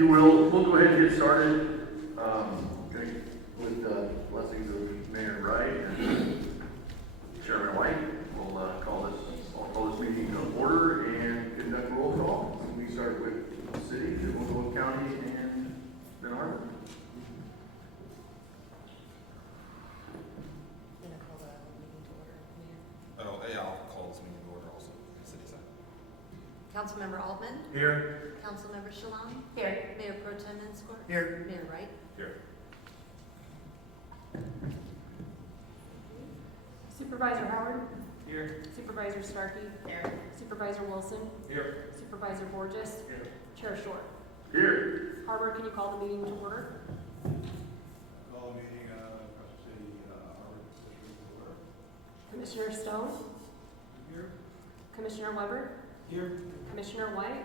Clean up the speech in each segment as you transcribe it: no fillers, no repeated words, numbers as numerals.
you will, we'll go ahead and get started with the blessings of Mayor Wright and Chairman White. We'll call this meeting to order and conduct roll call. We start with the city, then we'll go with county and Ben Harbor. Oh, yeah, I'll call this meeting to order also, city side. Councilmember Altman. Here. Councilmember Shalom. Here. Mayor Pro Tem Enscore. Here. Mayor Wright. Here. Supervisor Howard. Here. Supervisor Starkey. Here. Supervisor Wilson. Here. Supervisor Borges. Here. Chair Short. Here. Harbor, can you call the meeting to order? Call the meeting of City Harbor District to order. Commissioner Stone. Here. Commissioner Weber. Here. Commissioner White.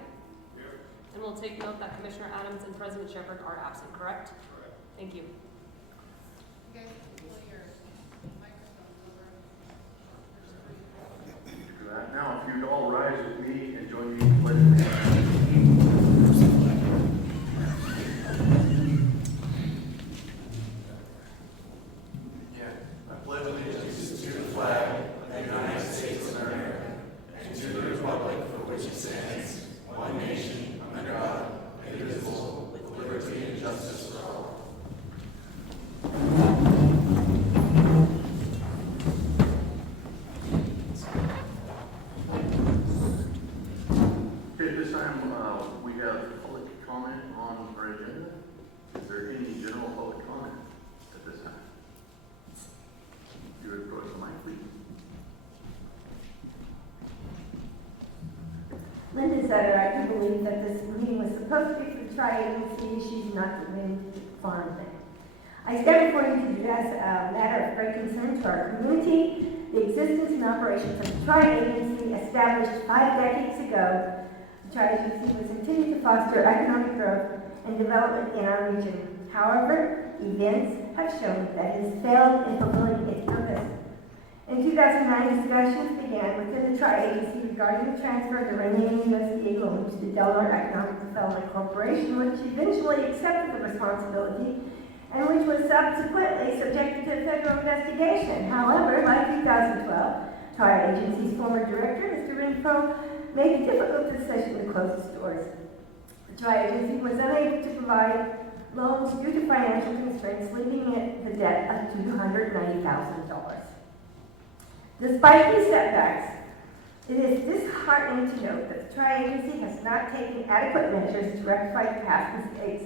Here. And we'll take note that Commissioner Adams and President Shepherd are absent, correct? Correct. Thank you. Now, if you'd all rise with me and join me in the pledge of allegiance. I pledge allegiance to the flag of the United States of America and to the republic for which it stands, one nation, under God, indivisible, with liberty and justice for all. Okay, at this time, we have public comment on our agenda. Is there any general public comment at this time? You would approach the mic, please. Linda Sutter, I do believe that this meeting was supposed to be for tri-agency issues, not the wind farm thing. I stand before you to address a matter of great concern to our community. The existence and operations of the tri-agency established 5 decades ago. The tri-agency was intended to foster economic growth and development in our region. However, events have shown that it has failed in fulfilling its purpose. In 2009, discussions began within the tri-agency regarding the transfer of the remaining USDA loans to Delaware Economic Development Corporation, which eventually accepted the responsibility and which was subsequently subjected to a federal investigation. However, by 2012, tri-agency's former director, Mr. Renfro, made a difficult decision to close its doors. The tri-agency was unable to provide loans due to financial constraints, leaving it the debt of $290,000. Despite these setbacks, it is disheartening to note that the tri-agency has not taken adequate measures to rectify the past mistakes.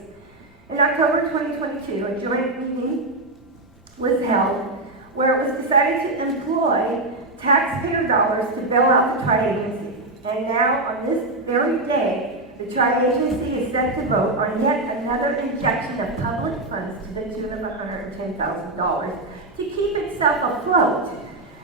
In October 2022, a joint meeting was held where it was decided to employ taxpayer dollars to bail out the tri-agency. And now, on this very day, the tri-agency is set to vote on yet another injection of public funds to the tune of $110,000 to keep itself afloat.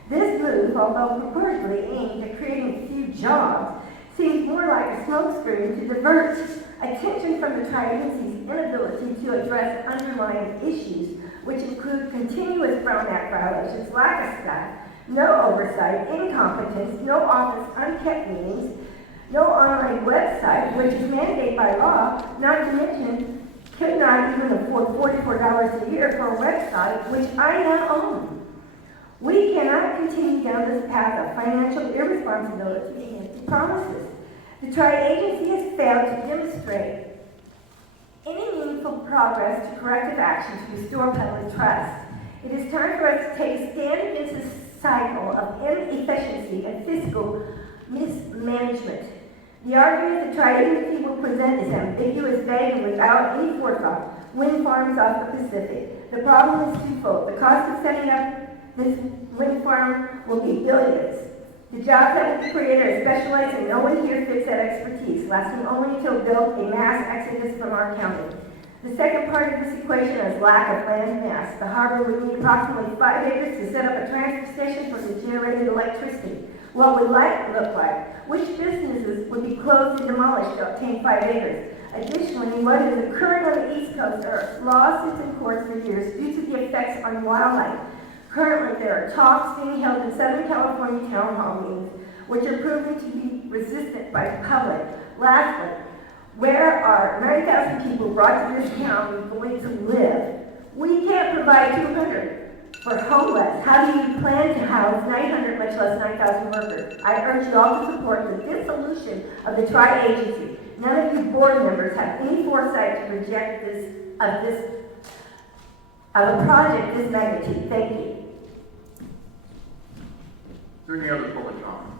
This move, although purportedly aimed at creating a few jobs, seems more like a smokescreen to divert attention from the tri-agency's inability to address underlying issues, which include continuous Brown Act violations, lack of staff, no oversight, incompetence, no office unkept meetings, no online website, which is mandated by law, not to mention could not even afford $44 a year for a website, which I now own. We cannot continue down this path of financial irresponsibility and empty promises. The tri-agency has failed to demonstrate any meaningful progress to corrective action to restore public trust. It is time for us to take a stand against this cycle of inefficiency and fiscal mismanagement. The argument the tri-agency will present is ambiguous, vague, and without any forethought. Wind farms off the Pacific. The problem is twofold. The cost of setting up this wind farm will be billions. The jobs that will be created are specialized and no one here fits that expertise, lasting only until built a mass exodus from our county. The second part of this equation is lack of land mass. The harbor would need approximately 5 acres to set up a transfer station for the generated electricity. What would life look like? Which businesses would be closed and demolished to obtain 5 acres? Additionally, what is occurring on the East Coast are lawsuits in courts for years due to the effects on wildlife. Currently, there are talks being held in Southern California town hall meetings, which are proving to be resistant by the public. Lastly, Where are 9,000 people brought to this county going to live? We can't provide 200 for homeless. How do you plan to house 900, much less 9,000 workers? I urge you all to support the dissolution of the tri-agency. None of you board members have any foresight to reject of a project this magnitude. Thank you. Is there any other public comment?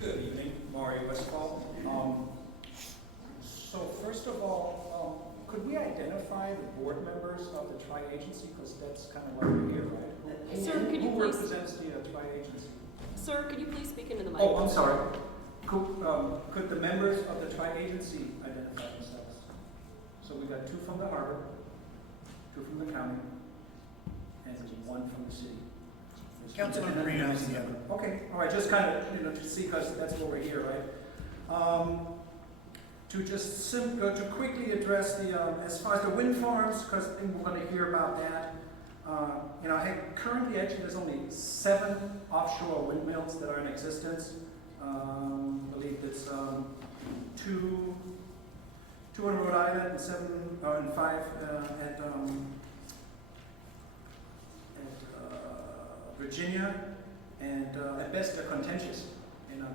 Good evening, Mario Westfall. So first of all, could we identify the board members of the tri-agency? Because that's kind of why we're here, right? Sir, could you Who please- represents the tri-agency? Sir, could you please speak into the mic? Oh, I'm sorry. Could the members of the tri-agency identify themselves? So we got 2 from the harbor, 2 from the county, and 1 from the city. Councilman Marino is the other. Okay, all right, just kind of, to see, because that's what we're here, right? To quickly address the, as far as the wind farms, because I think we're going to hear about that. Currently, actually, there's only 7 offshore windmills that are in existence. I believe it's 2 in Rhode Island and 5 at Virginia, and at best they're contentious.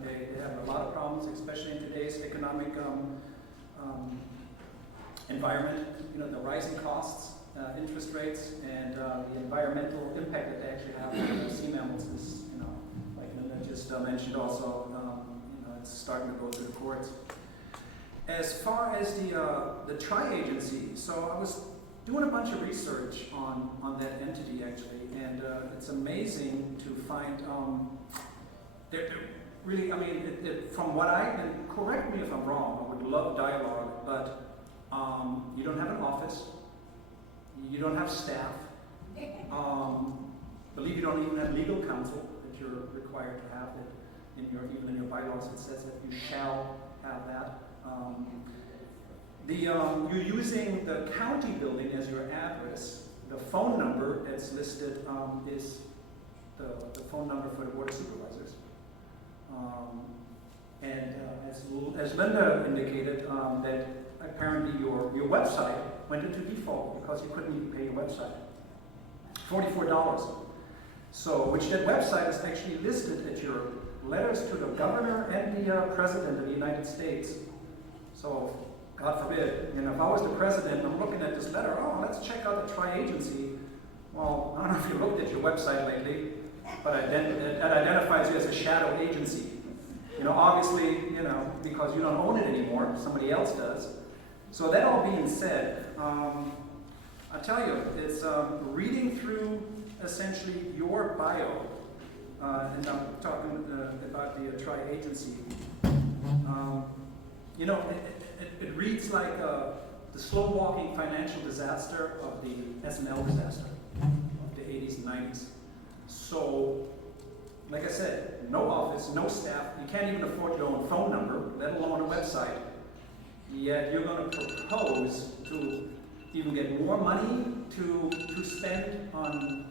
They have a lot of problems, especially in today's economic environment. The rising costs, interest rates, and the environmental impact that they actually have on the sea mammals is, like Linda just mentioned also, it's starting to go through the courts. As far as the tri-agency, so I was doing a bunch of research on that entity actually, and it's amazing to find they're really, from what and correct me if I'm wrong, I would love dialogue, but you don't have an office, you don't have staff, believe you don't even have legal counsel that you're required to have it even in your bylaws it says that you shall have that. You're using the county building as your address. The phone number that's listed is the phone number for the board of supervisors. As Linda indicated, that apparently your website went into default because you couldn't even pay your website. $44. So, which that website is actually listed at your letters to the governor and the president of the United States. So, God forbid, if I was the president and I'm looking at this letter, let's check out the tri-agency. Well, I don't know if you looked at your website lately, but it identifies you as a shadow agency. Obviously, because you don't own it anymore, somebody else does. So that all being said, I tell you, it's reading through essentially your bio, and I'm talking about the tri-agency. It reads like the slow-walking financial disaster of the SNL disaster of the 80s and 90s. So, like I said, no office, no staff, you can't even afford your own phone number, let alone a website. Yet you're going to propose to even get more money to spend on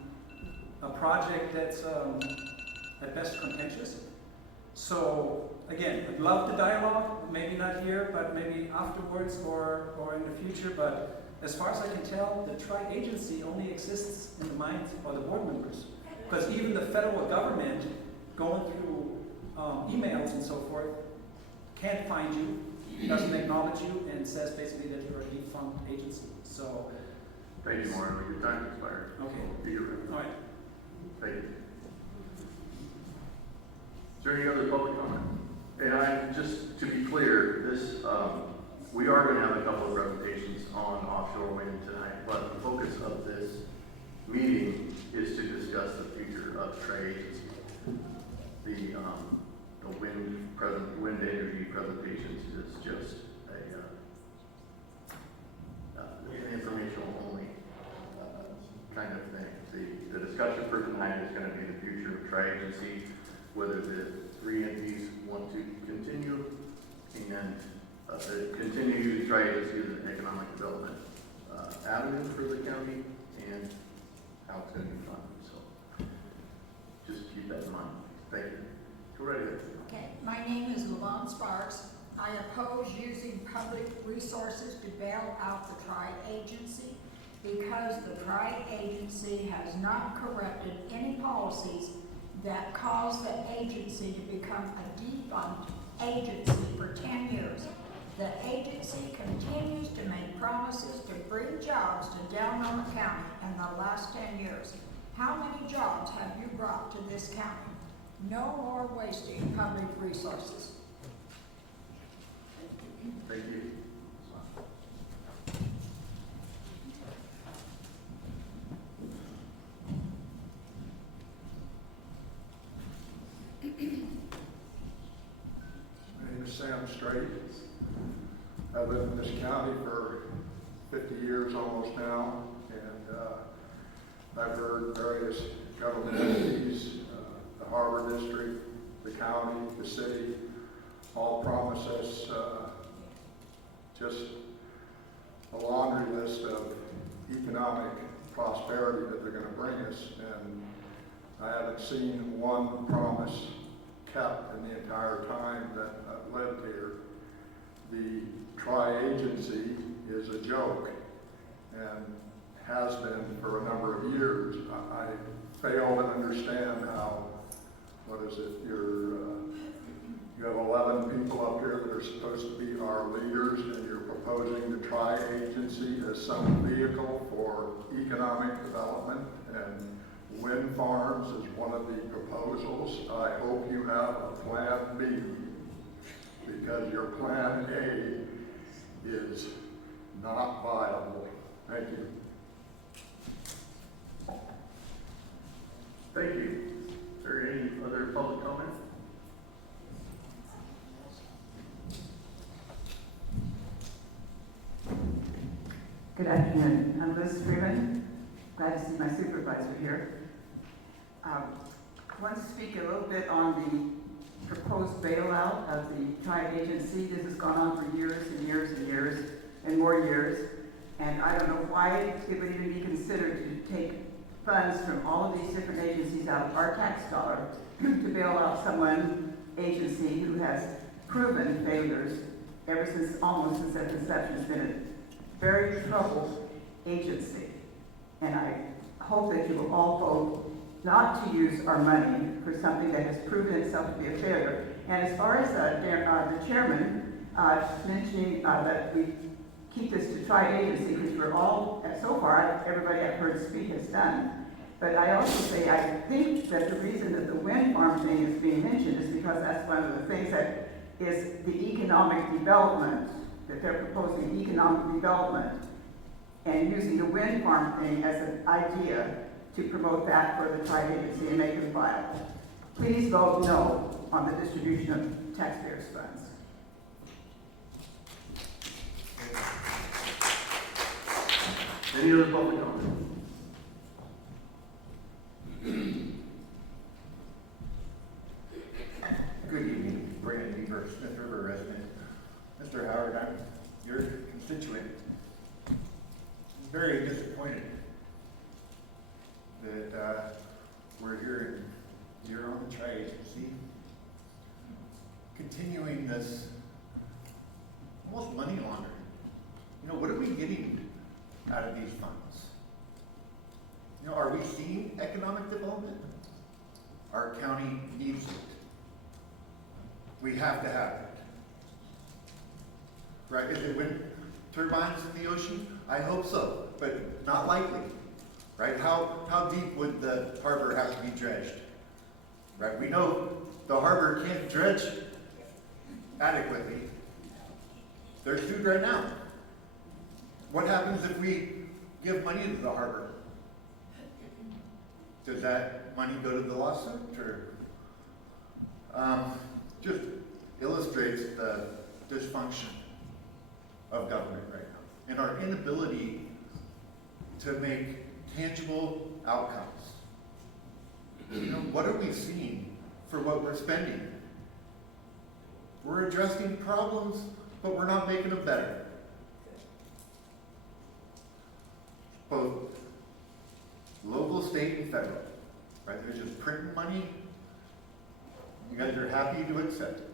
a project that's at best contentious. So again, I'd love the dialogue, maybe not here, but maybe afterwards or in the future. But as far as I can tell, the tri-agency only exists in the minds of the board members. Because even the federal government, going through emails and so forth, can't find you, doesn't acknowledge you, and says basically that you're a defunct agency. So, Thank you, Mario. Your time expired. okay, Be your all right. Thank you. Is there any other public comment? And just to be clear, this we are going to have a couple of presentations on offshore wind tonight, but the focus of this meeting is to discuss the future of tri-agency. The wind energy presentations is just an informational only kind of thing. The discussion for tonight is going to be the future of tri-agency, whether the 3 entities want to continue and continue to use tri-agency as an economic development avenue for the county, and how it's going to be funded. So just keep that in mind. Thank you. Go right ahead. Okay, my name is Lavon Sparks. I oppose using public resources to bail out the tri-agency because the tri-agency has not corrected any policies that caused the agency to become a defunct agency for 10 years. The agency continues to make promises to bring jobs to Delmarva County in the last 10 years. How many jobs have you brought to this county? No more wasting public resources. Thank you. My name is Sam Straight. I live in this county for 50 years almost now, and I've heard various government entities, the Harbor District, the county, the city, all promise us just a laundry list of economic prosperity that they're going to bring us, and I haven't seen one promise kept in the entire time that I've lived here. The tri-agency is a joke and has been for a number of years. I fail to understand how, what is it, you have 11 people up here that are supposed to be our leaders, and you're proposing the tri-agency as some vehicle for economic development, and wind farms is one of the proposals. I hope you have a plan B, because your plan A is not viable. Thank you. Thank you. Is there any other public comment? Good afternoon. I'm Liz Freeman. Glad to see my supervisor here. I want to speak a little bit on the proposed bailout of the tri-agency. This has gone on for years and years and years and more years. And I don't know why it would even be considered to take funds from all of these different agencies out of our tax dollar to bail out agency who has proven failures ever since, almost since its inception. It's been a very troubled agency. And I hope that you will all vote not to use our money for something that has proven itself to be a failure. And as far as the chairman mentioning that we keep this to tri-agency, which we're all, so far, everybody I've heard speak has done. But I also say I think that the reason that the wind farm thing is being mentioned is because that's one of the things that is the economic development, that they're proposing economic development and using the wind farm thing as an idea to promote that for the tri-agency and make it viable. Please vote no on the distribution of taxpayers' funds. Any other public comment? Good evening, Brandon Beaver, Smith River resident. Mr. Howard, I'm your constituent. I'm very disappointed that we're here and you're on the tri-agency, continuing this almost money laundering. You know, what are we getting out of these funds? You know, are we seeing economic development? Our county needs it. We have to have it. Right? Is it wind turbines in the ocean? I hope so, but not likely. Right? How deep would the harbor have to be dredged? Right? We know the harbor can't dredge adequately. They're sued right now. What happens if we give money to the harbor? Does that money go to the lawsuit, or just illustrates the dysfunction of government right now and our inability to make tangible outcomes. You know, what are we seeing for what we're spending? We're addressing problems, but we're not making them better. Both local, state, and federal. Right? They're just printing money. You guys are happy to accept it.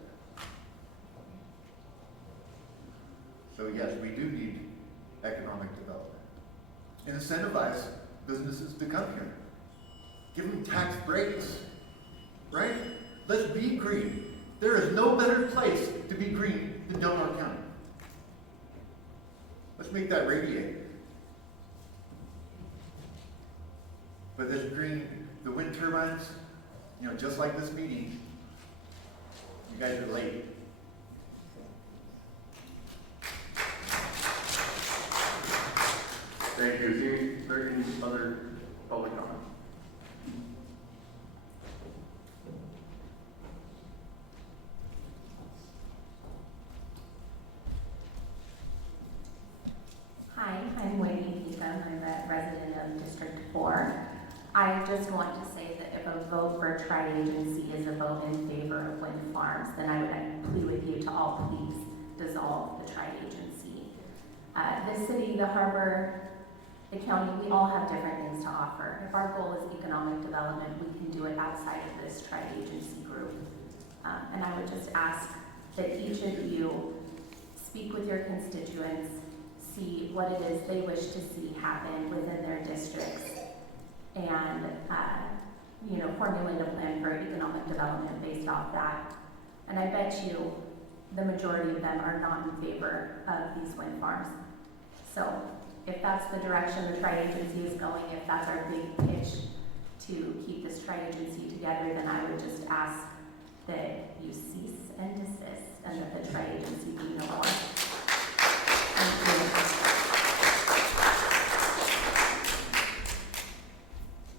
So yes, we do need economic development. And incentivize businesses to come here. Give them tax breaks, right? Let's be green. There is no better place to be green than Del Mar County. Let's make that radiate. But this green, the wind turbines, just like this meeting, you guys are late. Thank you. Is there any other public comment? Hi, I'm Wendy Peatham. I'm a resident of District 4. I just want to say that if a vote for tri-agency is a vote in favor of wind farms, then I would plead with you to all please dissolve the tri-agency. The city, the harbor, the county, we all have different things to offer. If our goal is economic development, we can do it outside of this tri-agency group. And I would just ask that each of you speak with your constituents, see what it is they wish to see happen within their districts, and formulate a plan for economic development based off that. And I bet you the majority of them are not in favor of these wind farms. So if that's the direction the tri-agency is going, if that's our big pitch to keep this tri-agency together, then I would just ask that you cease and desist and that the tri-agency be no more.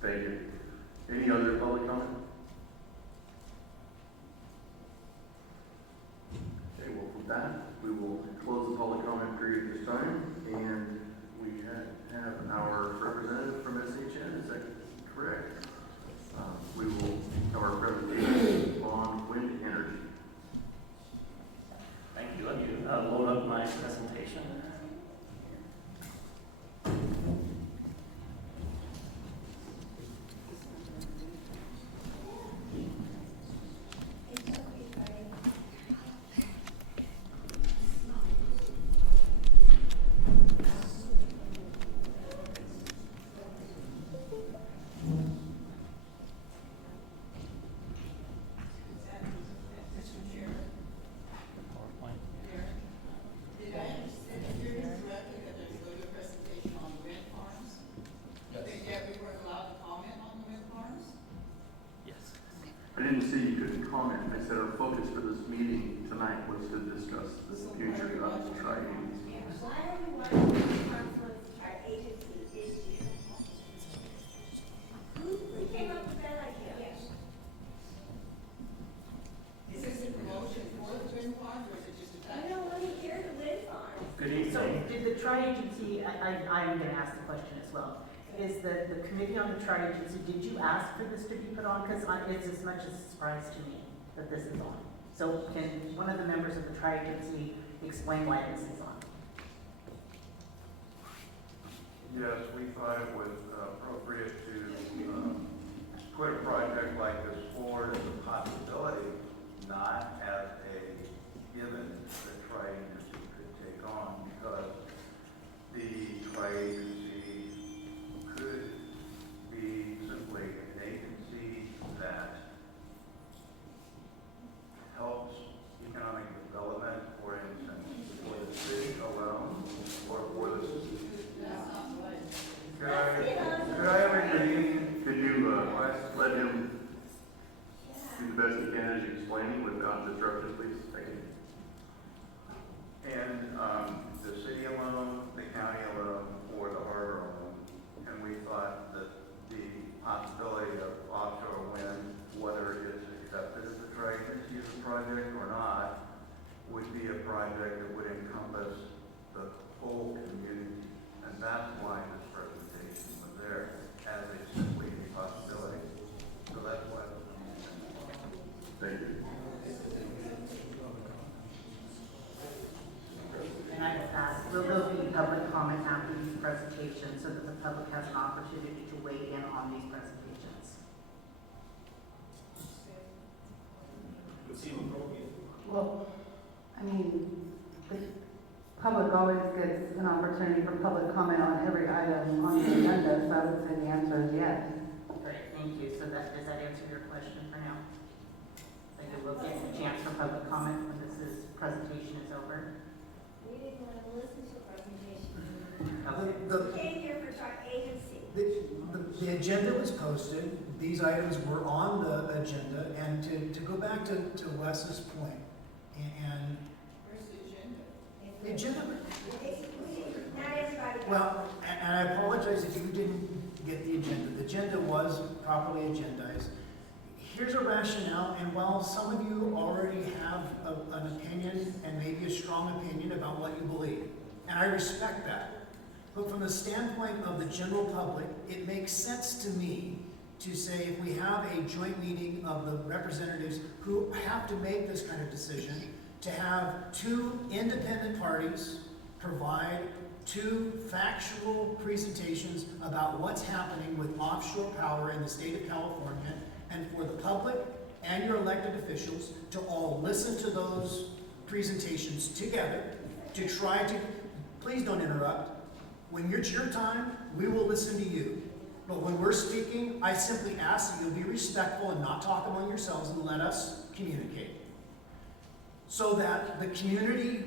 Thank you. Any other public comment? Okay, well, with that, we will close the public comment period this time, and we have our representative from SHN, is that correct? We will have our presentation on wind energy. Thank you. Let me load up my presentation. I didn't say you couldn't comment. I said our focus for this meeting tonight was to discuss the future of the tri-agency. Why are you wanting to conflict our agency issue? Who came up with that idea? Yes. Is this a promotion for the wind farms, or is it just a I don't want to hear the wind farm. Good evening. So did the tri-agency, I'm going to ask the question as well. Is the committee on the tri-agency, did you ask for this to be put on? Because it's as much as a surprise to me that this is on. So can one of the members of the tri-agency explain why this is on? Yes, we thought it was appropriate to put a project like this forward as a possibility, not as a given that tri-agency could take on, because the tri-agency could be simply an agency that helps economic development, for instance, for the city alone, or for the Could I have a green? Could you let him do the best he can as you explaining without disruption, please? Thank you. And the city alone, the county alone, or the harbor alone. And we thought that the possibility of offshore wind, whether it is accepted as a tri-agency as a project or not, would be a project that would encompass the whole community. And that's why this presentation was there, as a simply a possibility. So that's why it was on the agenda. Thank you. And I just asked, will there be public comment after these presentations so that the public has an opportunity to weigh in on these presentations? Would seem appropriate. Well, I mean, the public always gets an opportunity for public comment on every item on the agenda, so I would say the answer is yes. Great, thank you. So that, does that answer your question for now? That you will get a chance for public comment when presentation is over? We didn't want to listen to a presentation. Okay. We came here for our agency. The agenda was posted, these items were on the agenda, and to go back to Wes's point, and the agenda, Not everybody. well, and I apologize if you didn't get the agenda. The agenda was properly agendized. Here's a rationale, and while some of you already have an opinion, and maybe a strong opinion about what you believe, and I respect that, but from the standpoint of the general public, it makes sense to me to say if we have a joint meeting of the representatives who have to make this kind of decision, to have two independent parties provide two factual presentations about what's happening with offshore power in the state of California, and for the public and your elected officials to all listen to those presentations together, to try to, please don't interrupt. When it's your time, we will listen to you. But when we're speaking, I simply ask that you'll be respectful and not talk among yourselves and let us communicate. So that the community,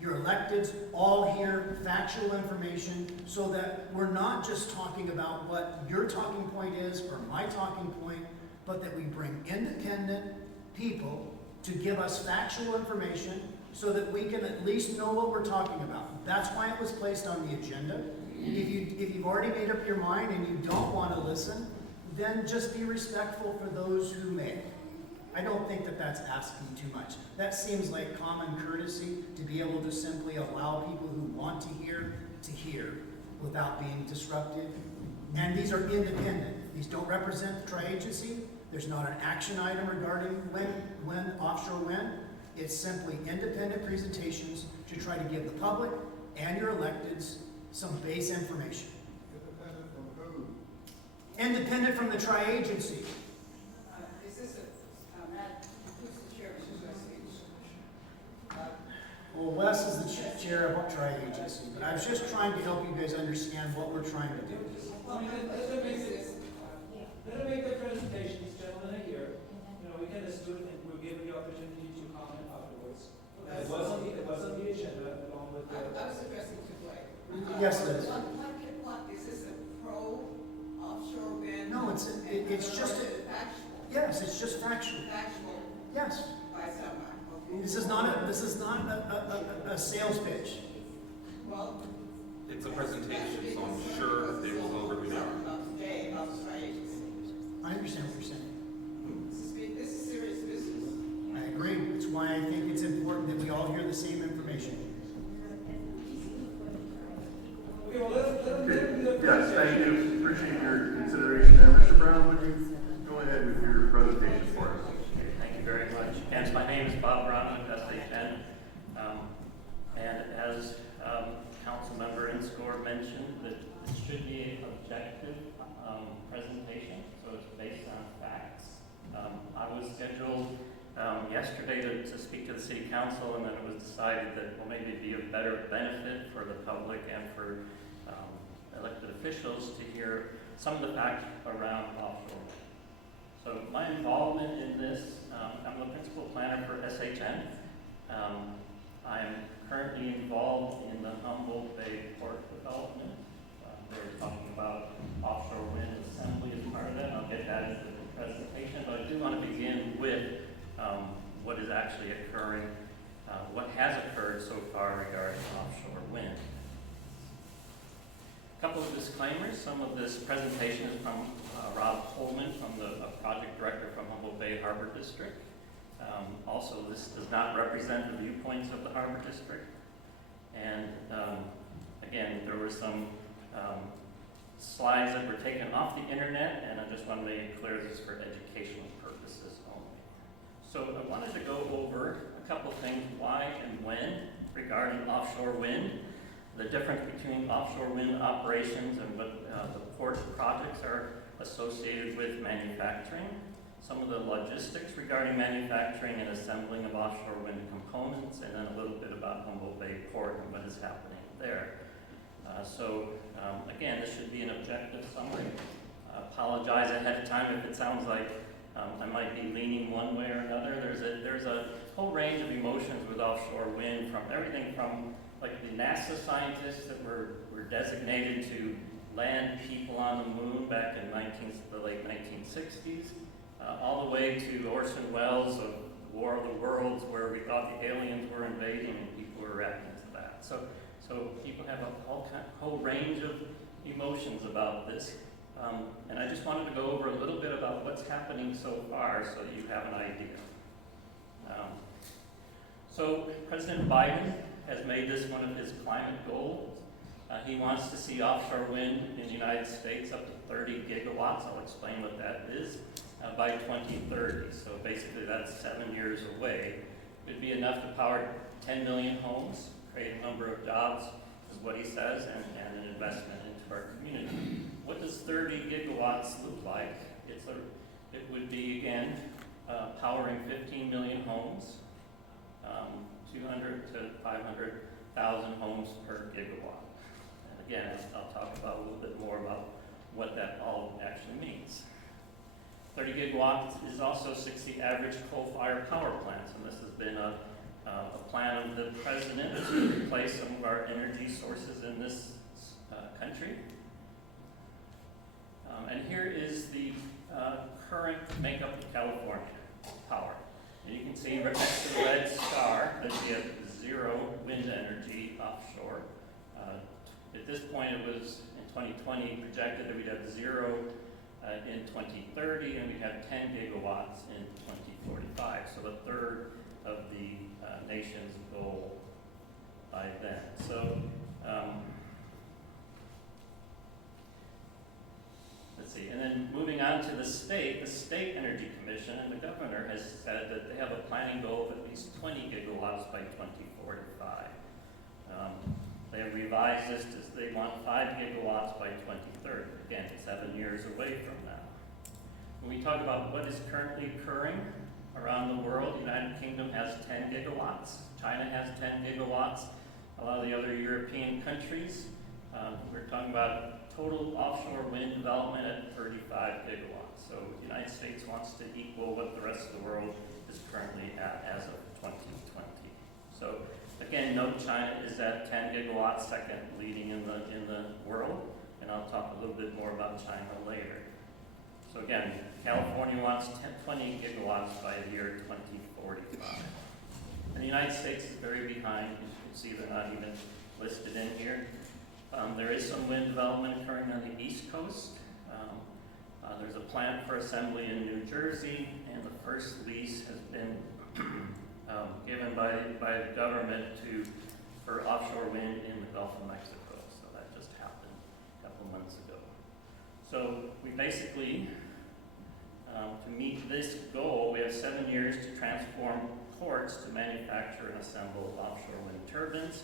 your electeds, all hear factual information, so that we're not just talking about what your talking point is or my talking point, but that we bring independent people to give us factual information so that we can at least know what we're talking about. That's why it was placed on the agenda. If you've already made up your mind and you don't want to listen, then just be respectful for those who may. I don't think that that's asking too much. That seems like common courtesy to be able to simply allow people who want to hear without being disruptive. And these are independent. These don't represent the tri-agency. There's not an action item regarding when offshore wind. It's simply independent presentations to try to give the public and your electeds some base information. Independent from who? Independent from the tri-agency. Is this who's the chair? Well, Wes is the chair of tri-agency, but I was just trying to help you guys understand what we're trying to do. Let them make their presentations, gentlemen are here. You know, we can listen to it and we'll give you the opportunity to comment afterwards. It was on the agenda along with the. I was addressing to Blake. Yes, Liz. What, is this a pro offshore wind? No, it's just, Factual. yes, it's just factual. Factual Yes. by someone, okay? This is not a sales pitch. Well. It's a presentation, so I'm sure they will know where we are. Today about the tri-agency. I understand what you're saying. This is serious business. I agree. That's why I think it's important that we all hear the same information. Okay, well, let them do the Yes, thank presentation. you. Appreciate your consideration there. Mr. Brown, would you go ahead with your presentation for us? Thank you very much. And my name is Bob Brown, I'm SHN. And as Councilmember Inscore mentioned, that it should be an objective presentation, so it's based on facts. I was scheduled yesterday to speak to the City Council, and then it was decided that well, maybe it'd be a better benefit for the public and for elected officials to hear some of the facts around offshore. So my involvement in this, I'm the principal planner for SHN. I'm currently involved in the Humboldt Bay Port development. They're talking about offshore wind assembly as part of that, and I'll get that into the presentation. But I do want to begin with what is actually occurring, what has occurred so far regarding offshore wind. A couple of disclaimers. Some of this presentation is from Rob Coleman, from the project director from Humboldt Bay Harbor District. Also, this does not represent the viewpoints of the Harbor District. And again, there were some slides that were taken off the internet, and I just want to make it clear this is for educational purposes only. So I wanted to go over a couple things, why and when, regarding offshore wind, the difference between offshore wind operations and what the port projects are associated with manufacturing, some of the logistics regarding manufacturing and assembling of offshore wind components, and then a little bit about Humboldt Bay Port and what is happening there. Again, this should be an objective summary. Apologize ahead of time if it sounds like I might be leaning one way or another. There's a whole range of emotions with offshore wind, from everything from like the NASA scientists that were designated to land people on the moon back in the late 1960s, all the way to Orson Welles of War of the Worlds, where we thought the aliens were invading and people were reacting to that. So people have a whole range of emotions about this. And I just wanted to go over a little bit about what's happening so far so that you have an idea. So President Biden has made this one of his climate goals. He wants to see offshore wind in the United States up to 30 gigawatts. I'll explain what that is by 2030. So basically that's 7 years away. It would be enough to power 10 million homes, create a number of jobs, is what he says, and an investment into our community. What does 30 gigawatts look like? It would be, again, powering 15 million homes, 200 to 500,000 homes per gigawatt. And again, I'll talk about a little bit more about what that all actually means. 30 gigawatts is also 60 average coal-fired power plants, and this has been a plan of the president to replace some of our energy sources in this country. And here is the current makeup of California power. And you can see right next to the red star that we have 0 wind energy offshore. At this point, it was in 2020 projected that we'd have 0 in 2030, and we'd have 10 gigawatts in 2045. So a third of the nation's goal by then. So let's see, and then moving on to the state Energy Commission and the governor has said that they have a planning goal of at least 20 gigawatts by 2045. They have revised this to they want 5 gigawatts by 2030. Again, 7 years away from now. When we talk about what is currently occurring around the world, the United Kingdom has 10 gigawatts. China has 10 gigawatts. A lot of the other European countries, we're talking about total offshore wind development at 35 gigawatts. So the United States wants to equal what the rest of the world is currently at as of 2020. So again, note China is at 10 gigawatts, second leading in the world, and I'll talk a little bit more about China later. So again, California wants 20 gigawatts by the year 2045. And the United States is very behind. As you can see, they're not even listed in here. There is some wind development occurring on the East Coast. There's a plant for assembly in New Jersey, and the first lease has been given by the government for offshore wind in the Gulf of Mexico. So that just happened a couple months ago. So we basically, to meet this goal, we have 7 years to transform ports to manufacture and assemble offshore wind turbines.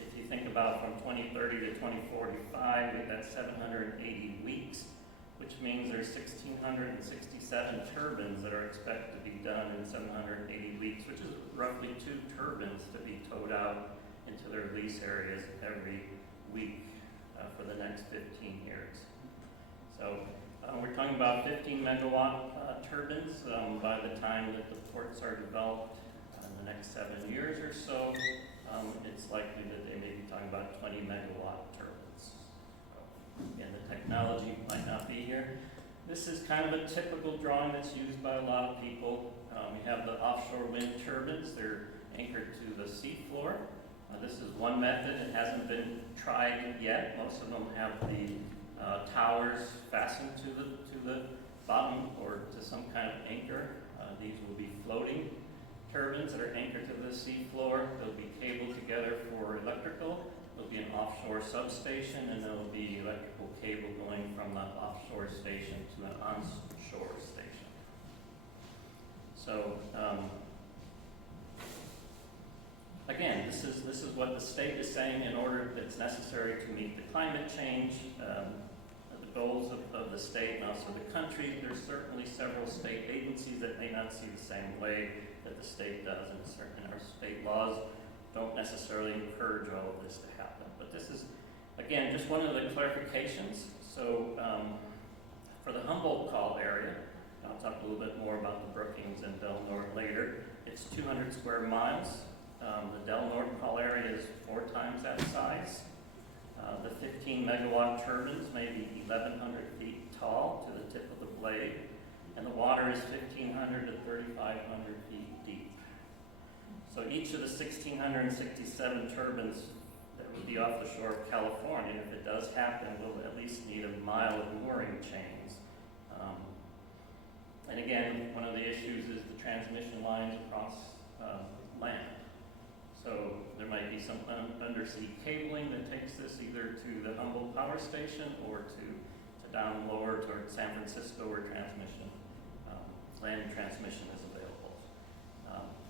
If you think about from 2030 to 2045, we've got 780 weeks, which means there's 1,667 turbines that are expected to be done in 780 weeks, which is roughly 2 turbines to be towed out into their lease areas every week for the next 15 years. So we're talking about 15 megawatt turbines by the time that the ports are developed in the next 7 years or so. It's likely that they may be talking about 20 megawatt turbines. Again, the technology might not be here. This is kind of a typical drawing that's used by a lot of people. We have the offshore wind turbines. They're anchored to the seafloor. This is one method. It hasn't been tried yet. Most of them have the towers fastened to the bottom or to some kind of anchor. These will be floating turbines that are anchored to the seafloor. They'll be cabled together for electrical. There'll be an offshore substation, and there'll be electrical cable going from the offshore station to an onshore station. So again, this is what the state is saying in order that's necessary to meet the climate change. The goals of the state and also the country. There's certainly several state agencies that may not see the same way that the state does, and certain our state laws don't necessarily encourage all of this to happen. But this is, again, just one of the clarifications. So for the Humboldt Call area, I'll talk a little bit more about the Brookings and Del Norte later. It's 200 square miles. The Del Norte Call area is 4 times that size. The 15 megawatt turbines may be 1,100 feet tall to the tip of the blade, and the water is 1,500 to 3,500 feet deep. So each of the 1,667 turbines that would be off the shore of California, if it does happen, will at least need a mile of mooring chains. And again, one of the issues is the transmission lines across land. So there might be some undersea cabling that takes this either to the Humboldt Power Station or to down lower toward San Francisco where transmission, land transmission is available.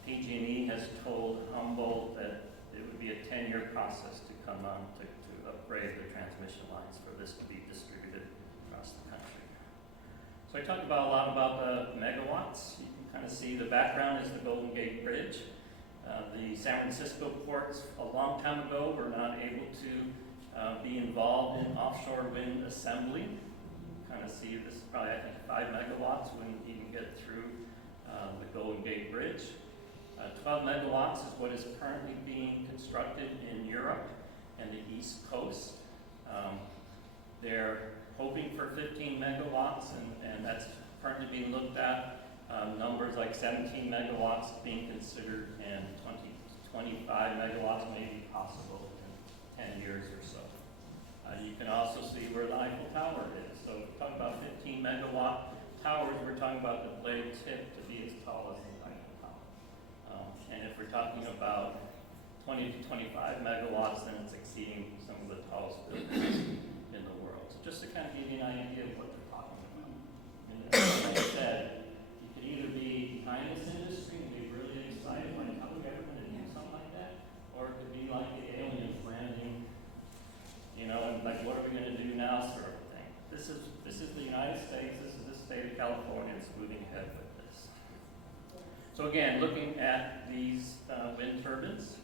PG&E has told Humboldt that it would be a 10-year process to come on to upgrade the transmission lines for this to be distributed across the country. So I talked a lot about the megawatts. You can kind of see the background is the Golden Gate Bridge. The San Francisco ports a long time ago were not able to be involved in offshore wind assembly. You kind of see this probably, I think, 5 megawatts wouldn't even get through the Golden Gate Bridge. 12 megawatts is what is currently being constructed in Europe and the East Coast. They're hoping for 15 megawatts, and that's currently being looked at. Numbers like 17 megawatts being considered, and 25 megawatts may be possible in 10 years or so. You can also see where the Eiffel Tower is. So if we're talking about 15 megawatt towers, we're talking about the blade tip to be as tall as the Eiffel Tower. And if we're talking about 20 to 25 megawatts, then it's exceeding some of the tallest buildings in the world. So just to kind of give you an idea of what we're talking about. And like I said, you could either be behind this industry and be really excited, like how are we ever going to do something like that? Or it could be like the aliens landing, you know, and like what are we going to do now sort of thing. This is the United States, this is the state of California that's moving ahead with this. So again, looking at these wind turbines,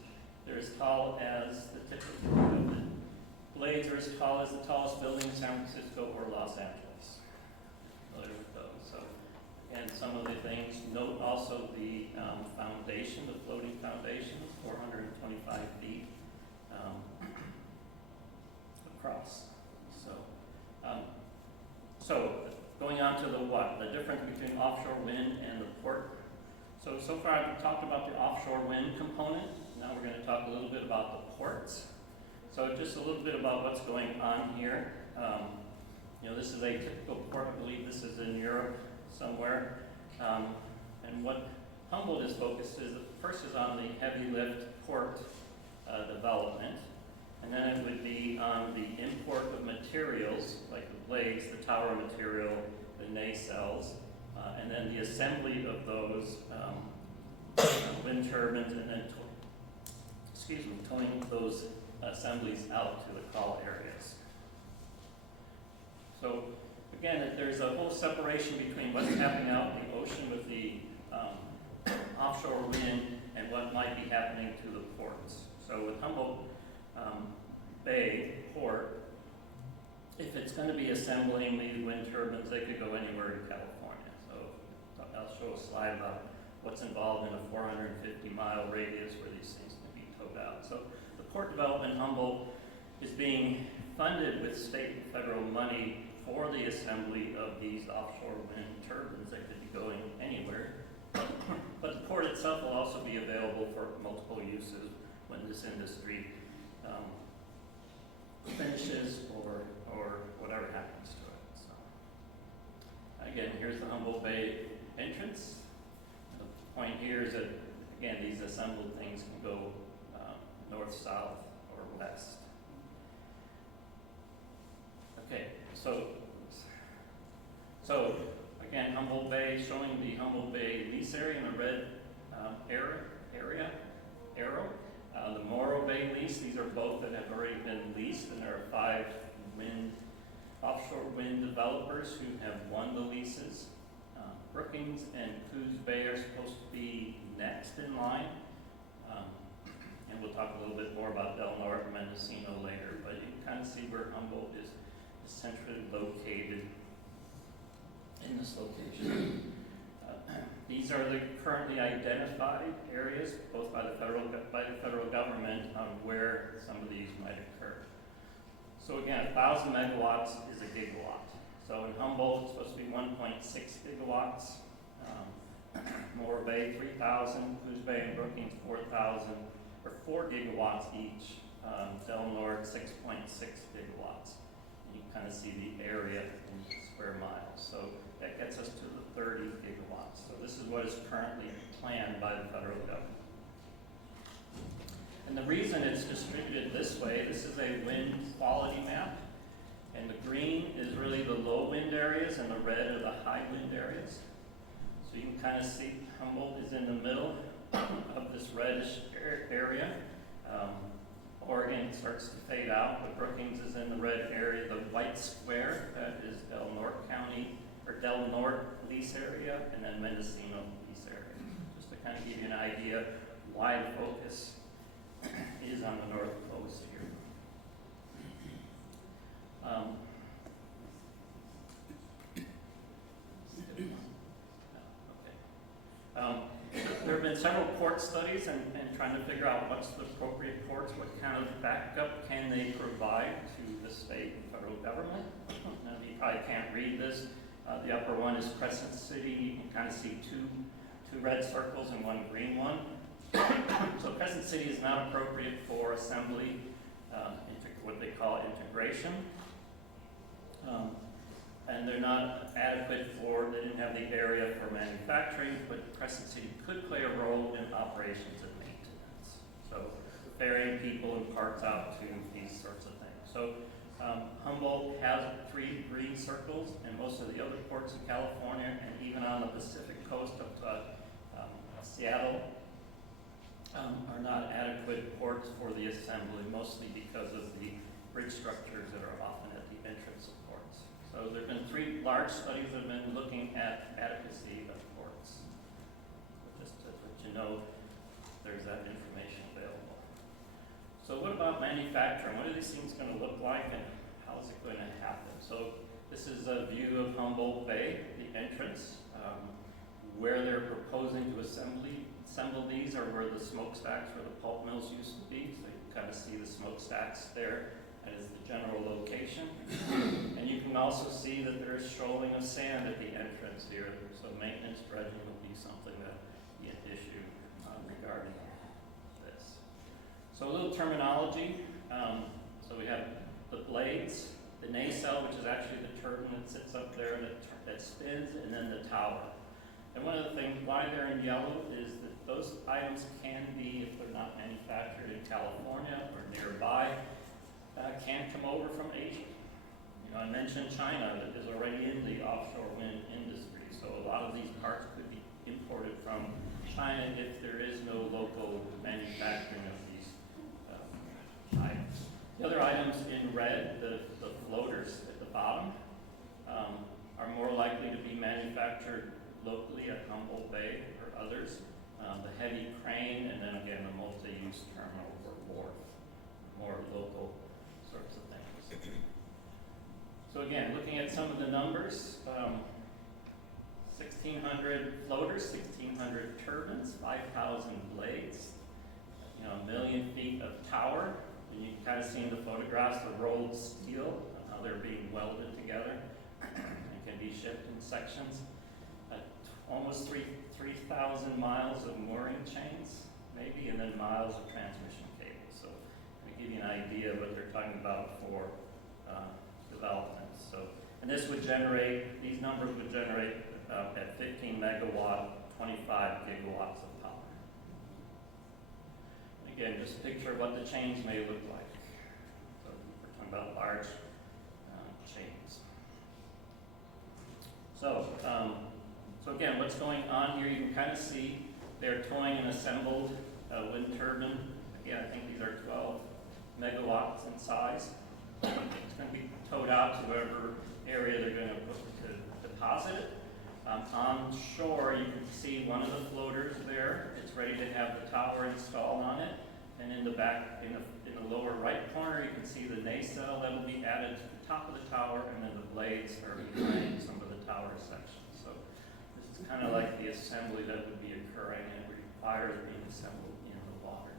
they're as tall as the tip of the building. Blades are as tall as the tallest building in San Francisco or Los Angeles. Familiar with those. So, and some of the things, note also the foundation, the floating foundation, 425 feet across. So going on to the what? The difference between offshore wind and the port. So far I've talked about the offshore wind component. Now we're going to talk a little bit about the ports. So just a little bit about what's going on here. You know, this is a typical port. I believe this is in Europe somewhere. And what Humboldt is focused is, first is on the heavy lift port development. And then it would be on the import of materials, like the blades, the tower material, the nacelles, and then the assembly of those wind turbines, and then towing those assemblies out to the call areas. So again, there's a whole separation between what's happening out in the ocean with the offshore wind and what might be happening to the ports. So with Humboldt Bay Port, if it's going to be assembling these wind turbines, they could go anywhere in California. So I'll show a slide about what's involved in a 450-mile radius where these things can be towed out. So the port development in Humboldt is being funded with state and federal money for the assembly of these offshore wind turbines that could be going anywhere. But the port itself will also be available for multiple uses when this industry finishes or whatever happens to it. So again, here's the Humboldt Bay entrance. The point here is that, again, these assembled things can go north, south, or west. Okay, so again, Humboldt Bay, showing the Humboldt Bay lease area in the red arrow. The Morro Bay lease, these are both that have already been leased, and there are 5 offshore wind developers who have won the leases. Brookings and Coos Bay are supposed to be next in line. And we'll talk a little bit more about Del Norte and Mendocino later, but you can kind of see where Humboldt is centrally located in this location. These are the currently identified areas, both by the federal government, on where some of these might occur. So again, 1,000 megawatts is a gigawatt. So in Humboldt, it's supposed to be 1.6 gigawatts. Morro Bay, 3,000. Coos Bay and Brookings, 4,000, or 4 gigawatts each. Del Norte, 6.6 gigawatts. And you kind of see the area in square miles. So that gets us to the 30 gigawatts. So this is what is currently planned by the federal government. And the reason it's distributed this way, this is a wind quality map. And the green is really the low wind areas and the red are the high wind areas. So you can kind of see Humboldt is in the middle of this reddish area. Oregon starts to fade out, but Brookings is in the red area. The white square is Del Norte County, or Del Norte lease area, and then Mendocino lease area. Just to kind of give you an idea why the focus is on the north coast here. There have been several port studies and trying to figure out what's the appropriate ports, what kind of backup can they provide to the state and federal government. Now, you probably can't read this. The upper one is Crescent City. You can kind of see two red circles and one green one. So Crescent City is not appropriate for assembly, what they call integration. And they're not adequate they didn't have the area for manufacturing, but Crescent City could play a role in operations and maintenance. So ferrying people and parts out to these sorts of things. So Humboldt has 3 green circles, and most of the other ports in California, and even on the Pacific coast of Seattle, are not adequate ports for the assembly, mostly because of the bridge structures that are often at the entrance of ports. So there have been 3 large studies that have been looking at adequacy of ports. Just to let you know, there's that information available. So what about manufacturing? What are these things going to look like, and how is it going to happen? So this is a view of Humboldt Bay, the entrance. Where they're proposing to assemble these are where the smokestacks, where the pulp mills used to be. So you kind of see the smokestacks there. That is the general location. And you can also see that there's shoaling of sand at the entrance here. So maintenance dredging will be something that will be an issue regarding this. So a little terminology. So we have the blades, the nacelle, which is actually the turbine that sits up there that spins, and then the tower. And one of the things why they're in yellow is that those items can be, if they're not manufactured in California or nearby, can come over from Asia. You know, I mentioned China that is already in the offshore wind industry, so a lot of these parts could be imported from China if there is no local manufacturing of these items. The other items in red, the floaters at the bottom, are more likely to be manufactured locally at Humboldt Bay or others. The heavy crane, and then again the multi-use terminal or wharf, more local sorts of things. So again, looking at some of the numbers, 1,600 floaters, 1,600 turbines, 5,000 blades, 1 million feet of tower, and you can kind of see in the photographs the rolled steel, how they're being welded together and can be shipped in sections. Almost 3,000 miles of mooring chains, maybe, and then miles of transmission cables. So to give you an idea of what they're talking about for developments. So, and this would generate, these numbers would generate at 15 megawatt, 25 gigawatts of power. And again, just a picture of what the chains may look like. So we're talking about large chains. So again, what's going on here, you can kind of see they're towing an assembled wind turbine. Again, I think these are 12 megawatts in size. It's going to be towed out to whatever area area they're gonna put to deposit it. On shore, you can see one of the floaters there. It's ready to have the tower installed on it. And in the back, in the lower right corner, you can see the nacelle that will be added to the top of the tower, and then the blades are behind some of the tower sections. So this is kind of like the assembly that would be occurring, and it requires being assembled in the water.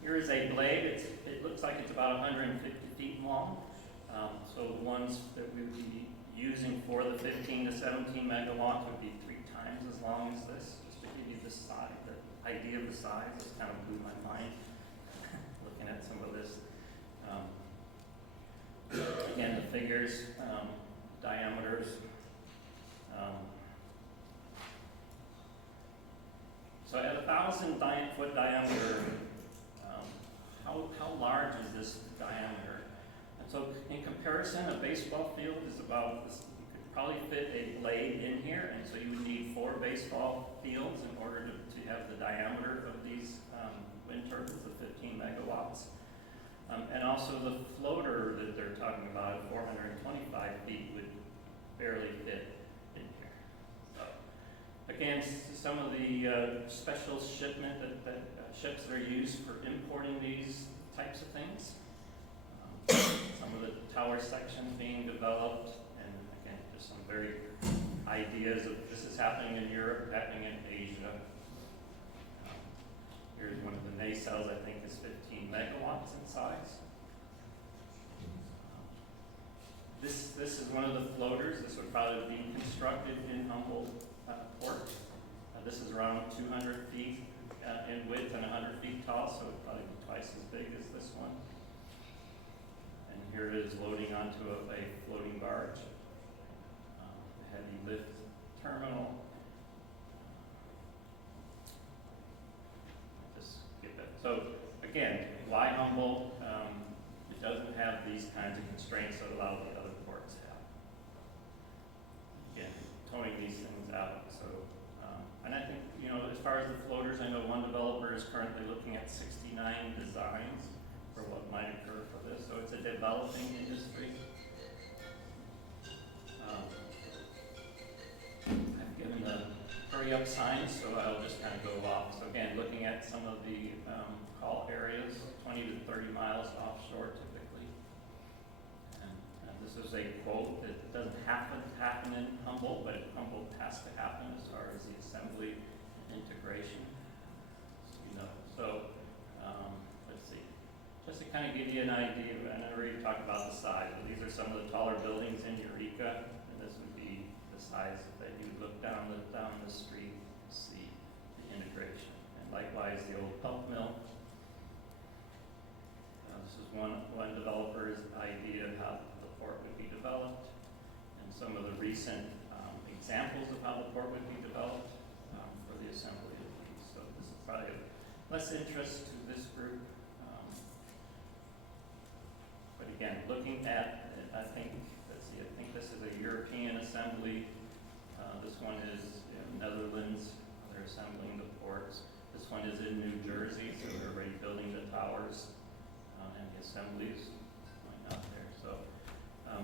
Here is a blade. It looks like it's about 150 feet long. So the ones that we would be using for the 15 to 17 megawatts would be 3 times as long as this, just to give you the size, the idea of the size. This kind of blew my mind looking at some of this. Again, the figures, diameters. So at 1,000 foot diameter, how large is this diameter? And so in comparison, a baseball field is about this. You could probably fit a blade in here, and so you would need 4 baseball fields in order to have the diameter of these wind turbines of 15 megawatts. And also the floater that they're talking about at 425 feet would barely fit in here. So, again, some of the special shipment ships that are used for importing these types of things. Some of the tower sections being developed, and again, just some very ideas of this is happening in Europe, happening in Asia. Here's one of the nacelles, I think is 15 megawatts in size. This is one of the floaters. This would probably be constructed in Humboldt Port. This is around 200 feet in width and 100 feet tall, so it would probably be twice as big as this one. And here it is loading onto a floating barge. Heavy lift terminal. Just get that. So again, why Humboldt? It doesn't have these kinds of constraints that a lot of the other ports have. Again, towing these things out. So, and I think, you know, as far as the floaters, I know one developer is currently looking at 69 designs for what might occur for this. So it's a developing industry. I've given the hurry up signs, so I'll just kind of go off. So again, looking at some of the call areas, 20 to 30 miles offshore typically. And this is a quote that doesn't happen in Humboldt, but Humboldt has to happen as far as the assembly and integration. So let's see. Just to kind of give you an idea, I know we talked about the size, but these are some of the taller buildings in Eureka, and this would be the size that you look down the street and see the integration. And likewise, the old pulp mill. This is one developer's idea of how the port would be developed, and some of the recent examples of how the port would be developed for the assembly of these. So this is probably of less interest to this group. But again, looking at, I think this is a European assembly. This one is in Netherlands. They're assembling the ports. This one is in New Jersey, so they're already building the towers and the assemblies going out there. So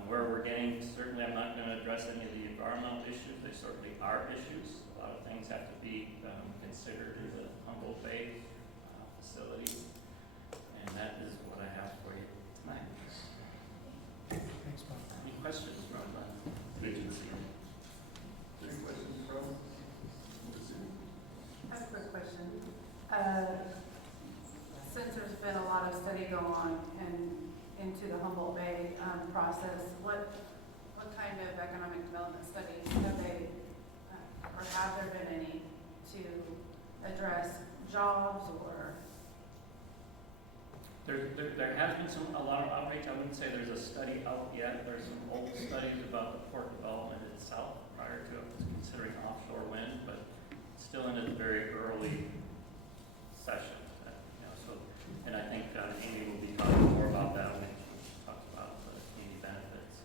where we're getting, certainly I'm not going to address any of the environmental issues. They certainly are issues. A lot of things have to be considered in the Humboldt Bay facility. And that is what I have for you tonight. Thanks, Bob. Any questions from the agency? Any questions from? I have a quick question. Since there's been a lot of study going on into the Humboldt Bay process, what kind of economic development studies have they, or have there been any to address jobs or? There has been a lot of outreach. I wouldn't say there's a study out yet. There's some old studies about the port development itself prior to it was considering offshore wind, but it's still in its very early session. And I think Amy will be talking more about that when she talks about the community benefits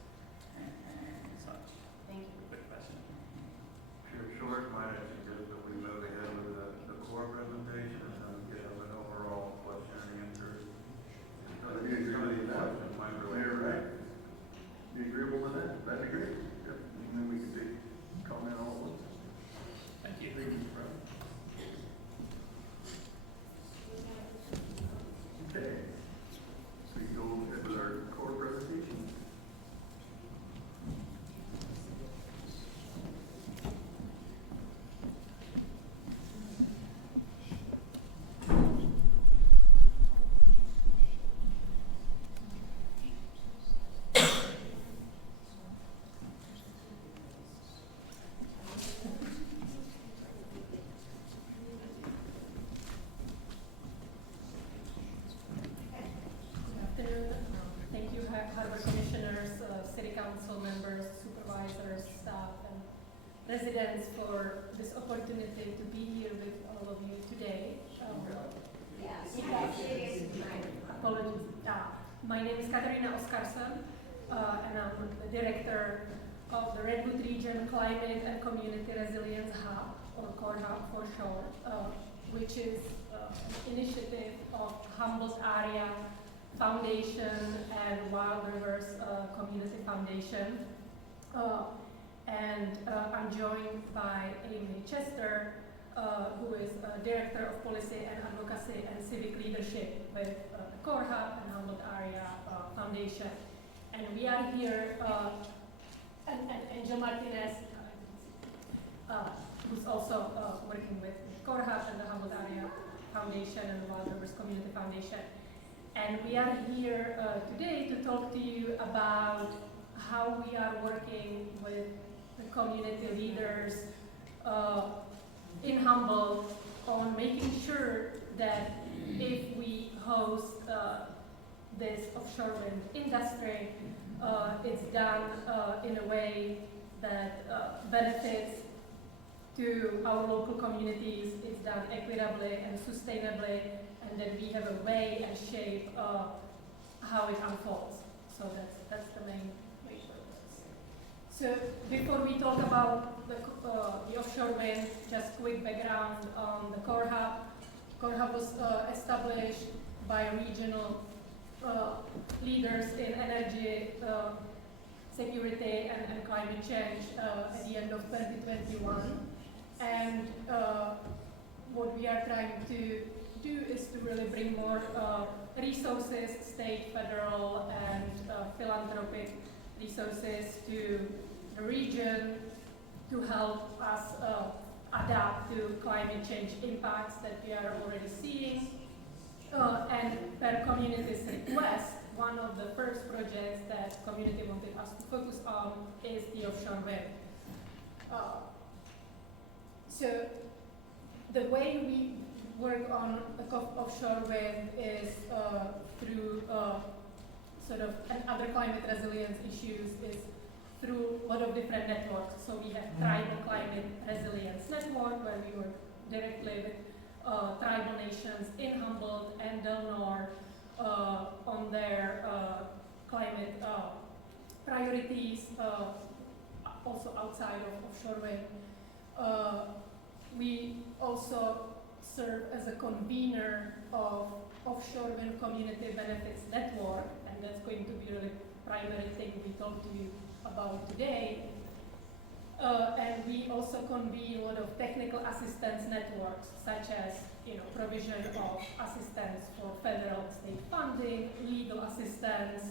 and such. Thank you. Good question. Short, might I suggest that we move ahead with the core presentation and get an overall question and answer. Some of these questions might relate. residents for this opportunity to be here with all of you today. Apologies. My name is Katarina Oskarsson, and I'm the director of the Redwood Region Climate and Community Resilience Hub, or CORE Hub for short, which is an initiative of Humboldt Area Foundation and Wild Rivers Community Foundation. I'm joined by Amy Chester, who is Director of Policy and Advocacy and Civic Leadership with CORE Hub and Humboldt Area Foundation. And we are here, and Angel Martinez, who's also working with CORE Hub and the Humboldt Area Foundation and the Wild Rivers Community Foundation. And we are here today to talk to you about how we are working with the community leaders in Humboldt on making sure that if we host this offshore wind industry, it's done in a way that benefits to our local communities, it's done equitably and sustainably, and that we have a way and shape how it unfolds. So that's the main purpose. So before we talk about the offshore wind, just quick background on the CORE Hub. CORE Hub was established by regional leaders in energy security and climate change at the end of 2021. And what we are trying to do is to really bring more resources, state, federal, and philanthropic resources to the region to help us adapt to climate change impacts that we are already seeing. And per community's request, one of the first projects that community wanted us to focus on is the offshore wind. So the way we work on the offshore wind is through sort of, and other climate resilience issues is through a lot of different networks. So we have Tribal Climate Resilience Network, where we work directly with tribal nations in Humboldt and Del Norte on their climate priorities, also outside of offshore wind. We also serve as a convener of Offshore Wind Community Benefits Network, and that's going to be really primary thing we talk to you about today. And we also convene a lot of technical assistance networks, such as provision of assistance for federal state funding, legal assistance,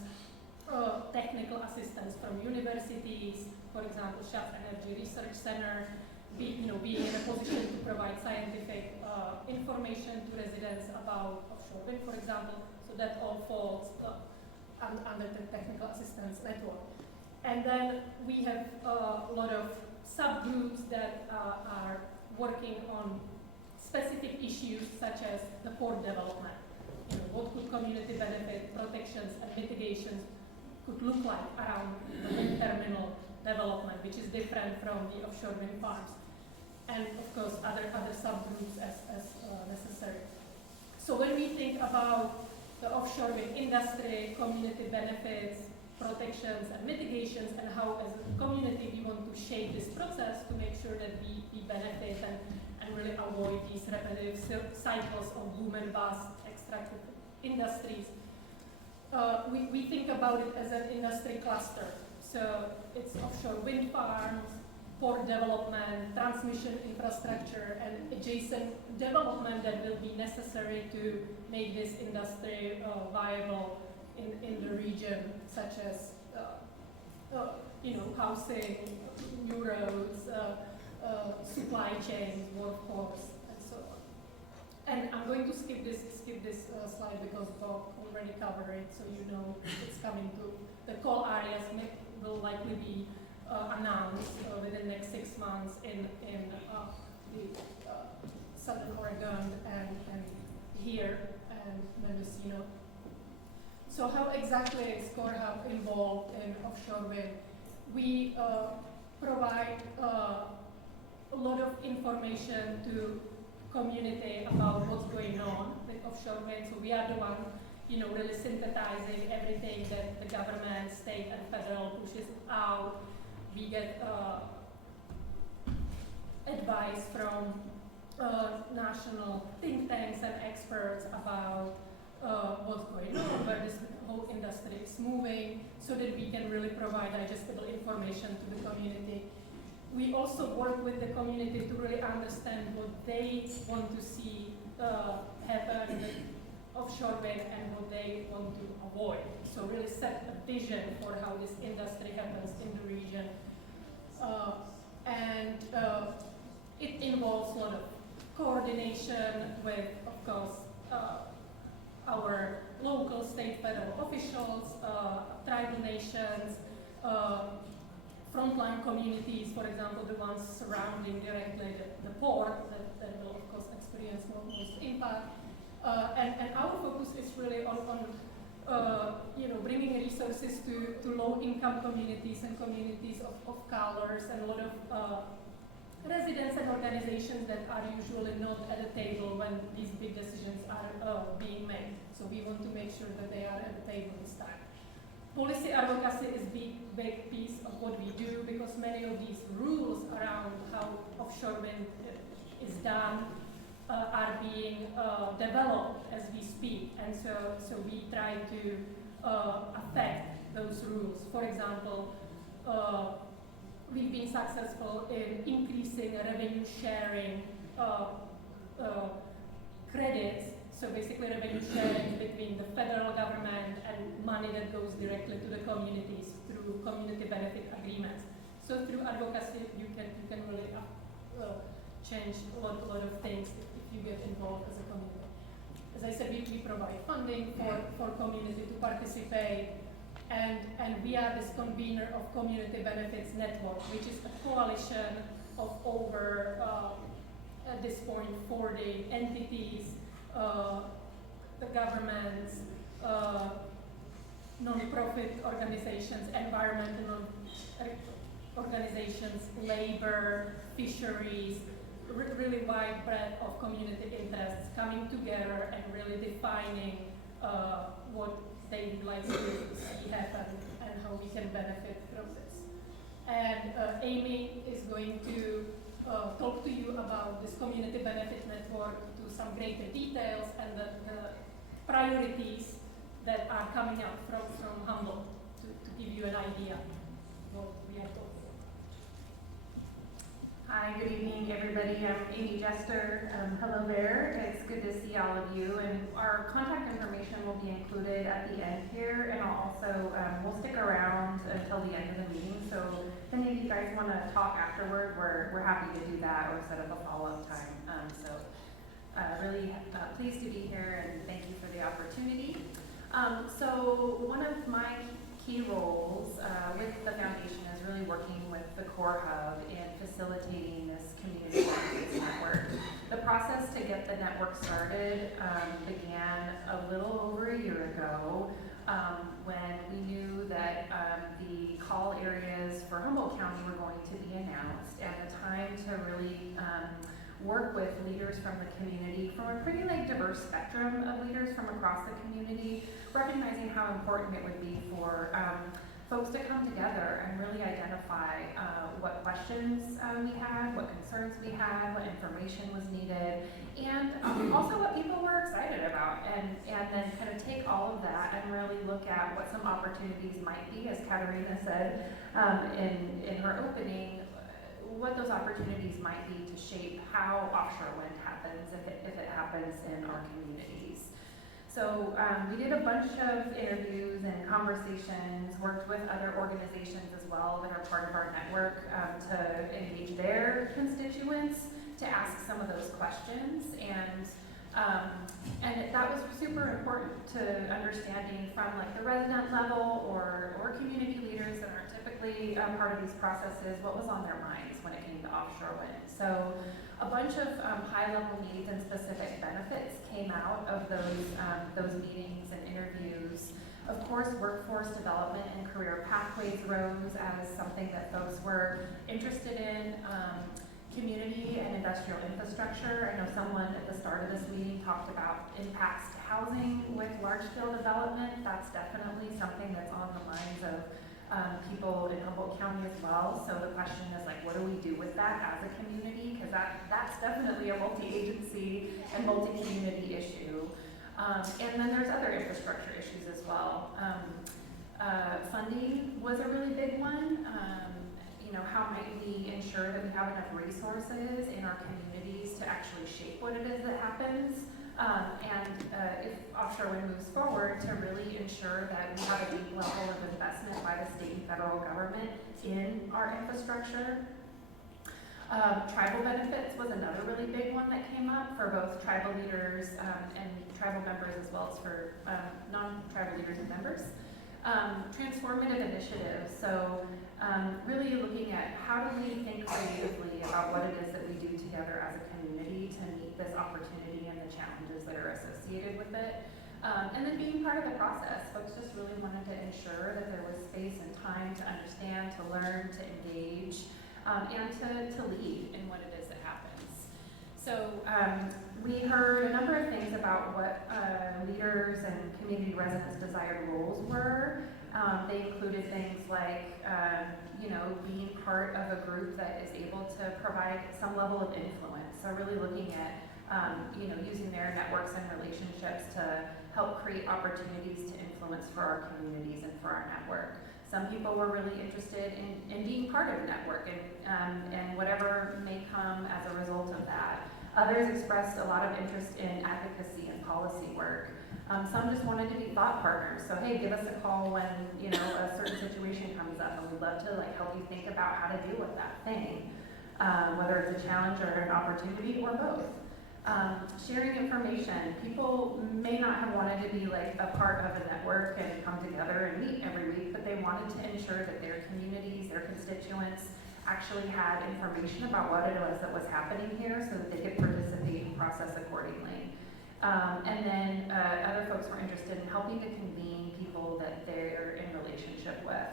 technical assistance from universities, for example, Shaft Energy Research Center, being in a position to provide scientific information to residents about offshore wind, for example. So that all falls under the technical assistance network. And then we have a lot of subgroups that are working on specific issues such as the port development. What could community benefit protections and mitigations could look like around the wind terminal development, which is different from the offshore wind farms. And of course, other subgroups as necessary. So when we think about the offshore wind industry, community benefits, protections and mitigations, and how as a community we want to shape this process to make sure that we benefit and really avoid these repetitive cycles of boom and bust extractive industries. We think about it as an industry cluster. So it's offshore wind farms, port development, transmission infrastructure, and adjacent development that will be necessary to make this industry viable in the region, such as housing, new roads, supply chains, workforce, and so on. And I'm going to skip this slide because Bob already covered it, so you know it's coming to the call areas will likely be announced within the next 6 months in the Southern Oregon and here and Mendocino. So how exactly is CORE Hub involved in offshore wind? We provide a lot of information to community about what's going on with offshore wind. So we are the one, really synthesizing everything that the government, state and federal pushes out. We get advice from national think tanks and experts about what's going on, where this whole industry is moving, so that we can really provide digestible information to the community. We also work with the community to really understand what they want to see happen with offshore wind and what they want to avoid. So really set a vision for how this industry happens in the region. It involves a lot of coordination with, of course, our local, state, federal officials, tribal nations, frontline communities, for example, the ones surrounding directly the port that will, of course, experience most impact. And our focus is really on bringing resources to low-income communities and communities of colors, and a lot of residents and organizations that are usually not at the table when these big decisions are being made. So we want to make sure that they are at the table this time. Policy advocacy is a big piece of what we do, because many of these rules around how offshore wind is done are being developed as we speak, and so we try to affect those rules. For example, we've been successful in increasing revenue sharing credits. So basically revenue sharing between the federal government and money that goes directly to the communities through community benefit agreements. So through advocacy, you can really change a lot of things if you get involved as a community. As I said, we provide funding for community to participate, and we are this convener of Community Benefits Network, which is a coalition of over, at this point, 40 entities, the governments, non-profit organizations, environmental organizations, labor, fisheries, really wide breadth of community interests coming together and really defining what they would like to see happen and how we can benefit from this. And Amy is going to talk to you about this Community Benefit Network to some greater details and the priorities that are coming up from Humboldt to give you an idea of what we are talking about. Hi, good evening, everybody. I'm Amy Jester. Hello there. It's good to see all of you. And our contact information will be included at the end here, and I'll also we'll stick around until the end of the meeting. So if any of you guys want to talk afterward, we're happy to do that or set up a follow-up time. Really pleased to be here, and thank you for the opportunity. So one of my key roles with the foundation is really working with the Core Hub in facilitating this community benefits network. The process to get the network started began a little over a year ago when we knew that the call areas for Humboldt County were going to be announced, and the time to really work with leaders from the community, from a pretty diverse spectrum of leaders from across the community, recognizing how important it would be for folks to come together and really identify what questions we had, what concerns we had, what information was needed, and also what people were excited about, and then kind of take all of that and really look at what some opportunities might be, as Katarina said in her opening, what those opportunities might be to shape how offshore wind happens, if it happens in our communities. So we did a bunch of interviews and conversations, worked with other organizations as well that are part of our network to engage their constituents, to ask some of those questions, and that was super important to understanding from the resident level or community leaders that aren't typically part of these processes, what was on their minds when it came to offshore wind. So a bunch of high-level needs and specific benefits came out of those meetings and interviews. Of course, workforce development and career pathways rose as something that folks were interested in. community and industrial infrastructure. I know someone at the start of this meeting talked about impacts to housing with large-scale development. That's definitely something that's on the minds of people in Humboldt County as well. So the question is like, what do we do with that as a community? Because that's definitely a multi-agency and multi-community issue. And then there's other infrastructure issues as well. Funding was a really big one. You know, how might we ensure that we have enough resources in our communities to actually shape what it is that happens? If offshore wind moves forward, to really ensure that we have a deep level of investment by the state and federal government in our infrastructure. Tribal benefits was another really big one that came up for both tribal leaders and tribal members, as well as for non-tribal leaders and members. Transformative initiatives, so really looking at how do we think creatively about what it is that we do together as a community to meet this opportunity and the challenges that are associated with it. And then being part of the process, folks just really wanted to ensure that there was space and time to understand, to learn, to engage, and to lead in what it is that happens. So we heard a number of things about what leaders and community residents' desired roles were. They included things like, you know, being part of a group that is able to provide some level of influence. So really looking at, you know, using their networks and relationships to help create opportunities to influence for our communities and for our network. Some people were really interested in being part of a network and whatever may come as a result of that. Others expressed a lot of interest in advocacy and policy work. Some just wanted to be thought partners. So hey, give us a call when, you know, a certain situation comes up, and we'd love to like help you think about how to deal with that thing, whether it's a challenge or an opportunity or both. Sharing information. People may not have wanted to be like a part of a network and come together and meet every week, but they wanted to ensure that their communities, their constituents, actually had information about what it was that was happening here so that they could participate and process accordingly. And then other folks were interested in helping to convene people that they're in relationship with.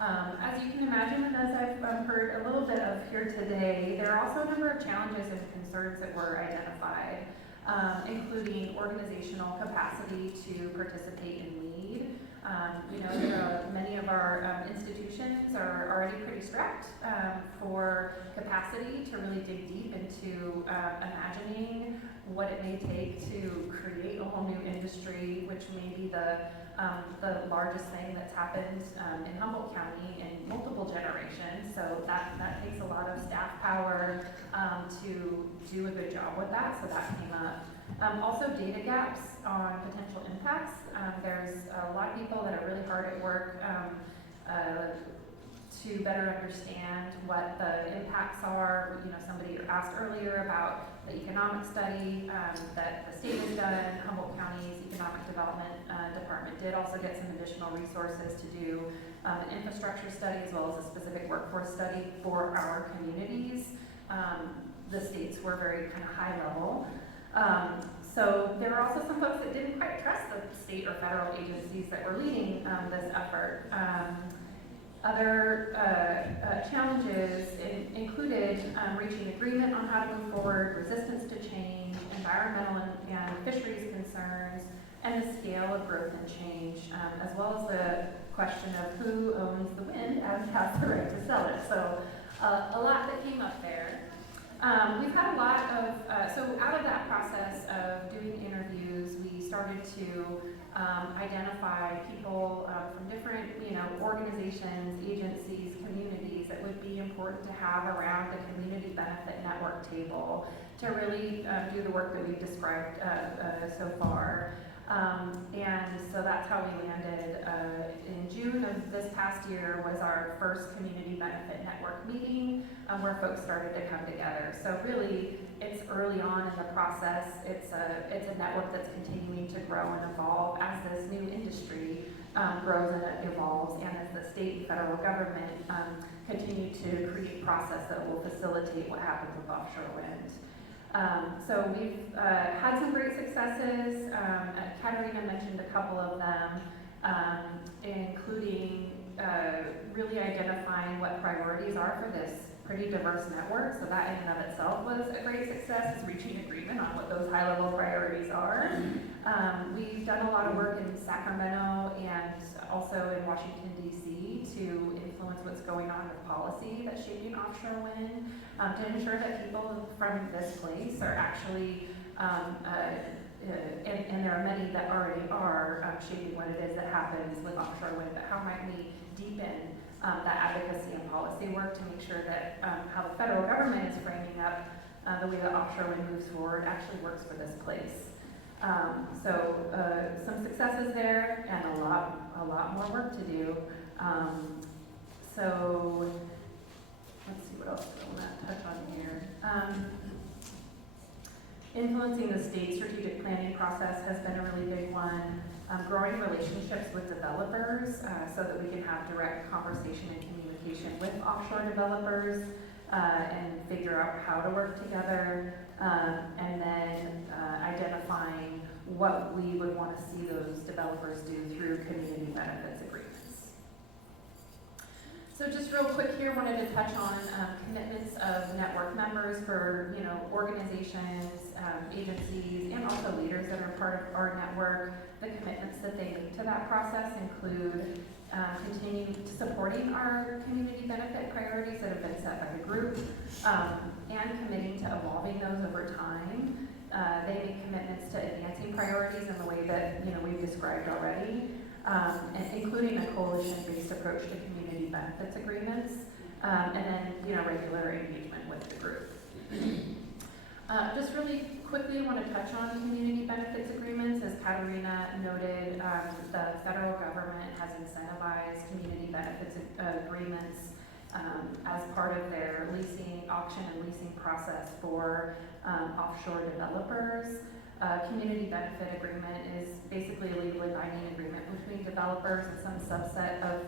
As you can imagine, and as I've heard a little bit of here today, there are also a number of challenges and concerns that were identified, including organizational capacity to participate and lead. You know, many of our institutions are already pretty strapped for capacity to really dig deep into imagining what it may take to create a whole new industry, which may be the largest thing that's happened in Humboldt County in multiple generations. So that takes a lot of staff power to do a good job with that. So that came up. Also data gaps on potential impacts. There's a lot of people that are really hard at work to better understand what the impacts are. You know, somebody asked earlier about the economic study that the state has done. Humboldt County's Economic Development Department did also get some additional resources to do an infrastructure study as well as a specific workforce study for our communities. The states were very kind of high level. So there were also some folks that didn't quite trust the state or federal agencies that were leading this effort. Other challenges included reaching agreement on how to move forward, resistance to change, environmental and fisheries concerns, and the scale of growth and change, as well as the question of who owns the wind and has the right to sell it. So a lot that came up there. We've had a lot of, so out of that process of doing interviews, we started to identify people from different, you know, organizations, agencies, communities that would be important to have around the community benefit network table to really do the work that we've described so far. And so that's how we landed. In June of this past year was our first community benefit network meeting where folks started to come together. So really, it's early on in the process. It's a network that's continuing to grow and evolve as this new industry grows and evolves, and as the state and federal government continue to create process that will facilitate what happens with offshore wind. So we've had some great successes. Katarina mentioned a couple of them, including really identifying what priorities are for this pretty diverse network, so that in and of itself was a great success, is reaching agreement on what those high-level priorities are. We've done a lot of work in Sacramento and also in Washington, D.C. to influence what's going on with policy that's shaping offshore wind, to ensure that people from this place are actually, and there are many that already are shaping what it is that happens with offshore wind, but how might we deepen that advocacy and policy work to make sure that how the federal government is framing up the way that offshore wind moves forward actually works for this place. So some successes there and a lot more work to do. So let's see what else I want to touch on here. Influencing the state strategic planning process has been a really big one. Growing relationships with developers so that we can have direct conversation and communication with offshore developers and figure out how to work together, and then identifying what we would want to see those developers do through community benefits agreements. So just real quick here, wanted to touch on commitments of network members for, organizations, agencies, and also leaders that are part of our network. The commitments that they make to that process include continuing supporting our community benefit priorities that have been set by the group, and committing to evolving those over time. They make commitments to advancing priorities in the way that we've described already, and including a coalition-based approach to community benefits agreements, and then regular engagement with the group. Just really quickly, I want to touch on community benefits agreements. As Katarina noted, the federal government has incentivized community benefits agreements as part of their auction and leasing process for offshore developers. Community benefit agreement is basically a legally binding agreement between developers and some subset of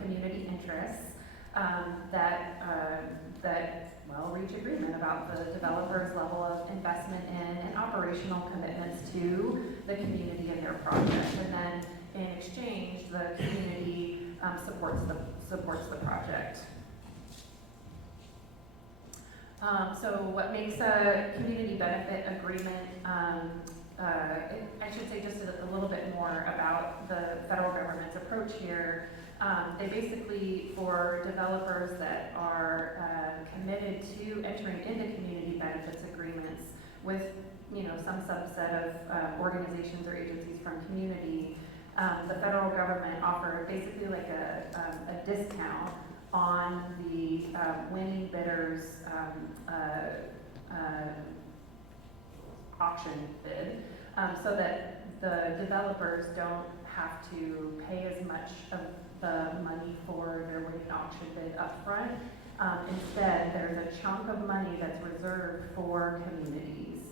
community interests that reach agreement about the developer's level of investment in and operational commitments to the community and their project. And then in exchange, the community supports the project. So what makes a community benefit agreement, I should say just a little bit more about the federal government's approach here. They basically, for developers that are committed to entering into community benefits agreements with, some subset of organizations or agencies from community, the federal government offered basically like a discount on the winning bidders' auction bid, so that the developers don't have to pay as much of the money for their winning auction bid upfront. Instead, there's a chunk of money that's reserved for communities,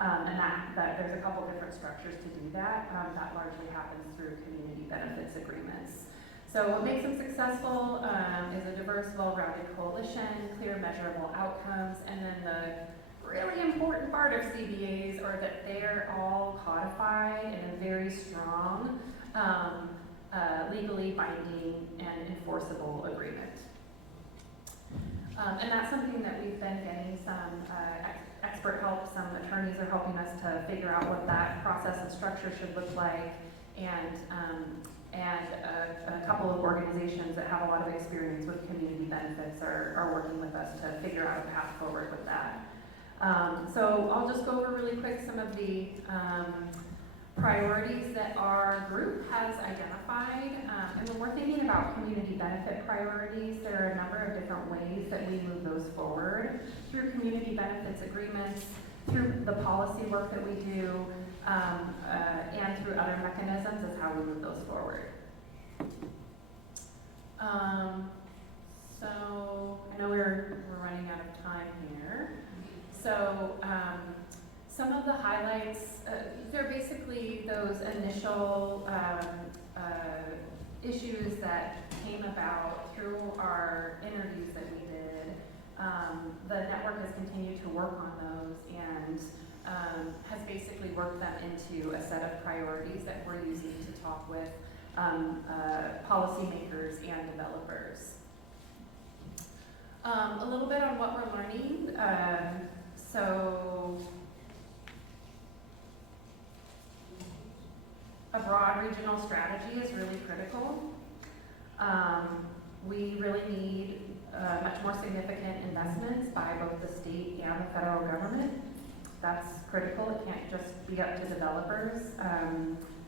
and that there's a couple different structures to do that. That largely happens through community benefits agreements. So what makes them successful is a diverse, well-rounded coalition, clear, measurable outcomes, and then the really important part of CBAs are that they're all codified in a very strong, legally binding and enforceable agreement. And that's something that we've been getting some expert help. Some attorneys are helping us to figure out what that process and structure should look like, and a couple of organizations that have a lot of experience with community benefits are working with us to figure out a path forward with that. So I'll just go over really quick some of the priorities that our group has identified. And when we're thinking about community benefit priorities, there are a number of different ways that we move those forward through community benefits agreements, through the policy work that we do, and through other mechanisms is how we move those forward. So I know we're running out of time here. So some of the highlights, they're basically those initial issues that came about through our interviews that we did. The network has continued to work on those and has basically worked them into a set of priorities that we're using to talk with policymakers and developers. A little bit on what we're learning. So a broad regional strategy is really critical. We really need much more significant investments by both the state and the federal government. That's critical. It can't just be up to developers.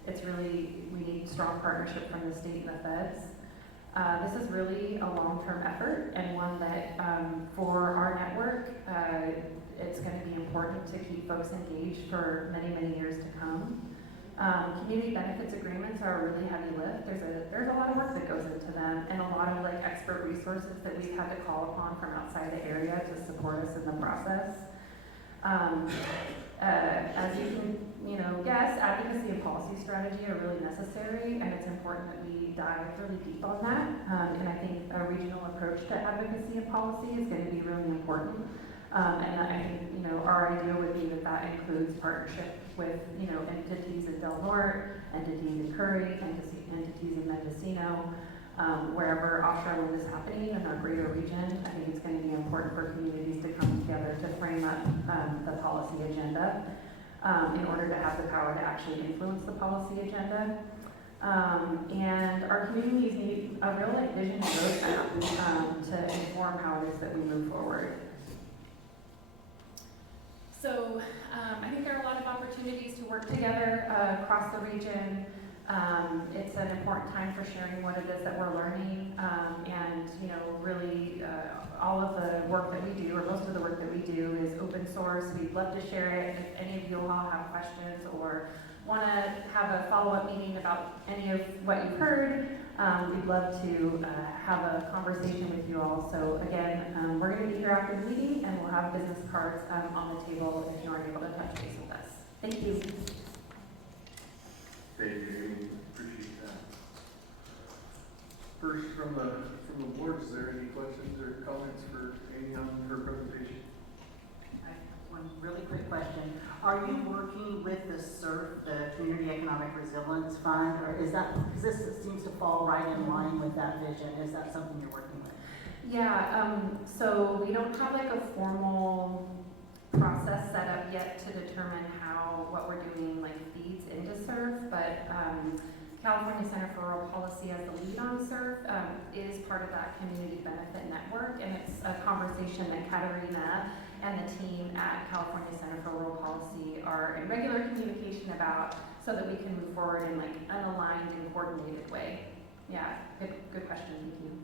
It's really, we need strong partnership from the state and the feds. This is really a long-term effort and one that for our network, it's going to be important to keep folks engaged for many, many years to come. Community benefits agreements are a really heavy lift. There's a lot of work that goes into them and a lot of like expert resources that we've had to call upon from outside the area to support us in the process. As you can, guess, advocacy and policy strategy are really necessary, and it's important that we dive really deep on that. And I think a regional approach to advocacy and policy is going to be really important. And I think, our idea would be that includes partnership with, entities in Del Norte, entities in Curry, entities in Mendocino, wherever offshore wind is happening in our greater region. I think it's going to be important for communities to come together to frame up the policy agenda in order to have the power to actually influence the policy agenda. And our communities need a real vision and roadmap to inform how it is that we move forward. So I think there are a lot of opportunities to work together across the region. It's an important time for sharing what it is that we're learning, and really all of the work that we do, or most of the work that we do, is open source. We'd love to share it. If any of you all have questions or want to have a follow-up meeting about any of what you've heard, we'd love to have a conversation with you all. So again, we're going to be here after the meeting, and we'll have business cards on the table if you aren't able to touch base with us. Thank you. Thank you, appreciate that. First, from the board, is there any questions or comments for Amy on her presentation? I have one really quick question. Are you working with the CERF, the Community Economic Resilience Fund, or is that, because this seems to fall right in line with that vision, is that something you're working with? Yeah, so we don't have like a formal process set up yet to determine how what we're doing like feeds into CERF, but California Center for Rural Policy as the lead on CERF is part of that community benefit network, and it's a conversation that Katarina and the team at California Center for Rural Policy are in regular communication about, so that we can move forward in like an aligned and coordinated way. Yeah, good question, thank you.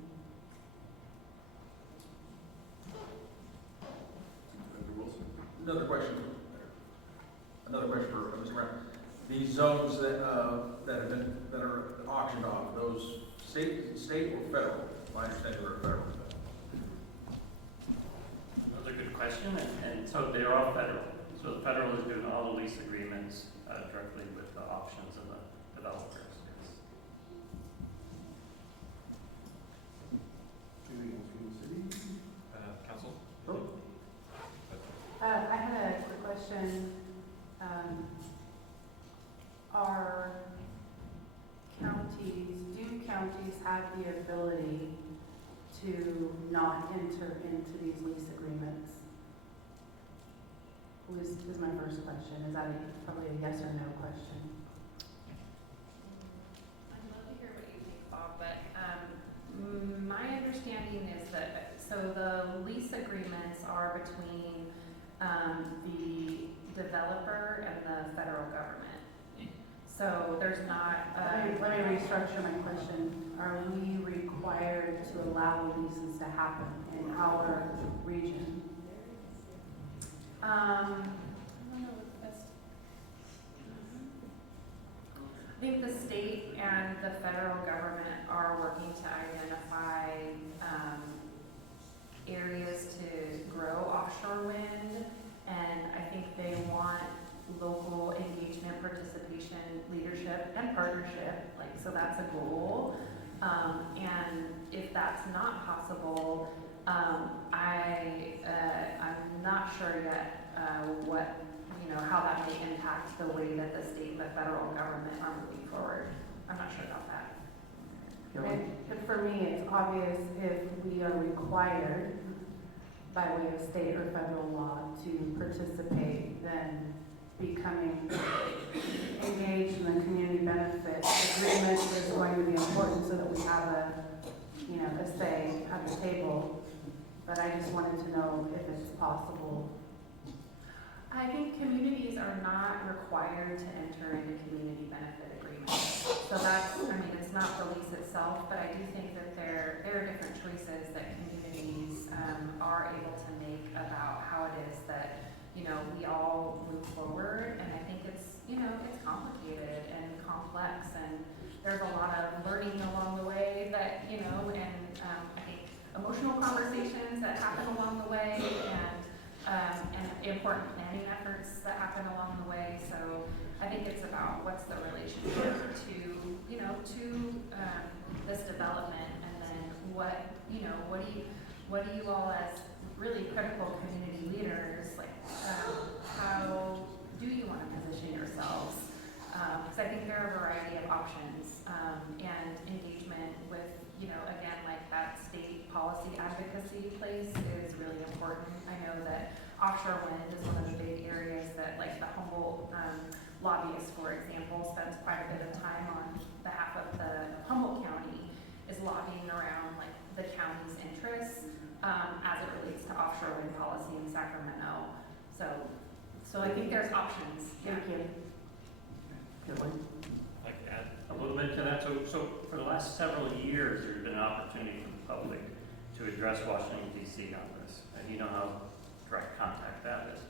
Another question for Mr. Brown. These zones that are auctioned off, those state or federal? My understanding are federal. That's a good question, and so they're all federal. So the federal is doing all the lease agreements directly with the auctions and the developers. Council? I had a quick question. Do counties have the ability to not enter into these lease agreements? Is my first question. Is that probably a yes or no question? I'd love to hear what you think, Bob, but my understanding is that, so the lease agreements are between the developer and the federal government. So there's not Let me restructure my question. Are we required to allow leases to happen in our region? I think the state and the federal government are working to identify areas to grow offshore wind, and I think they want local engagement, participation, leadership, and partnership. So that's a goal. And if that's not possible, I'm not sure yet how that may impact the way that the state and the federal government are moving forward. I'm not sure about that. And for me, it's obvious if we are required by way of state or federal law to participate, then becoming engaged in the community benefit agreement is going to be important so that we have a say at the table. But I just wanted to know if it's possible. I think communities are not required to enter into community benefit agreements. So that's, it's not the lease itself, but I do think that there are different choices that communities are able to make about how it is that, we all move forward. And I think it's complicated and complex, and there's a lot of learning along the way that, and I think emotional conversations that happen along the way, and important planning efforts that happen along the way. So I think it's about what's the relationship to this development, and then what do you all as really critical community leaders, how do you want to position yourselves? Because I think there are a variety of options, and engagement with, again, like that state policy advocacy place is really important. I know that offshore wind is one of the big areas that, like, the Humboldt lobbyist, for example, spends quite a bit of time on behalf of the Humboldt County, is lobbying around, like, the county's interests as it relates to offshore wind policy in Sacramento. So I think there's options. Thank you. Kelly? I'd like to add a little bit to that. So for the last several years, there's been an opportunity for the public to address Washington, D.C. on this. And you know how direct contact that is.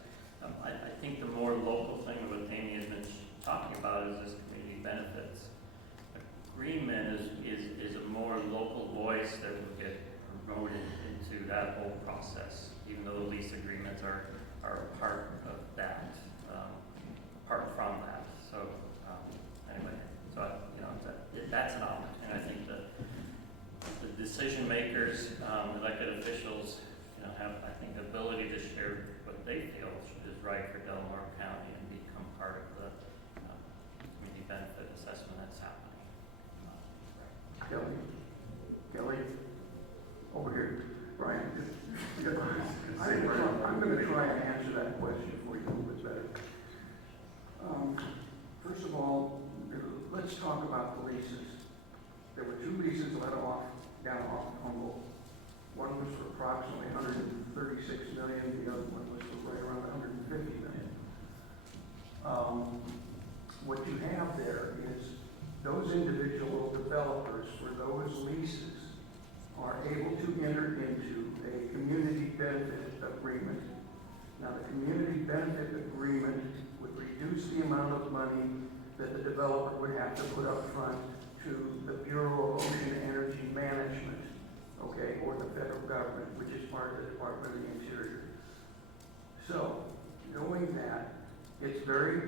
I think the more local thing that what Amy has been talking about is this community benefits agreement is a more local voice that will get promoted into that whole process, even though the lease agreements are part of that, apart from that. So anyway, that's an opportunity. I think the decision makers, elected officials, have, I think, the ability to share what they feel is right for Delaware County and become part of the community benefit assessment that's happening. Kelly, over here. Brian, I'm going to try and answer that question for you a little bit better. First of all, let's talk about the leases. There were 2 leases let off down off of Humboldt. One was for approximately $136 million. The other one was for right around $150 million. What you have there is those individual developers for those leases are able to enter into a community benefit agreement. Now, the community benefit agreement would reduce the amount of money that the developer would have to put up front to the Bureau of Ocean Energy Management, okay, or the federal government, which is part of the Department of the Interior. So, knowing that, it's very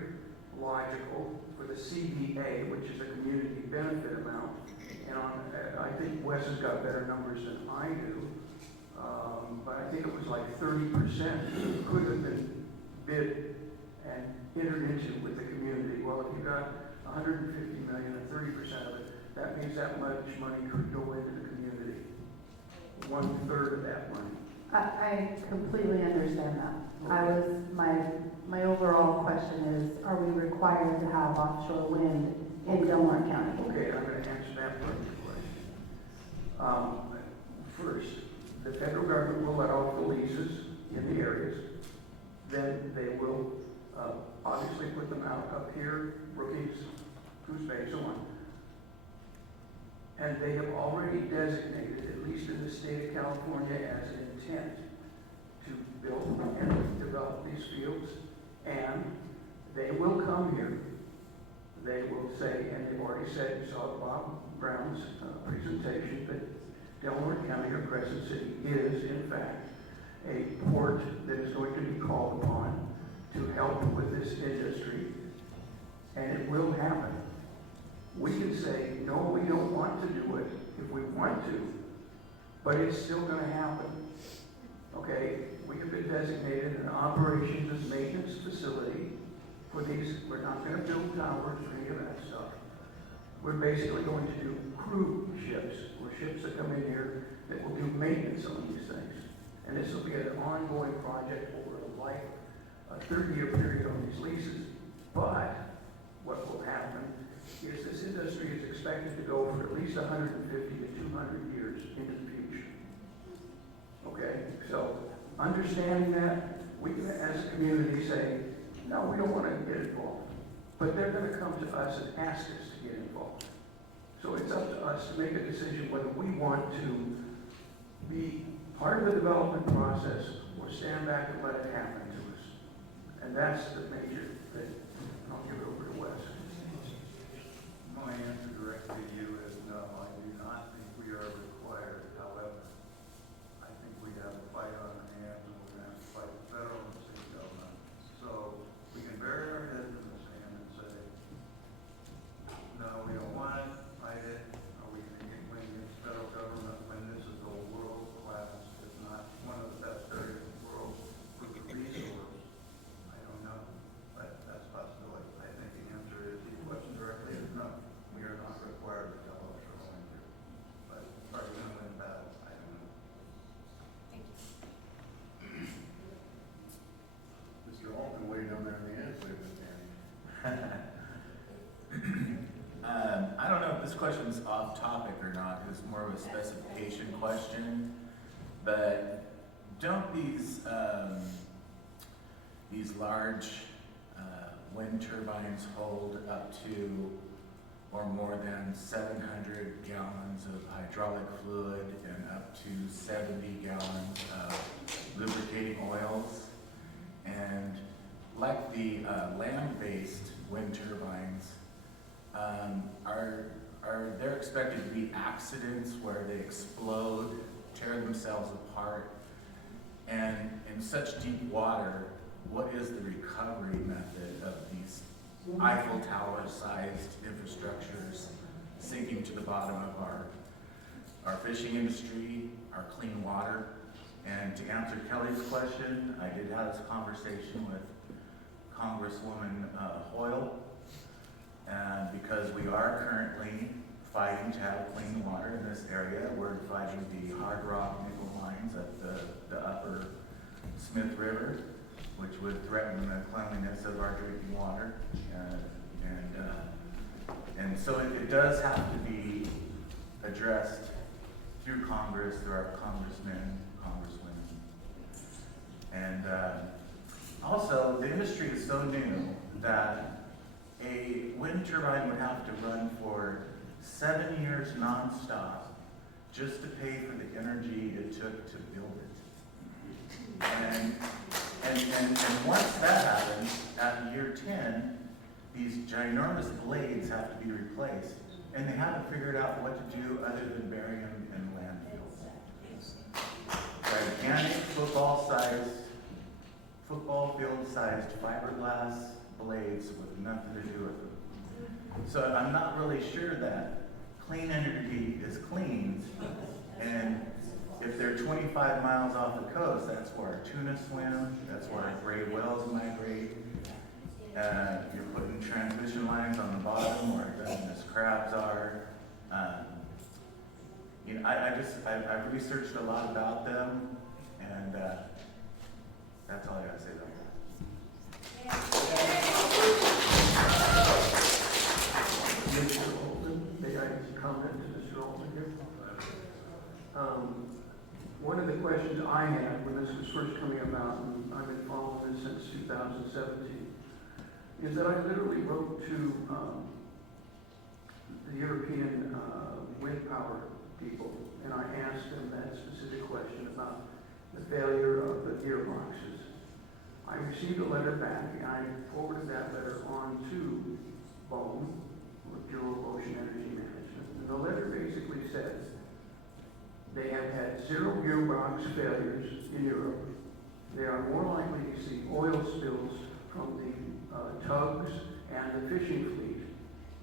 logical for the CBA, which is a community benefit amount, and I think Wes has got better numbers than I do, but I think it was like 30% could have been bid and entered into with the community. Well, if you got $150 million and 30% of it, that means that much money could go into the community. 1/3 of that money. I completely understand that. My overall question is, are we required to have offshore wind in Delaware County? Okay, I'm going to answer that part of the question. First, the federal government will let off the leases in the areas. Then they will obviously put them out up here, Brookings, Coos Bay, so on. And they have already designated, at least in the state of California, as an intent to build and develop these fields. And they will come here. They will say, and they've already said, you saw Bob Brown's presentation, that Delaware County or Crescent City is, in fact, a port that is going to be called upon to help with this industry, and it will happen. We can say, no, we don't want to do it if we want to, but it's still going to happen. Okay, we have been designated an operations and maintenance facility for these. We're not going to build towers or any of that stuff. We're basically going to do crew ships, or ships that come in here that will do maintenance on these things. And this will be an ongoing project over a 30-year period on these leases. But what will happen is this industry is expected to go for at least 150 to 200 years into the future. Okay, so understanding that, we can, as a community, say, no, we don't want to get involved. But they're going to come to us and ask us to get involved. So it's up to us to make a decision whether we want to be part of the development process or stand back and let it happen to us. And that's the major thing. I'll give it over to Wes. My answer directly to you is no, I do not think we are required. However, I think we have a fight on our hands, and we're going to have to fight the federal and state government. So we can bury our heads in the sand and say, no, we don't want it, fight it, or we can win against the federal government when this is a world class, if not one of the best areas in the world for the resource. I don't know, but that's a possibility. I think the answer is, the question directly is no. We are not required to tell us we're going to. But are we going to win battle? I don't know. Mr. Altman, way down there in the end, wait a minute, I don't know if this question's off topic or not. It's more of a specification question. But don't these large wind turbines hold up to or more than 700 gallons of hydraulic fluid and up to 70 gallons of lubricating oils? And like the land-based wind turbines, are there expected to be accidents where they explode, tear themselves apart? And in such deep water, what is the recovery method of these Eiffel Tower-sized infrastructures sinking to the bottom of our fishing industry, our clean water? And to answer Kelly's question, I did have this conversation with Congresswoman Hoyle, because we are currently fighting to have clean water in this area. We're fighting the hard rock nickel mines at the upper Smith River, which would threaten the cleanliness of our drinking water. And so it does have to be addressed through Congress, through our congressmen, congresswomen. And also, the industry is so new that a wind turbine would have to run for 7 years nonstop just to pay for the energy it took to build it. And once that happens, at year 10, these ginormous blades have to be replaced, and they haven't figured out what to do other than bury them in landfills. Gigantic football field-sized fiberglass blades with nothing to do with them. So I'm not really sure that clean energy is clean, and if they're 25 miles off the coast, that's where tuna swim, that's where gray whales migrate. You're putting transmission lines on the bottom where Dungeness crabs are. I've researched a lot about them, and that's all I gotta say about that. Mr. Altman, may I comment to Mr. Altman here? One of the questions I had when this was first coming about, and I've been following this since 2017, is that I literally wrote to the European wind power people, and I asked them that specific question about the failure of the gearboxes. I received a letter back, and I forwarded that letter on to BOEM, Bureau of Ocean Energy Management. And the letter basically says they have had 0 gearbox failures in Europe. They are more likely to see oil spills from the tugs and the fishing fleet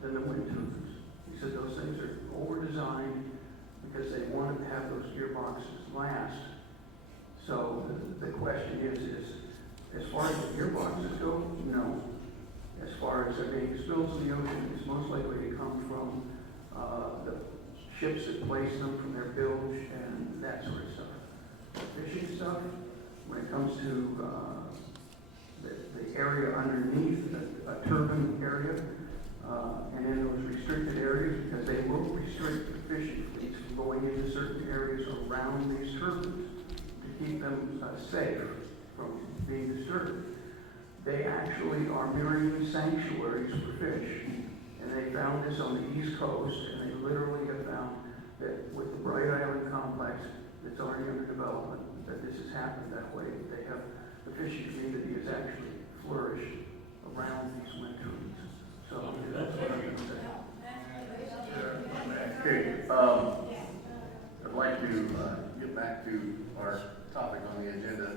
than the wind turbines. He said those things are over-designed because they wanted to have those gearboxes last. So the question is as far as the gearboxes go, no. As far as there being spills in the ocean, it's most likely to come from the ships that place them from their bilge and that sort of stuff. The fishing stuff, it comes to the area underneath a turbine area, and in those restricted areas, because they will restrict the fishing fleets from going into certain areas around these turbines to keep them safe from being disturbed. They actually are mirroring sanctuaries for fish. And they found this on the East Coast, and they literally have found that with the Bright Island complex that's already under development, that this has happened that way. They have, the fishing community has actually flourished around these wind turbines. So that's what I'm going to say. Okay, I'd like to get back to our topic on the agenda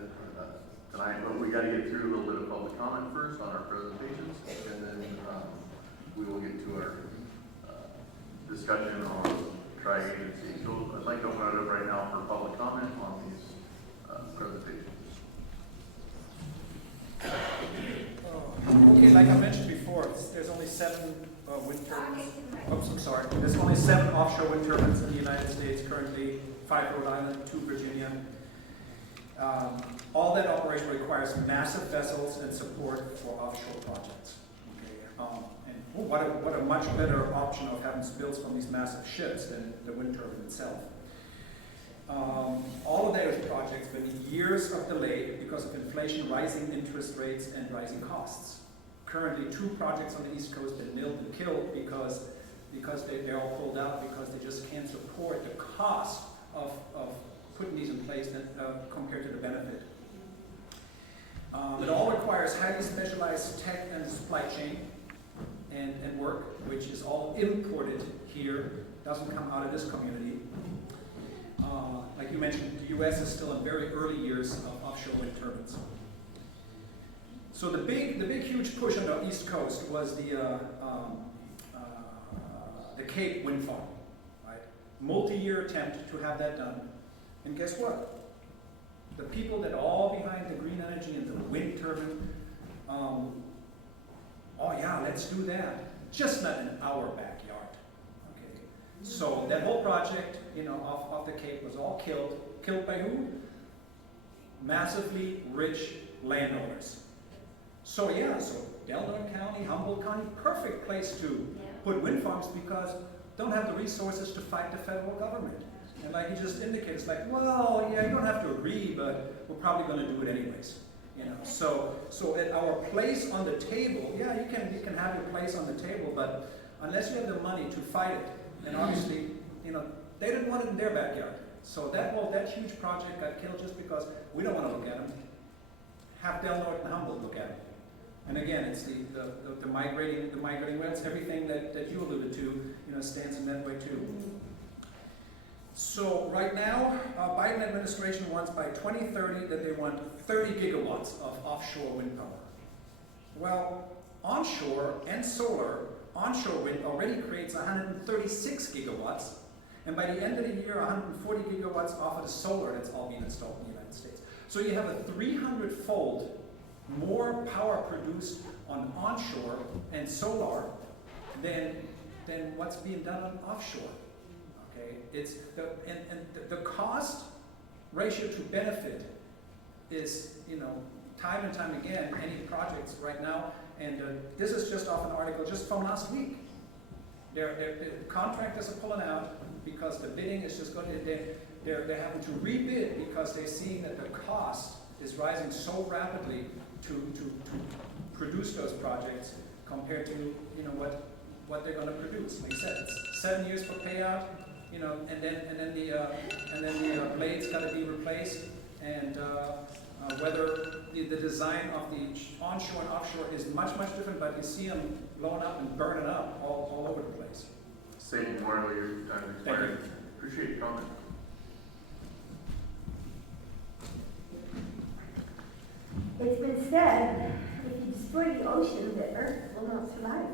tonight, but we got to get through a little bit of public comment first on our presentations, and then we will get to our discussion on tri-agency. So I'd like to open it up right now for public comment on these presentations. Okay, like I mentioned before, there's only 7 wind turbines. Oops, I'm sorry. There's only 7 offshore wind turbines in the United States currently, 5 Rhode Island, 2 Virginia. All that operation requires massive vessels and support for offshore projects. Okay, and what a much better option of having spills from these massive ships than the wind turbine itself. All of those projects have been years of delay because of inflation, rising interest rates, and rising costs. Currently, 2 projects on the East Coast have been milled and killed because they're all pulled out because they just can't support the cost of putting these in place compared to the benefit. It all requires highly specialized tech and supply chain and work, which is all imported here, doesn't come out of this community. Like you mentioned, the U.S. is still in very early years of offshore wind turbines. So the big huge push on the East Coast was the Cape wind farm, right? Multi-year attempt to have that done. And guess what? The people that are all behind the green energy and the wind turbine, oh yeah, let's do that. Just not in our backyard. Okay. So that whole project, off the Cape was all killed. Killed by who? Massively rich landowners. So yeah, so Delaware County, Humboldt County, perfect place to put wind farms because don't have the resources to fight the federal government. And like you just indicated, it's like, well, yeah, you don't have to agree, but we're probably going to do it anyways. So at our place on the table, yeah, you can have your place on the table, but unless you have the money to fight it, and obviously, they didn't want it in their backyard. So that huge project got killed just because we don't want to look at them. Have Del Norte and Humboldt look at them. And again, it's the migrating whales, everything that you alluded to, stands in that way too. So right now, Biden administration wants by 2030 that they want 30 gigawatts of offshore wind power. Well, onshore and solar, onshore wind already creates 136 gigawatts, and by the end of the year, 140 gigawatts off of the solar that's all being installed in the United States. So you have a 300-fold more power produced on onshore and solar than what's being done on offshore. Okay, it's the cost ratio to benefit is time and time again any projects right now, and this is just off an article just from last week. The contractors are pulling out because the bidding is just going to they're having to rebid because they're seeing that the cost is rising so rapidly to produce those projects compared to what they're going to produce. Like I said, it's 7 years for payout, and then the blades got to be replaced, and whether the design of the onshore and offshore is much different, but you see them blowing up and burning up all over the place. Satan Memorial, your time expired. Appreciate your comment. It's been said, if you destroy the ocean, the earth will not survive.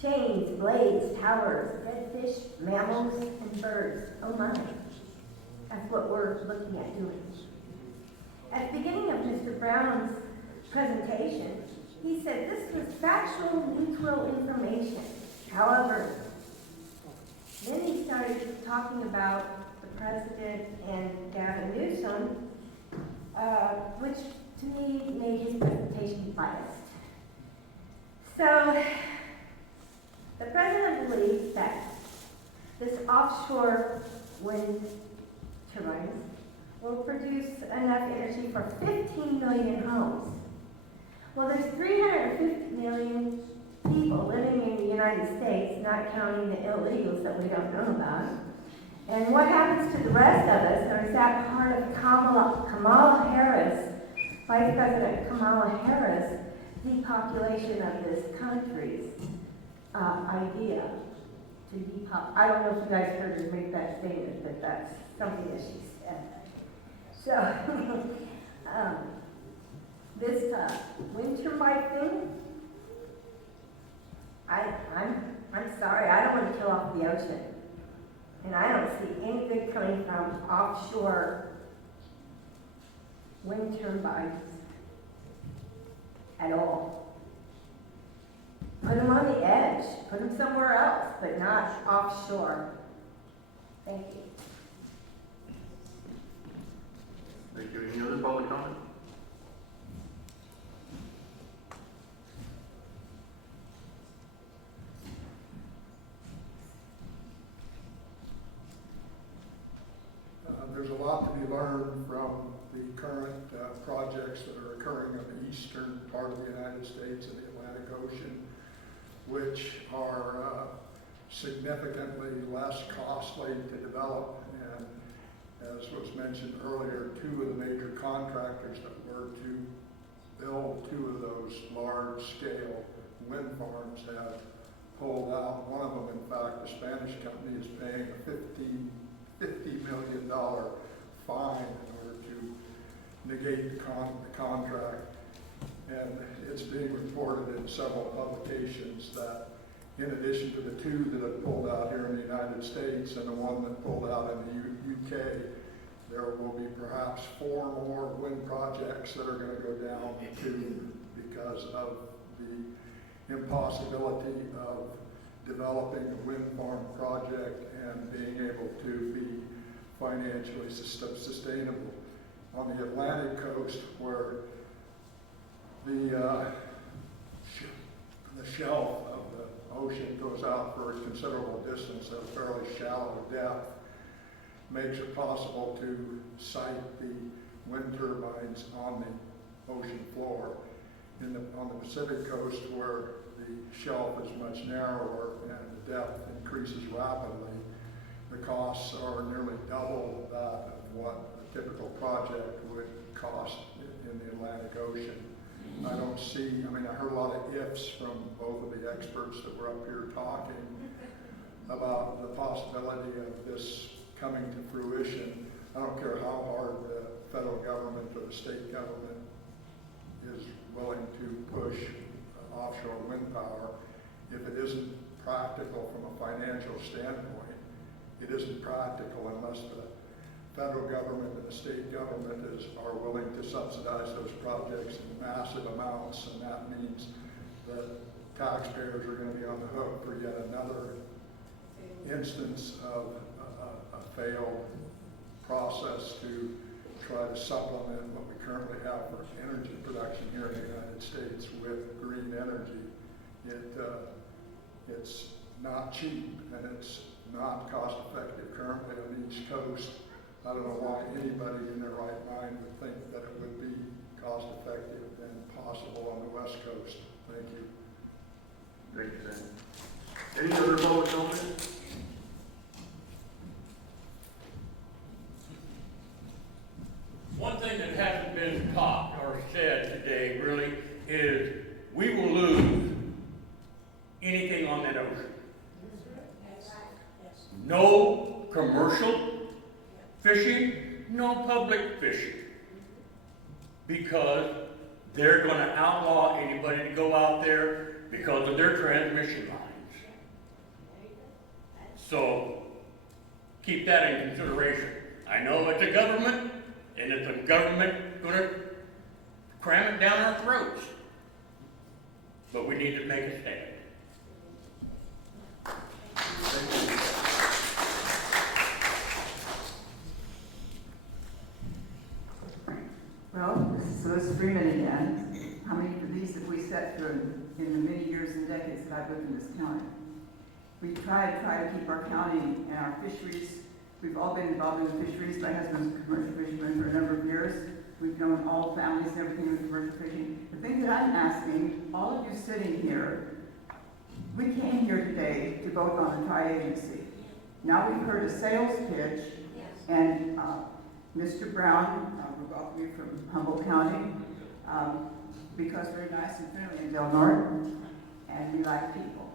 Chains, blades, towers, dead fish, mammals, and birds. Oh my. That's what we're looking at doing. At the beginning of Mr. Brown's presentation, he said this was factual, neutral information. However, then he started talking about the president and Gavin Newsom which to me made his presentation biased. So, the president believes that this offshore wind turbines will produce enough energy for 15 million homes. Well, there's 350 million people living in the United States, not counting the illegals that we don't know about. And what happens to the rest of us, or is that part of Kamala Harris, Vice President Kamala Harris, depopulation of this country's idea to I don't know if you guys heard her make that statement, but that's something that she said. So, this wind turbine thing, I'm sorry, I don't want to kill off the ocean. And I don't see any good coming from offshore wind turbines at all. Put them on the edge, put them somewhere else, but not offshore. Thank you. Thank you. Any other public comment? There's a lot to be learned from the current projects that are occurring on the eastern part of the United States and the Atlantic Ocean, which are significantly less costly to develop. And as was mentioned earlier, two of the major contractors that were to build two of those large-scale wind farms have pulled out. One of them, in fact, the Spanish company, is paying a $50 million fine in order to negate the contract. And it's being reported in several publications that in addition to the two that have pulled out here in the United States and the one that pulled out in the UK, there will be perhaps 4 more wind projects that are going to go down too, because of the impossibility of developing a wind farm project and being able to be financially sustainable. On the Atlantic coast, where the shelf of the ocean goes out for a considerable distance at a fairly shallow depth, makes it possible to site the wind turbines on the ocean floor. On the Pacific coast, where the shelf is much narrower and the depth increases rapidly, the costs are nearly double that of what a typical project would cost in the Atlantic Ocean. I don't see, I heard a lot of ifs from both of the experts that were up here talking about the possibility of this coming to fruition. I don't care how hard the federal government or the state government is willing to push offshore wind power. If it isn't practical from a financial standpoint, it isn't practical unless the federal government and the state government are willing to subsidize those projects in massive amounts, and that means that taxpayers are going to be on the hook for yet another instance of a failed process to try to supplement what we currently have for energy production here in the United States with green energy. It's not cheap and it's not cost effective currently on the East Coast. I don't know why anybody in their right mind would think that it would be cost effective and possible on the West Coast. Thank you. Thank you, Dan. Any other public comment? One thing that hasn't been taught or said today really is we will lose anything on that ocean. No commercial fishing, no public fishing, because they're going to outlaw anybody to go out there because of their transmission lines. So keep that in consideration. I know it's a government, and it's a government going to cram it down our throats, but we need to make a stand. Well, this is Liz Freeman again. How many of these have we sat through in the many years and decades that I've lived in this county? We try to keep our county and our fisheries. We've all been involved in the fisheries. My husband's a commercial fisherman for a number of years. We've known all families and everything with commercial fishing. The thing that I'm asking, all of you sitting here, we came here today to vote on the tri-agency. Now we've heard a sales pitch, and Mr. Brown, we welcome you from Humboldt County, because we're nice and friendly in Del Norte, and we like people.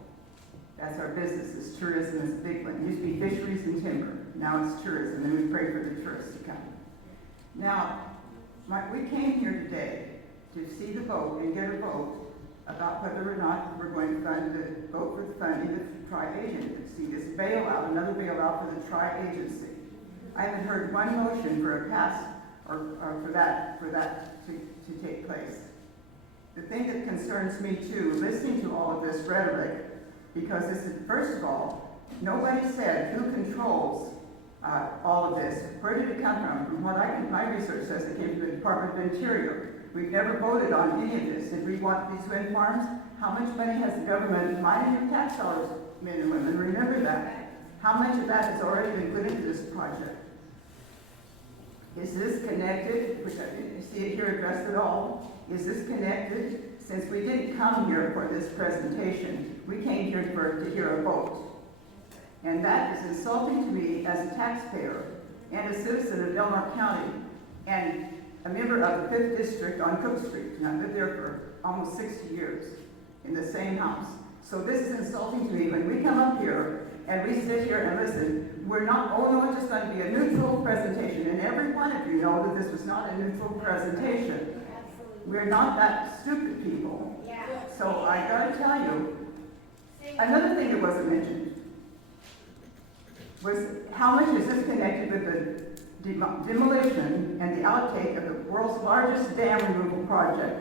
That's our business. Is tourism is a big one. It used to be fisheries and timber. Now it's tourism, and we pray for the tourists to come. Now, we came here today to see the vote and get a vote about whether or not we're going to vote for the funding of the tri-agency, this bailout, another bailout for the tri-agency. I haven't heard one motion for a pass or for that to take place. The thing that concerns me too, listening to all of this rhetoric, because this is, first of all, nobody said who controls all of this. Where did it come from? From what my research says, it came from the Department of Interior. We've never voted on any of this. Did we want these wind farms? How much money has the government, mining your tax dollars, men and women, remember that. How much of that has already been put into this project? Is this connected, which I didn't see it here addressed at all, is this connected? Since we didn't come here for this presentation, we came here to hear a vote. And that is insulting to me as a taxpayer and a citizen of Del Norte County and a member of the 5th District on Cook Street. And I've lived there for almost 60 years in the same house. So this is insulting to me when we come up here and we sit here and listen. We're not, oh no, it's just going to be a neutral presentation. And every one of you know that this was not a neutral presentation. We're not that stupid people. So I gotta tell you, another thing that wasn't mentioned was how much is this connected with the demolition and the outtake of the world's largest dam removal project.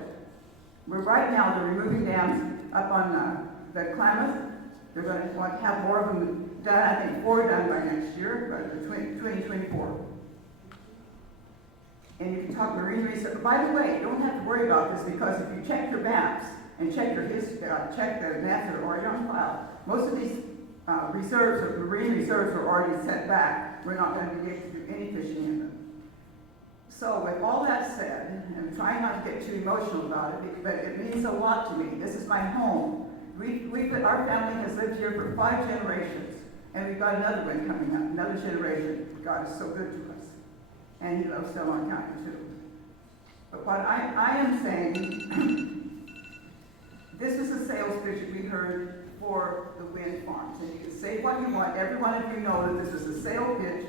We're right now, they're removing dams up on the Klamath. They're going to want to have more of them done, I think 4 done by next year, by 2024. And you can talk marine research. By the way, you don't have to worry about this because if you check your maps and check your check the maps that are already on file, most of these reserves or marine reserves are already sent back. We're not going to be able to do any fishing in them. So with all that said, and I'm trying not to get too emotional about it, but it means a lot to me. This is my home. Our family has lived here for 5 generations, and we've got another one coming up, another generation. God is so good to us. And he loves Del Norte County too. But what I am saying, this is a sales pitch that we heard for the wind farms. And you can say what you want. Every one of you know that this is a sales pitch.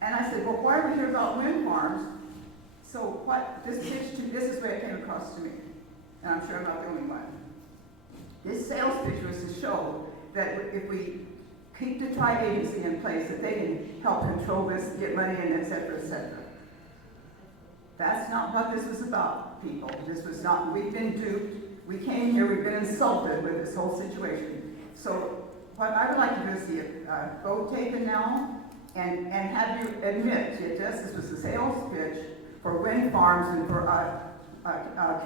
And I said, well, why are we here about wind farms? So what this pitch, this is where it came across to me. And I'm sure I'm not the only one. This sales pitch was to show that if we keep the tri-agency in place, that they can help control this, get money in, et cetera, et cetera. That's not what this was about, people. This was not, we've been duped. We came here, we've been insulted with this whole situation. So what I would like to do is see a vote taken now and have you admit that this was a sales pitch for wind farms and for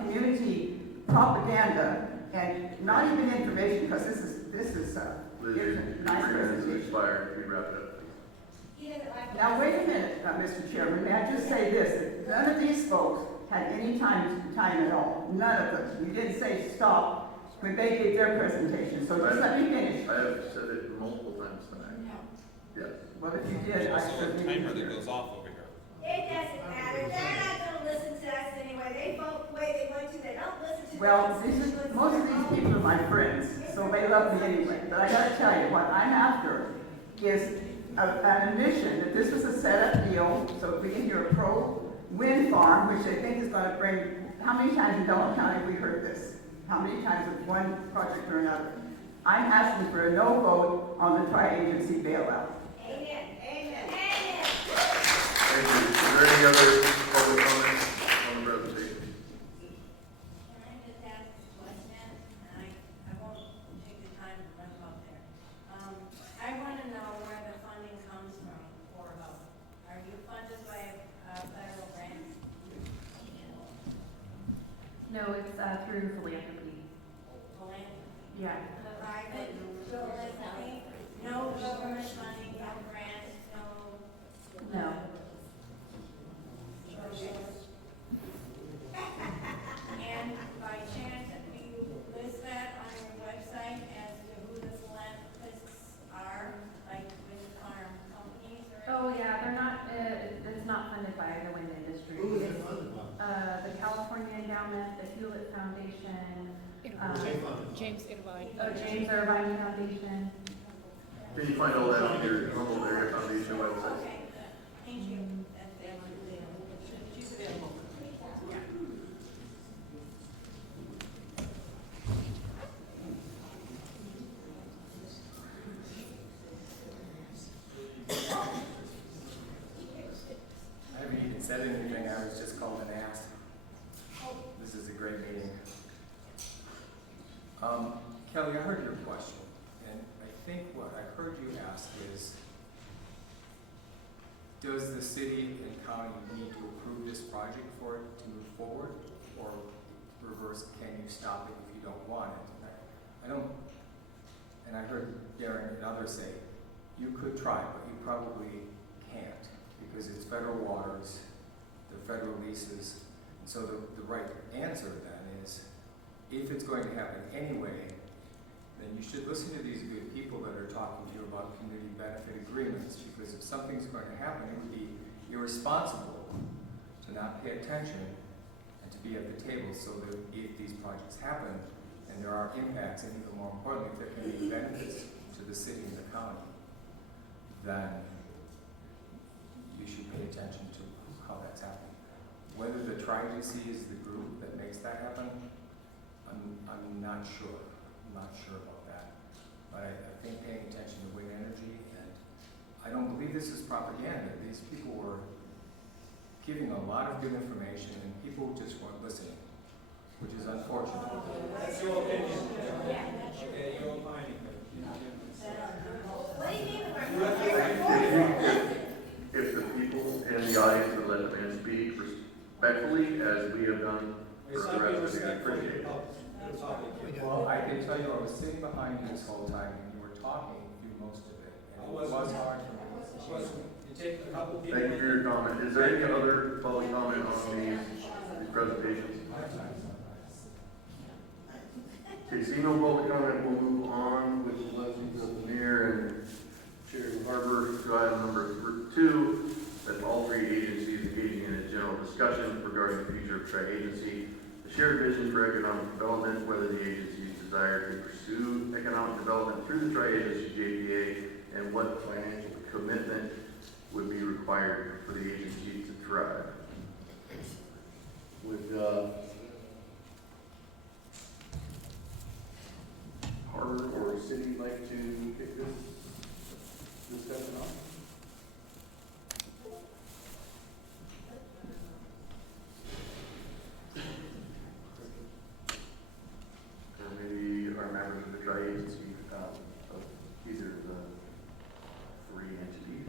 community propaganda and not even information, because this is Liz, here's a nice presentation. expired. Can you wrap it up? Now, wait a minute, Mr. Chairman, may I just say this? None of these folks had any time at all. None of them. You didn't say stop when they gave their presentation, so just let me finish. I have said it multiple times tonight. Yes. Well, if you did, I Also, a certainly timer did. that goes off over here. It doesn't matter. They're not going to listen to us anyway. They vote the way they want to. They don't listen to Well, us. most of these people are my friends, so they love me anyway. But I gotta tell you, what I'm after is an admission that this was a setup deal, so we can hear a pro-wind farm, which they think is gonna bring, how many times in Del Norte County have we heard this? How many times with one project or another? I'm asking for a no vote on the tri-agency bailout. Amen. Amen. Amen. Thank you. Is there any other public comments on the presentation? Can I just ask a question? And I won't take the time to run up there. I want to know where the funding comes from for HUB. Are you funded by a federal grant? No, it's through philanthropy. Philanthropy. Yeah. Private philanthropy, no government money, no grants, no. No. And by chance, do you list that on your website as to who the philanthropists are, like with farm companies or? Oh, yeah, they're not, it's not funded by the wind industry. Who is it It's, funded by? The California Endowment, the Hewlett Foundation. Who's they funded by? James Irvine. Oh, James Irvine Foundation. Can you find all that on your Humboldt Area Foundation website? Okay, good. Thank you. That's it. She's available. I haven't even said anything, I was just called and asked. This is a great meeting. Kelly, I heard your question, and I think what I heard you ask is, does the city and county need to approve this project for it to move forward? Or reverse, can you stop it if you don't want it? And I don't, and I heard Darren and others say, you could try, but you probably can't, because it's federal waters, the federal leases. And so the right answer then is, if it's going to happen anyway, then you should listen to these good people that are talking to you about community benefit agreements, because if something's going to happen, it would be irresponsible to not pay attention and to be at the table so that if these projects happen and there are impacts, and even more importantly, if there can be benefits to the city and the county, then you should pay attention to how that's happening. Whether the Tri-GC is the group that makes that happen, I'm not sure. I'm not sure about that. But I think paying attention to wind energy, and I don't believe this is propaganda. These people were giving a lot of good information, and people just weren't listening, which is unfortunate. That's your opinion. Okay, your opinion. What do you mean? If the people in the audience would let the man speak respectfully, as we have done for the rest of the appreciate it. Well, I can tell you, I was sitting behind you this whole time, and you were talking through most of it, and it was hard for me. Take a couple people. Thank you for your comment. Is there any other public comment on these presentations? Okay, seeing no public comment, we'll move on with the blessings of the mayor and Chair Harbor to item number 2, that all 3 agencies engaging in a general discussion regarding the future of tri-agency, the shared vision for economic development, whether the agencies desire to pursue economic development through the tri-agency JPA, and what financial commitment would be required for the agency to thrive. Would Harbor or city like to kick this discussion off? Or maybe our members of the tri-agency of either of the 3 entities.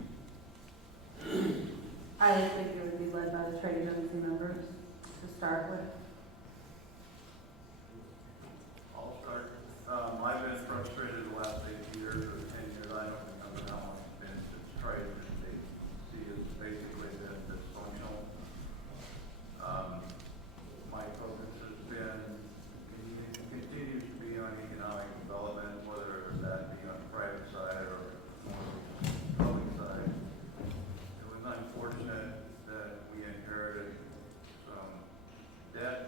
I think it would be led by the trade agency members to start with. I'll start. I've been frustrated the last 8 years or 10 years. I don't remember how long it's been since trade agency has basically been dysfunctional. My focus has been, continues to be on economic development, whether that be on the private side or on the public side. It was unfortunate that we inherited some debt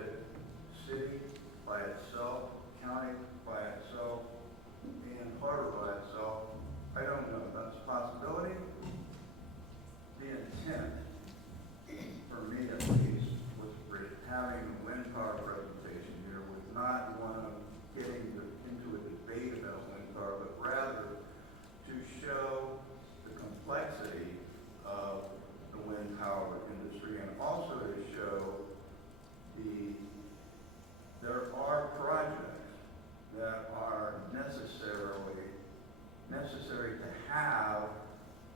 for-profit, city by itself, county by itself, and harbor by itself, I don't know. That's a possibility. The intent, for me at least, was for having the wind power presentation here was not one of getting into a debate about wind power, but rather to show the complexity of the wind power industry and also to show there are projects that are necessary to have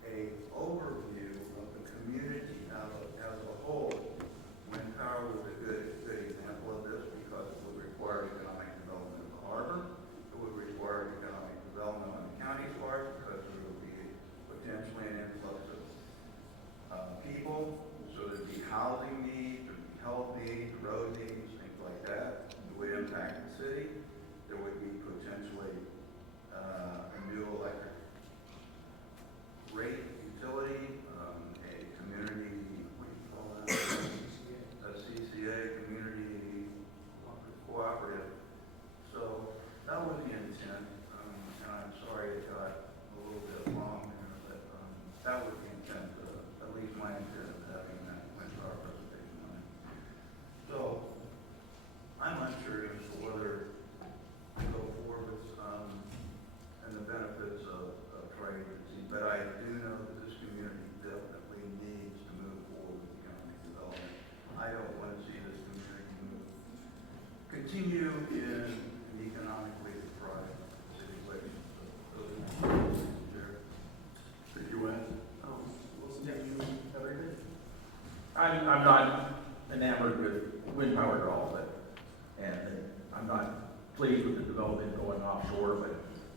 a overview of the community as a whole. Wind power was a good example of this because it would require economic development of the harbor. It would require economic development on the county's part because there would be potentially an influx of people. So there'd be housing needs, there'd be health needs, road needs, things like that. It would impact the city. There would be potentially a new electric rate utility, a community, what do you call that? A CCA, community cooperative. So that was the intent, and I'm sorry it got a little bit long there, but that was the intent, at least my intent of having that wind power presentation on it. So I'm unsure as to whether to go forward with and the benefits of tri-agency, but I do know that this community definitely needs to move forward with economic development. I don't want to see this community continue in an economically deprived situation. So those are my comments, Chair. Did you ask? Wilson, do you have anything? I'm not enamored with wind power at all, and I'm not pleased with the development going offshore, but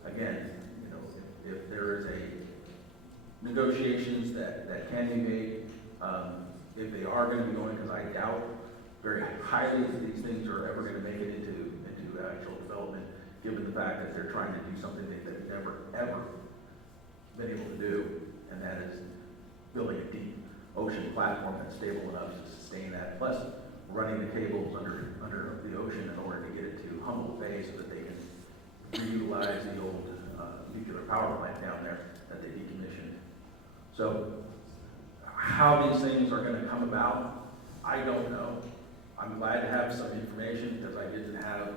again, you know, if there is a negotiations that can be made, if they are going to be going, because I doubt very highly that these things are ever going to make it into actual development, given the fact that they're trying to do something that they've never, ever been able to do, and that is building a deep ocean platform that's stable enough to sustain that, plus running the cables under the ocean in order to get it to Humboldt Bay so that they can reutilize the old nuclear power plant down there that they decommissioned. So how these things are going to come about, I don't know. I'm glad to have some information because I didn't have,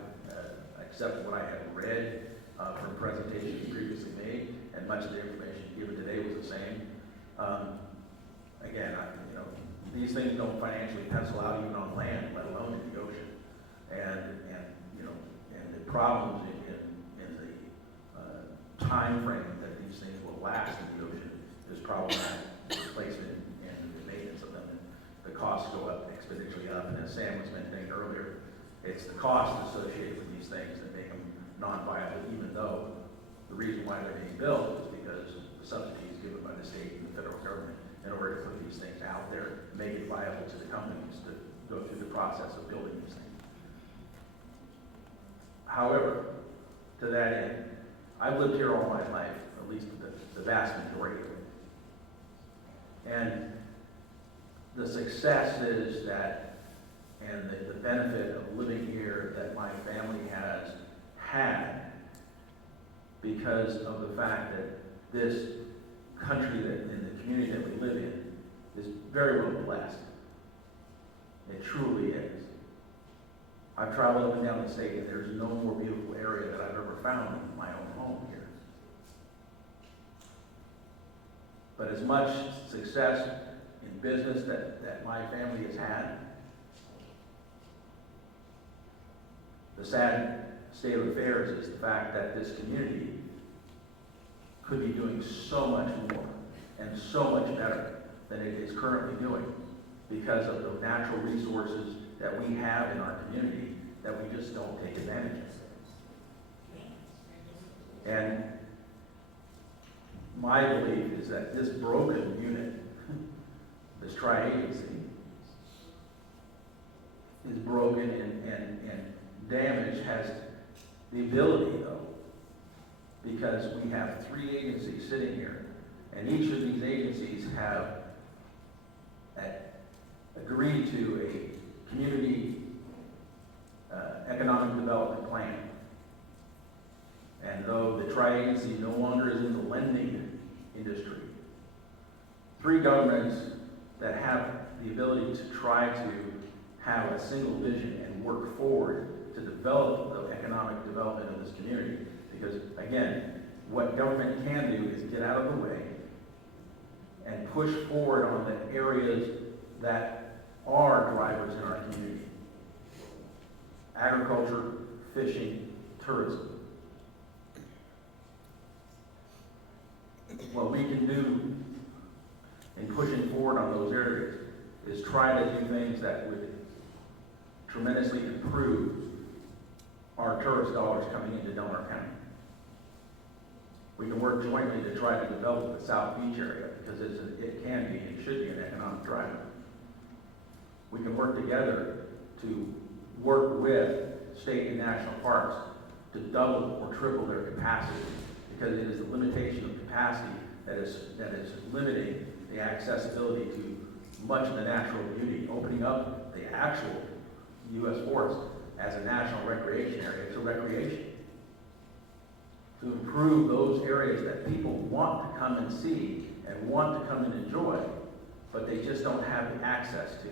except what I had read from presentations previously made, and much of the information given today was the same. Again, you know, these things don't financially pencil out even on land, let alone in the ocean. And you know, and the problems in the time frame that these things will last in the ocean is problematic. Replacement and the maintenance of them, and the costs go up exponentially up. And as Sam was mentioning earlier, it's the cost associated with these things that make them non-viable, even though the reason why they're being built is because the subsidies given by the state and the federal government in order to put these things out there, make it viable to the companies to go through the process of building these things. However, to that end, I've lived here all my life, at least the vast majority of it. And the successes that, and the benefit of living here that my family has had because of the fact that this country and the community that we live in is very well blessed. It truly is. I've traveled up and down the state and there's no more beautiful area that I've ever found in my own home here. But as much success in business that my family has had, the sad state of affairs is the fact that this community could be doing so much more and so much better than it is currently doing because of the natural resources that we have in our community that we just don't take advantage of. And my belief is that this broken unit, this tri-agency, is broken and damage has the ability, though, because we have 3 agencies sitting here, and each of these agencies have agreed to a community Tri-Agency no longer is in the lending industry. 3 governments that have the ability to try to have a single vision and work forward to develop the economic development of this community. Because again, what government can do is get out of the way and push forward on the areas that are drivers in our community. Agriculture, fishing, tourism. What we can do in pushing forward on those areas is try to do things that would tremendously improve our tourist dollars coming into Del Mar County. We can work jointly to try to develop the South Beach area because it can be and should be an economic driver. We can work together to work with state and national parks to double or triple their capacity because it is the limitation of capacity that is limiting the accessibility to much of the natural beauty, opening up the actual U.S. forest as a national recreation area to recreation. To improve those areas that people want to come and see and want to come and enjoy, but they just don't have the access to.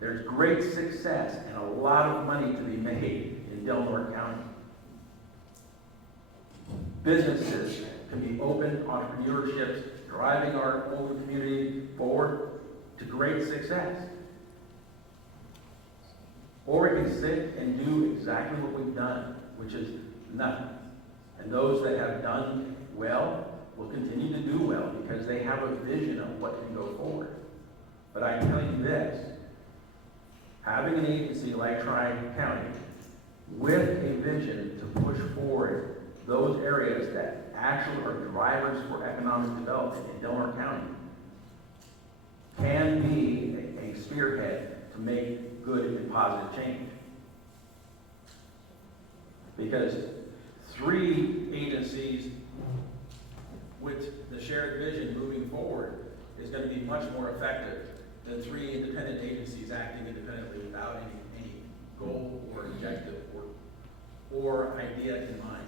There's great success and a lot of money to be made in Del Mar County. Businesses can be open, entrepreneurships, driving our local community forward to great success. Or we can sit and do exactly what we've done, which is nothing. And those that have done well will continue to do well because they have a vision of what can go forward. But I tell you this, having an agency like Tri-County with a vision to push forward those areas that actually are drivers for economic development in Del Mar County can be a spearhead to make good and positive change. Because 3 agencies with the shared vision moving forward is going to be much more effective than 3 independent agencies acting independently without any goal or objective or idea in mind.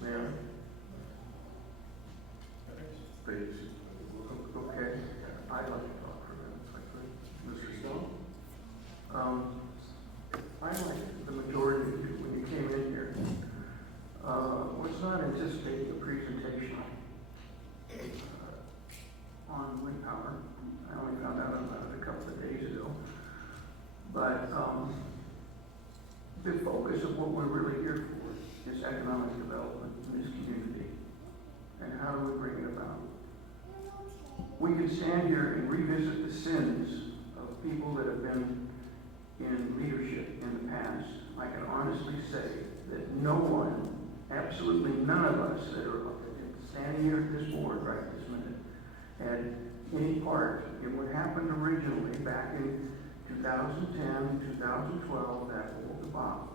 Ma'am? Please. Okay. I'd like to talk for a minute, if I could. Mr. Stone? I like the majority, when you came in here, was not anticipating a presentation on wind power. I only found out about it a couple of days ago. But the focus of what we're really here for is economic development in this community. And how do we bring it about? We can stand here and revisit the sins of people that have been in leadership in the past. I can honestly say that no one, absolutely none of us that are standing here at this board right this minute had any part in what happened originally back in 2010, 2012, that whole debacle.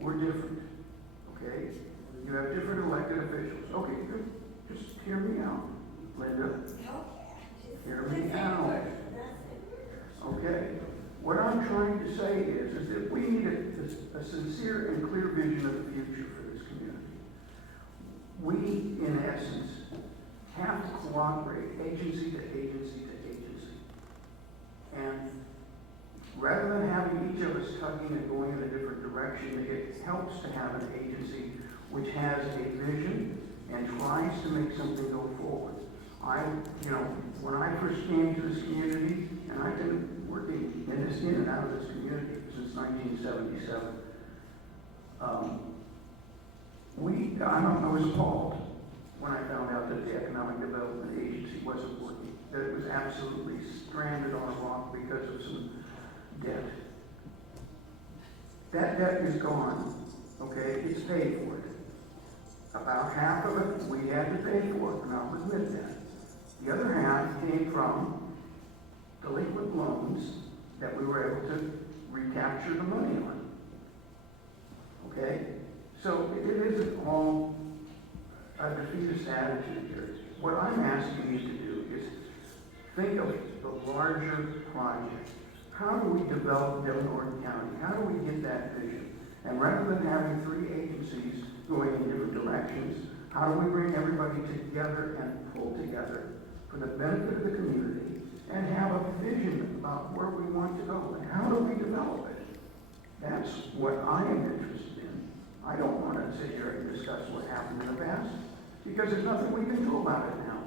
We're different, okay? You have different elected officials. Okay, good. Just hear me out, Linda. Hear me out. Okay. What I'm trying to say is that we need a sincere and clear vision of the future for this community. We, in essence, have to cooperate agency to agency to agency. And rather than having each of us tugging and going in a different direction, it helps to have an agency which has a vision and tries to make something go forward. When I first came to this community, and I've been working in and out of this community since 1977, I was appalled when I found out that the Economic Development Agency wasn't working, that it was absolutely stranded on a rock because of some debt. That debt is gone, okay? It's paid for. About half of it we had to pay for, and I'll admit that. The other half came from delinquent loans that we were able to recapture the money on. Okay? So it isn't all a defeatist attitude here. What I'm asking you to do is think of the larger project. How do we develop Del Norte County? How do we get that vision? And rather than having three agencies going in different directions, how do we bring everybody together and pull together for the benefit of the community and have a vision about where we want to go and how do we develop it? That's what I am interested in. I don't want to sit here and discuss what happened in the past because there's nothing we can do about it now.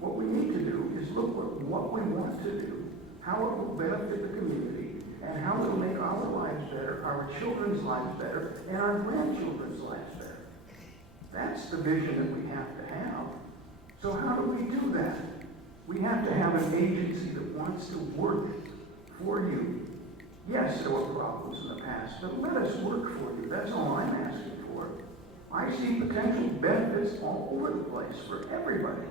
What we need to do is look at what we want to do, how it will benefit the community, and how it will make our lives better, our children's lives better, and our grandchildren's lives better. That's the vision that we have to have. So how do we do that? We have to have an agency that wants to work for you. Yes, there were problems in the past, but let us work for you. That's all I'm asking for. I see potential benefits all over the place for everybody.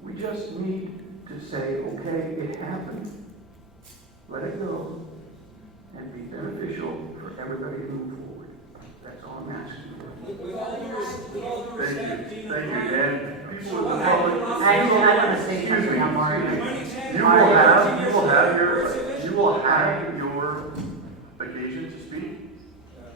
We just need to say, okay, it happened. Let it go and be beneficial for everybody to move forward. That's all I'm asking for. Thank you, and people in the public. I want to say something, I'm already. You will have your occasion to speak.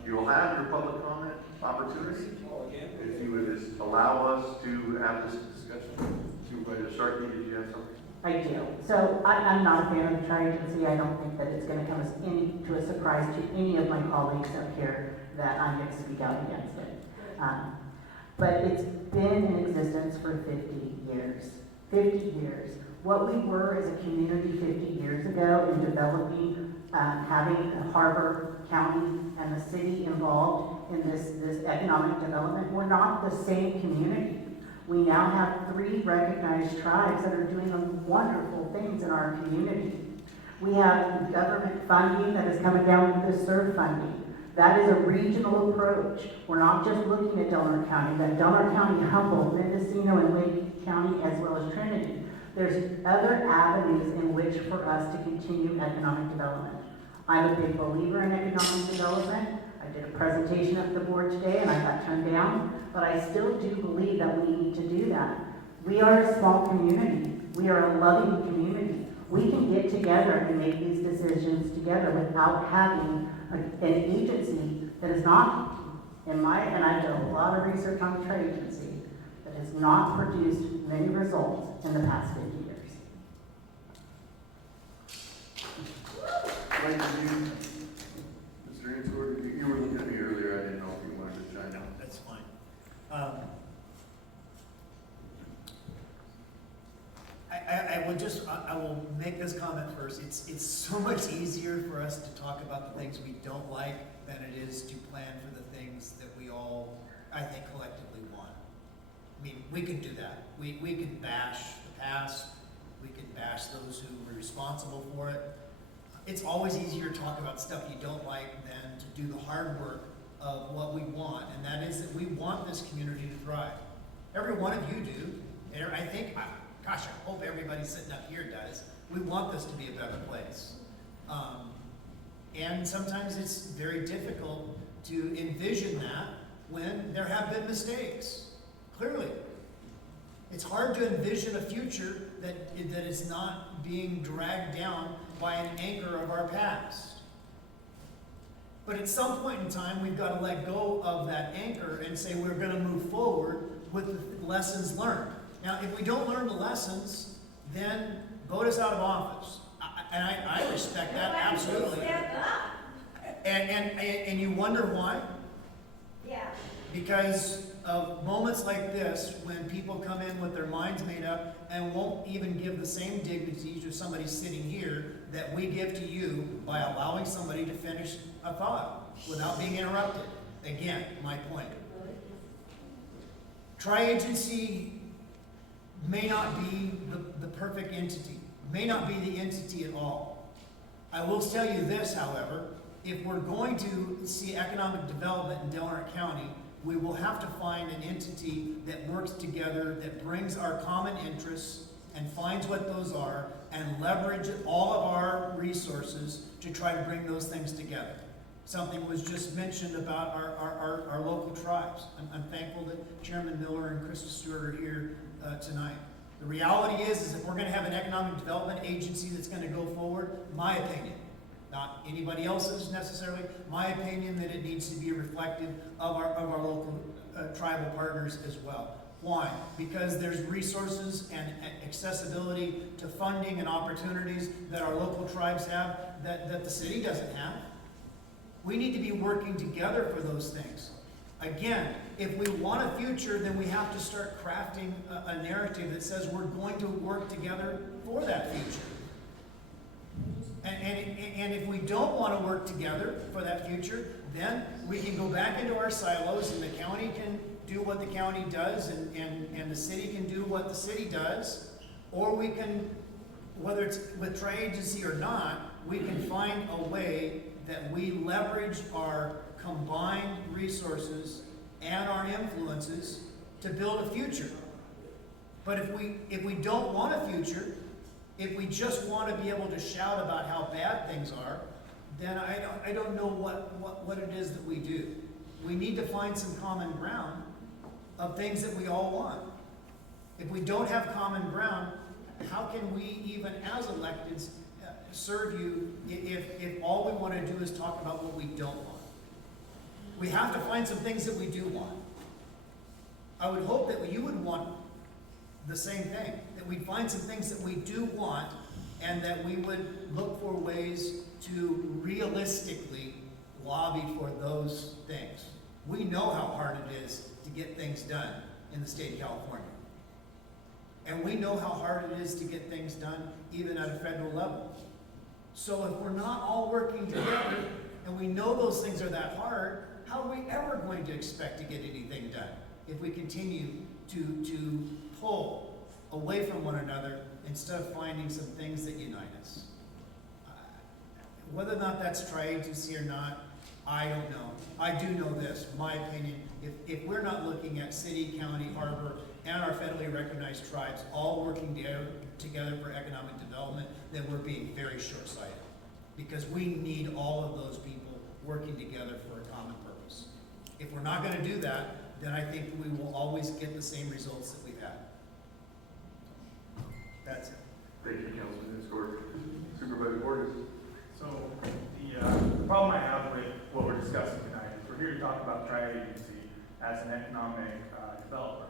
You will have your public comment opportunity. If you would just allow us to have this discussion, to start the, did you have something? I do. So I'm not a fan of the tri-agency. I don't think that it's going to come as to a surprise to any of my colleagues up here that I'm going to speak out against it. But it's been in existence for 50 years. 50 years. What we were as a community 50 years ago in developing, having Harbor County and the city involved in this economic development, we're not the same community. We now have 3 recognized tribes that are doing wonderful things in our community. We have government funding that is coming down with the SERV funding. That is a regional approach. We're not just looking at Del Norte County, but Del Norte County, Humboldt, Mendocino, and Wake County, as well as Trinity. There's other avenues in which for us to continue economic development. I'm a big believer in economic development. I did a presentation at the board today and I got turned down, but I still do believe that we need to do that. We are a small community. We are a loving community. We can get together and make these decisions together without having an agency that is not, and I've done a lot of research on the trade agency, that has not produced many results in the past 50 years. Mike, did you, Mr. Ainsworth, you were looking at me earlier, I didn't know if you wanted to chime in. That's fine. I will make this comment first. It's so much easier for us to talk about the things we don't like than it is to plan for the things that we all, I think, collectively want. I mean, we can do that. We can bash the past. We can bash those who were responsible for it. It's always easier to talk about stuff you don't like than to do the hard work of what we want, and that is that we want this community to thrive. Every one of you do, and I think, gosh, I hope everybody sitting up here does. We want this to be a better place. And sometimes it's very difficult to envision that when there have been mistakes. Clearly. It's hard to envision a future that is not being dragged down by an anchor of our past. But at some point in time, we've got to let go of that anchor and say we're going to move forward with the lessons learned. Now, if we don't learn the lessons, then vote us out of office. I respect that, absolutely. And you wonder why? Yeah. Because of moments like this, when people come in with their minds made up and won't even give the same dignity to somebody sitting here that we give to you by allowing somebody to finish a thought without being interrupted. Again, my point. Tri-agency may not be the perfect entity, may not be the entity at all. I will tell you this, however, if we're going to see economic development in Del Norte County, we will have to find an entity that works together, that brings our common interests and finds what those are and leverage all of our resources to try to bring those things together. Something was just mentioned about our local tribes. I'm thankful that Chairman Miller and Krista Stewart are here tonight. The reality is if we're gonna have an economic development agency that's gonna go forward, my opinion, not anybody else's necessarily, my opinion that it needs to be reflective of our local tribal partners as well. Why? Because there's resources and accessibility to funding and opportunities that our local tribes have that the city doesn't have. We need to be working together for those things. Again, if we want a future, then we have to start crafting a narrative that says we're going to work together for that future. And if we don't want to work together for that future, then we can go back into our silos and the county can do what the county does and the city can do what the city does. Or we can, whether it's with tri-agency or not, we can find a way that we leverage our combined resources and our influences to build a future. But if we don't want a future, if we just want to be able to shout about how bad things are, then I don't know what it is that we do. We need to find some common ground of things that we all want. If we don't have common ground, how can we even as electeds serve you if all we want to do is talk about what we don't want? We have to find some things that we do want. I would hope that you would want the same thing, that we'd find some things that we do want and that we would look for ways to realistically lobby for those things. We know how hard it is to get things done in the state of California. And we know how hard it is to get things done even at a federal level. So if we're not all working together and we know those things are that hard, how are we ever going to expect to get anything done if we continue to pull away from one another instead of finding some things that unite us? Whether or not that's tri-agency or not, I don't know. I do know this, my opinion, if we're not looking at city, county, harbor, and our federally recognized tribes all working together for economic development, then we're being very short-sighted. Because we need all of those people working together for a common purpose. If we're not gonna do that, then I think we will always get the same results that we've had. That's it. Thank you, Councilman Inscourt. Supervisor Borges. So the problem I have with what we're discussing tonight is we're here to talk about tri-agency as an economic developer,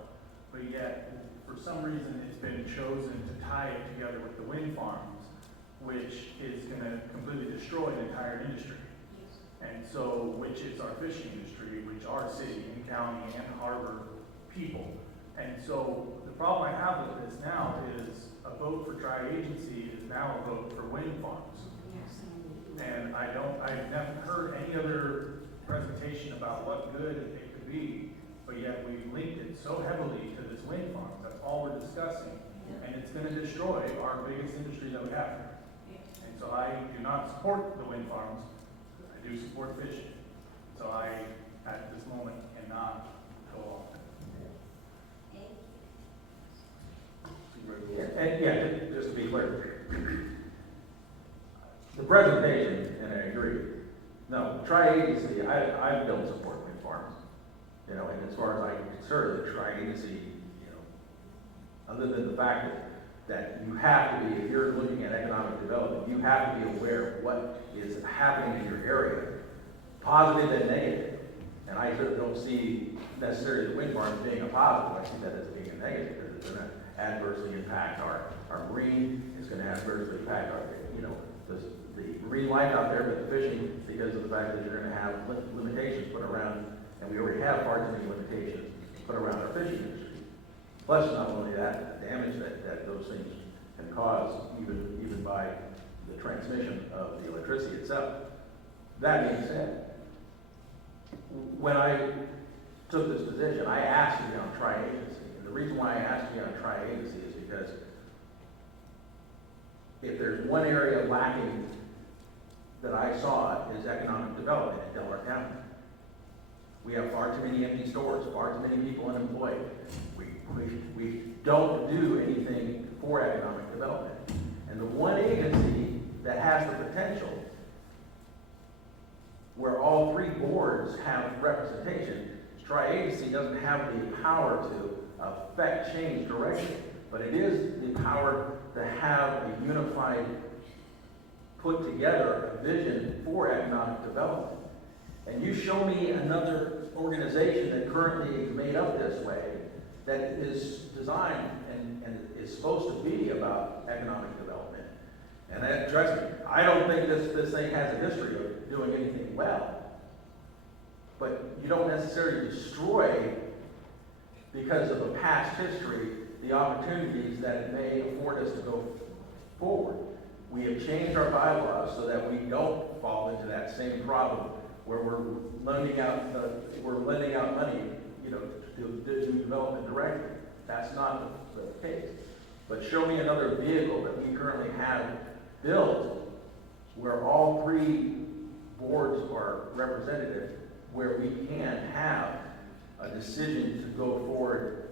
but yet for some reason it's been chosen to tie it together with the wind farms, which is going to completely destroy the entire industry. And so, which is our fishing industry, which are city and county and harbor people. And so the problem I have with this now is a vote for tri-agency is now a vote for wind farms. And I've never heard any other presentation about what good it could be, but yet we've linked it so heavily to this wind farm. That's all we're discussing. And it's going to destroy our biggest industry that we have. And so I do not support the wind farms. I do support fishing. So I, at this moment, cannot go on. And just to be clear, the presentation, and I agree, no, tri-agency, I don't support wind farms. You know, and as far as I'm concerned, the tri-agency, you know, other than the fact that you have to be, if you're looking at economic development, you have to be aware of what is happening in your area, positive and negative. And I certainly don't see necessarily the wind farms being a positive. I see that as being a negative because it's going to adversely impact our marine. It's going to adversely impact our, you know, the marine life out there, but the fishing, because of the fact that you're going to have limitations put around, and we already have far too many limitations put around our fishing industry. Plus, not only that, the damage that those things can cause, even by the transmission of the electricity itself. That being said, when I took this position, I asked to be on tri-agency. And the reason why I asked to be on tri-agency is because if there's one area lacking that I saw is economic development in Delaware County. We have far too many empty stores, far too many people unemployed. We don't do anything for economic development. And the one agency that has the potential, where all three boards have representation, tri-agency doesn't have the power to affect change directly. but it is the power to have a unified, put together a vision for economic development. And you show me another organization that currently is made up this way, that is designed and is supposed to be about economic development. And that, trust me, I don't think this thing has a history of doing anything well. But you don't necessarily destroy, because of a past history, the opportunities that it may afford us to go forward. We have changed our bylaws so that we don't fall into that same problem where we're lending out money, to do development directly. That's not the case. But show me another vehicle that we currently have built where all three boards are represented, where we can have a decision to go forward.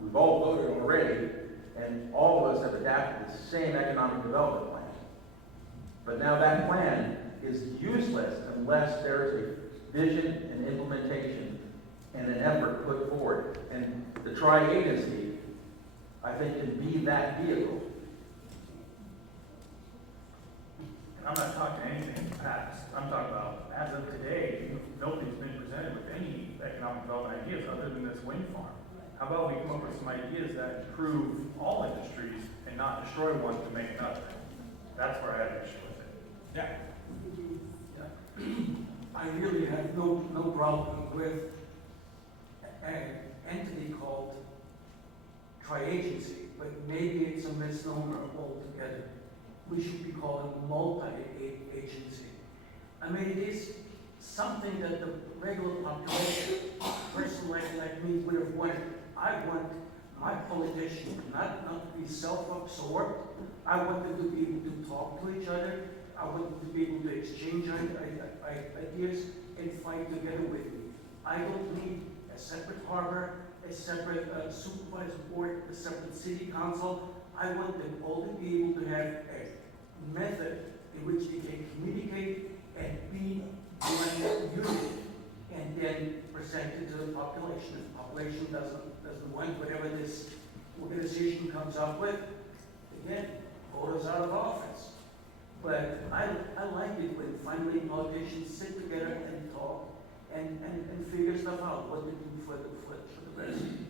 We've all voted already, and all of us have adapted the same economic development plan. But now that plan is useless unless there is a vision and implementation and an effort put forward. And the tri-agency, I think, can be that vehicle. And I'm not talking anything in the past. I'm talking about, as of today, nobody's been presented with any economic development ideas other than this wind farm. How about we come up with some ideas that improve all industries and not destroy one to make another? That's where I have an issue with it. Yeah. I really have no problem with an entity called tri-agency, but maybe it's a misnomer altogether. We should be calling multi-agency. I mean, it is something that the regular population, a person like me would have wanted. I want my politicians not to be self-absorbed. I want them to be able to talk to each other. I want them to be able to exchange ideas and fight together with me. I don't need a separate harbor, a separate supervisor board, a separate city council. I want them all to be able to have a method in which they can communicate and be one unit, and then present it to the population. If the population doesn't want whatever this organization comes up with, again, vote us out of office. But I like it when finally politicians sit together and talk and figure stuff out, what to do for the residents.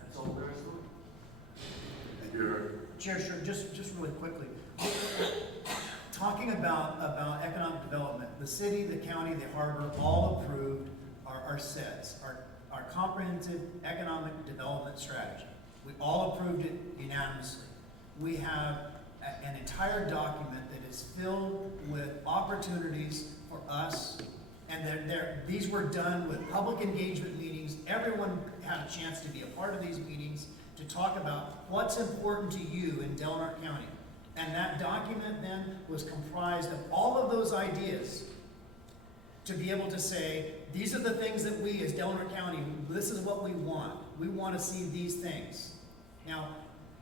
That's all there is to it. Chair, sure, just really quickly. Talking about economic development, the city, the county, the harbor all approved our SEDS, our comprehensive economic development strategy. We all approved it unanimously. We have an entire document that is filled with opportunities for us, and these were done with public engagement meetings. Everyone had a chance to be a part of these meetings to talk about what's important to you in Delaware County. And that document then was comprised of all of those ideas to be able to say, these are the things that we as Delaware County, this is what we want. We want to see these things. Now,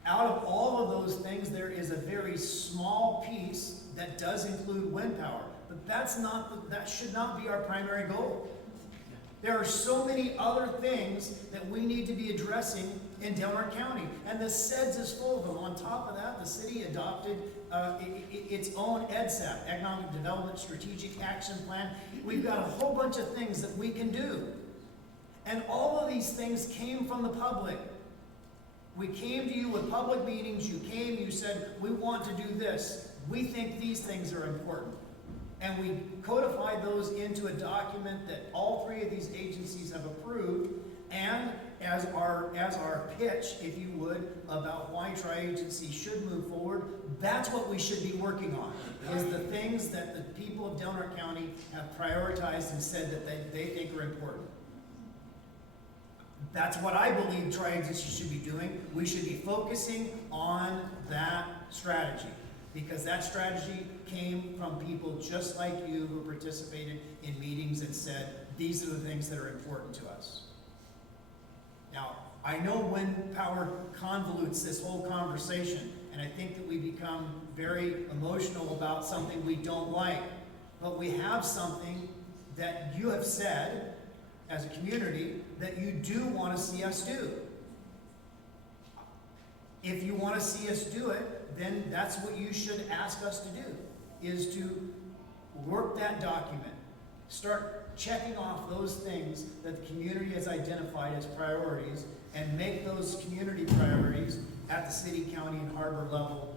out of all of those things, there is a very small piece that does include wind power, but that should not be our primary goal. There are so many other things that we need to be addressing in Delaware County, and the SEDS is full of them. On top of that, the city adopted its own EDSAP, Economic Development Strategic Action Plan. We've got a whole bunch of things that we can do. And all of these things came from the public. We came to you with public meetings. You came, you said, we want to do this. We think these things are important. And we codified those into a document that all three of these agencies have approved, and as our pitch, if you would, about why tri-agency should move forward. That's what we should be working on, is the things that the people of Delaware County have prioritized and said that they think are important. That's what I believe tri-agency should be doing. We should be focusing on that strategy, because that strategy came from people just like you who participated in meetings and said, these are the things that are important to us. Now, I know wind power convolutes this whole conversation, and I think that we become very emotional about something we don't like. But we have something that you have said as a community that you do want to see us do. If you want to see us do it, then that's what you should ask us to do, is to work that document. Start checking off those things that the community has identified as priorities and make those community priorities at the city, county, and harbor level,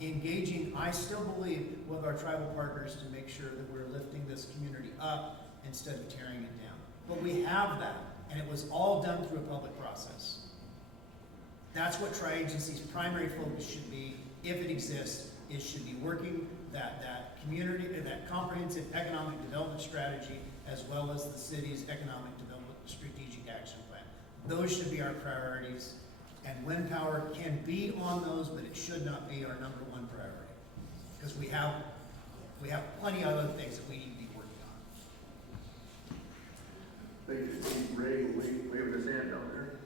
engaging, I still believe, with our tribal partners to make sure that we're lifting this community up instead of tearing it down. But we have that, and it was all done through a public process. That's what Tri-Agency's primary focus should be, if it exists. It should be working that community, that comprehensive economic development strategy, as well as the city's economic development strategic action plan. Those should be our priorities, and wind power can be on those, but it should not be our number one priority, because we have plenty of other things that we need to be working on. Thank you. Ray, waving his hand down there.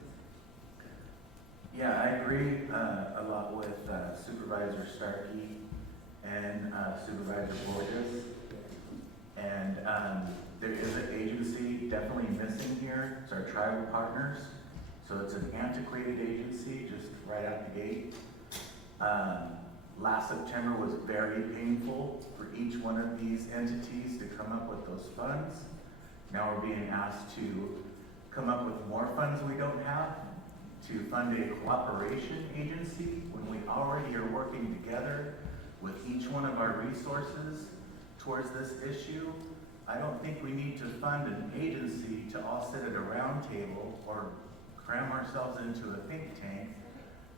Yeah, I agree a lot with Supervisor Starkey and Supervisor Borges. And there is an agency definitely missing here. It's our tribal partners. So it's an antiquated agency, just right out the gate. Last September was very painful for each one of these entities to come up with those funds. Now we're being asked to come up with more funds we don't have, to fund a cooperation agency when we already are working together with each one of our resources towards this issue. I don't think we need to fund an agency to all sit at a round table or cram ourselves into a think tank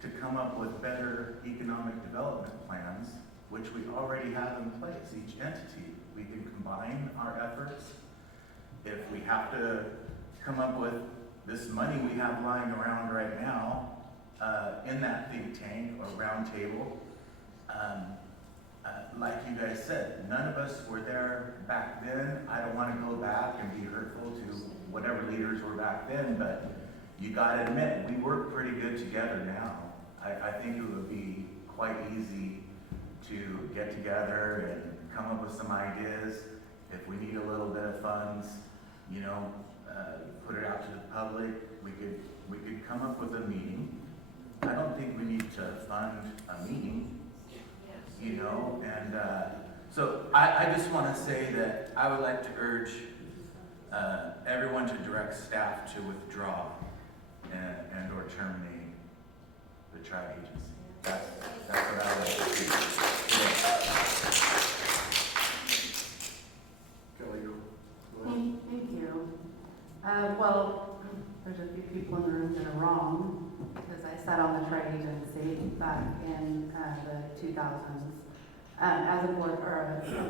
to come up with better economic development plans, which we already have in place, each entity. We can combine our efforts. If we have to come up with this money we have lying around right now in that think tank or round table, like you guys said, none of us were there back then. I don't want to go back and be hurtful to whatever leaders were back then, but you got to admit, we work pretty good together now. I think it would be quite easy to get together and come up with some ideas. If we need a little bit of funds, you know, put it out to the public. We could come up with a meeting. I don't think we need to fund a meeting, you know, and so I just want to say that I would like to urge everyone to direct staff to withdraw and or terminate the Tri-Agency. That's what I would like to see. Kelly, go ahead. Thank you. Well, there's a few people in the room that are wrong, because I sat on the Tri-Agency back in the 2000s as a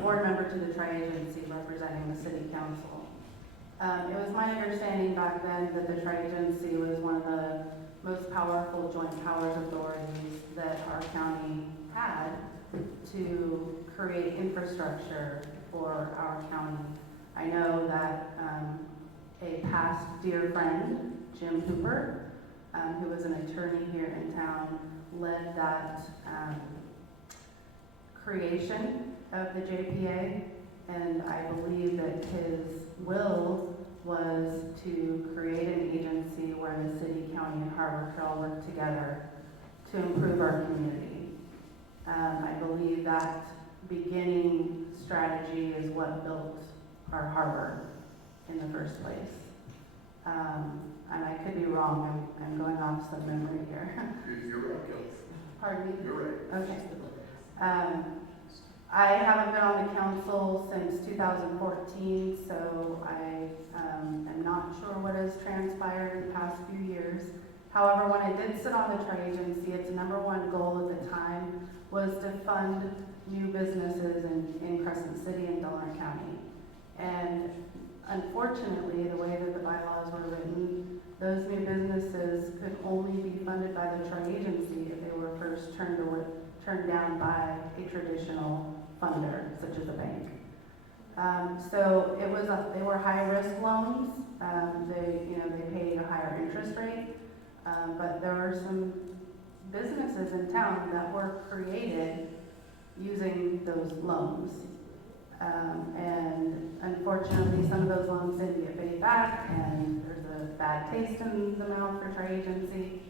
board member to the Tri-Agency representing the City Council. It was my understanding back then that the Tri-Agency was one of the most powerful joint powers authorities that our county had to create infrastructure for our county. I know that a past dear friend, Jim Hooper, who was an attorney here in town, led that creation of the JPA, and I believe that his will was to create an agency where the city, county, and harbor could all work together to improve our community. I believe that beginning strategy is what built our harbor in the first place. And I could be wrong, I'm going off some memory here. You're right, Kelly. Pardon me? You're right. Okay. I haven't been on the council since 2014, so I am not sure what has transpired in the past few years. However, when I did sit on the Tri-Agency, its number one goal at the time was to fund new businesses in Crescent City and Delaware County. And unfortunately, the way that the bylaws were written, those new businesses could only be funded by the Tri-Agency if they were first turned down by a traditional funder, such as a bank. So it was they were high-risk loans. They paid a higher interest rate, but there were some businesses in town that were created using those loans. And unfortunately, some of those loans didn't get paid back, and there's a bad taste in the mouth for Tri-Agency.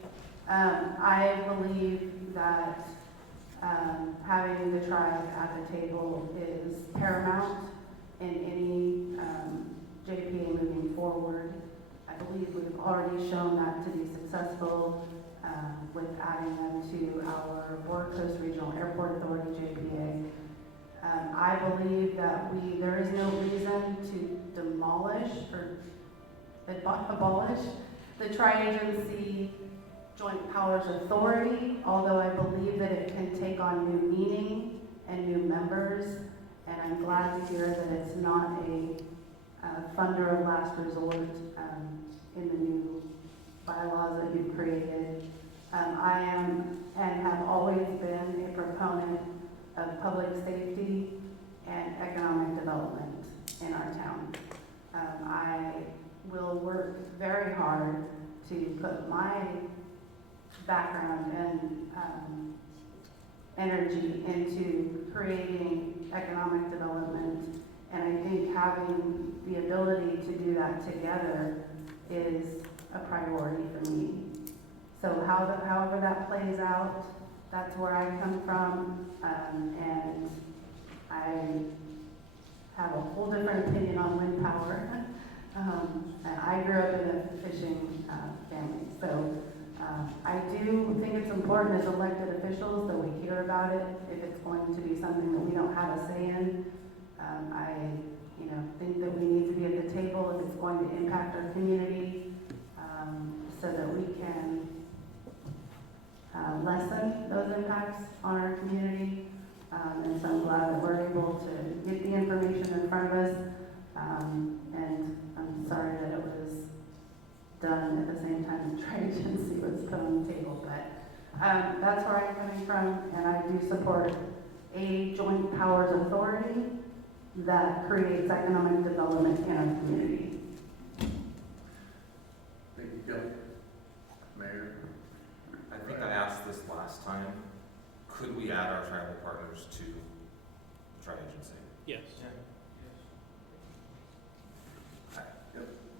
I believe that having the tribe at the table is paramount in any JPA moving forward. I believe we've already shown that to be successful with adding them to our Board Coast Regional Airport Authority JPA. I believe that there is no reason to demolish or abolish the Tri-Agency Joint Powers Authority, although I believe that it can take on new meaning and new members, and I'm glad to hear that it's not a funder of last resort in the new bylaws that you've created. I am and have always been a proponent of public safety and economic development in our town. I will work very hard to put my background and energy into creating economic development, and I think having the ability to do that together is a priority for me. So however that plays out, that's where I come from, and I have a whole different opinion on wind power. And I grew up in a fishing family, so I do think it's important as elected officials that we hear about it if it's going to be something that we don't have a say in. I think that we need to be at the table if it's going to impact our community, so that we can lessen those impacts on our community. And so I'm glad that we're able to get the information in front of us. And I'm sorry that it was done at the same time the Tri-Agency was put on the table, but that's where I'm coming from, and I do support a joint powers authority that creates economic development in our community. Thank you, Kelly. Mayor? I think I asked this last time. Could we add our tribal partners to the Tri-Agency? Yes.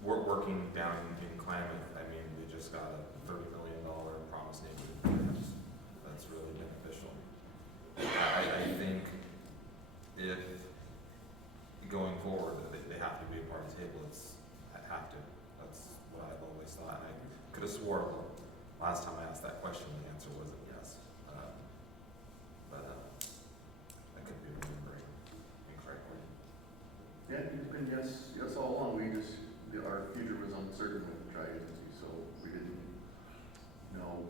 We're working down in Klamath. I mean, we just got a $30 million promise neighborhood. That's really beneficial. I think if going forward, they have to be a part of the table. I have to. That's what I've always thought. And I could have swore last time I asked that question, the answer wasn't yes. But I could be remembering incorrectly. Yeah, it's been yes all along. Our future was uncertain with the Tri-Agency, so we didn't know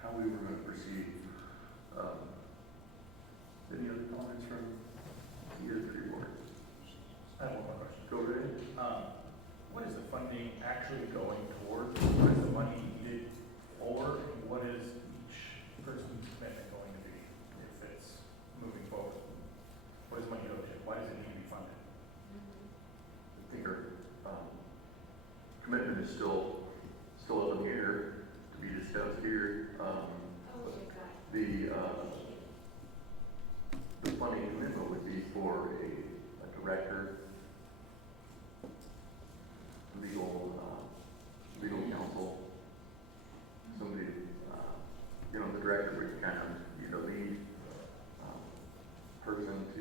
how we were going to proceed. Any other comments from either three boards? I have one more question. Go ahead. What is the funding actually going towards? What is the money needed for? And what is each person's commitment going to be if it's moving forward? What does money go to? Why does it need to be funded? I think our commitment is still up in the air to be discussed here. The funding commitment would be for a director, legal counsel, somebody, the director would kind of be the lead person to,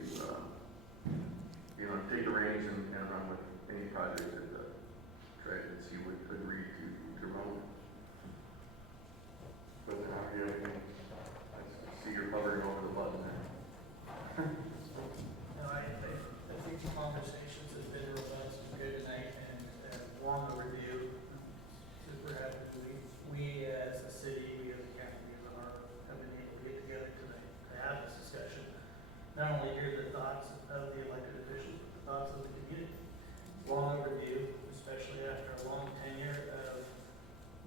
take the reins and run with any project that the Tri-Agency would agree to run. But I see you're hovering over the button there. No, I think the conversations have been robust and good tonight and long overdue. Super happy. We as a city, we as a county, have been able to get together tonight to have this discussion. Not only hear the thoughts of the elected officials, but the thoughts of the community. Long overdue, especially after a long tenure of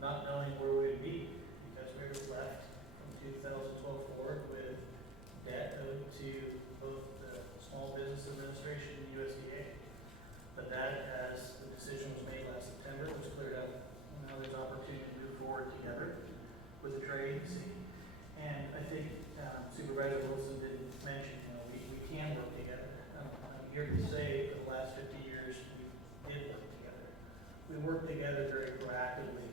not knowing where we would be, because we were left from 2012 forward with debt owed to both the Small Business Administration and USDA. But that, as the decision was made last September, was cleared up. Now there's opportunity to move forward together with the Tri-Agency. And I think Supervisor Wilson didn't mention, we can work together. I'm here to say for the last 50 years, we did work together. We worked together very proactively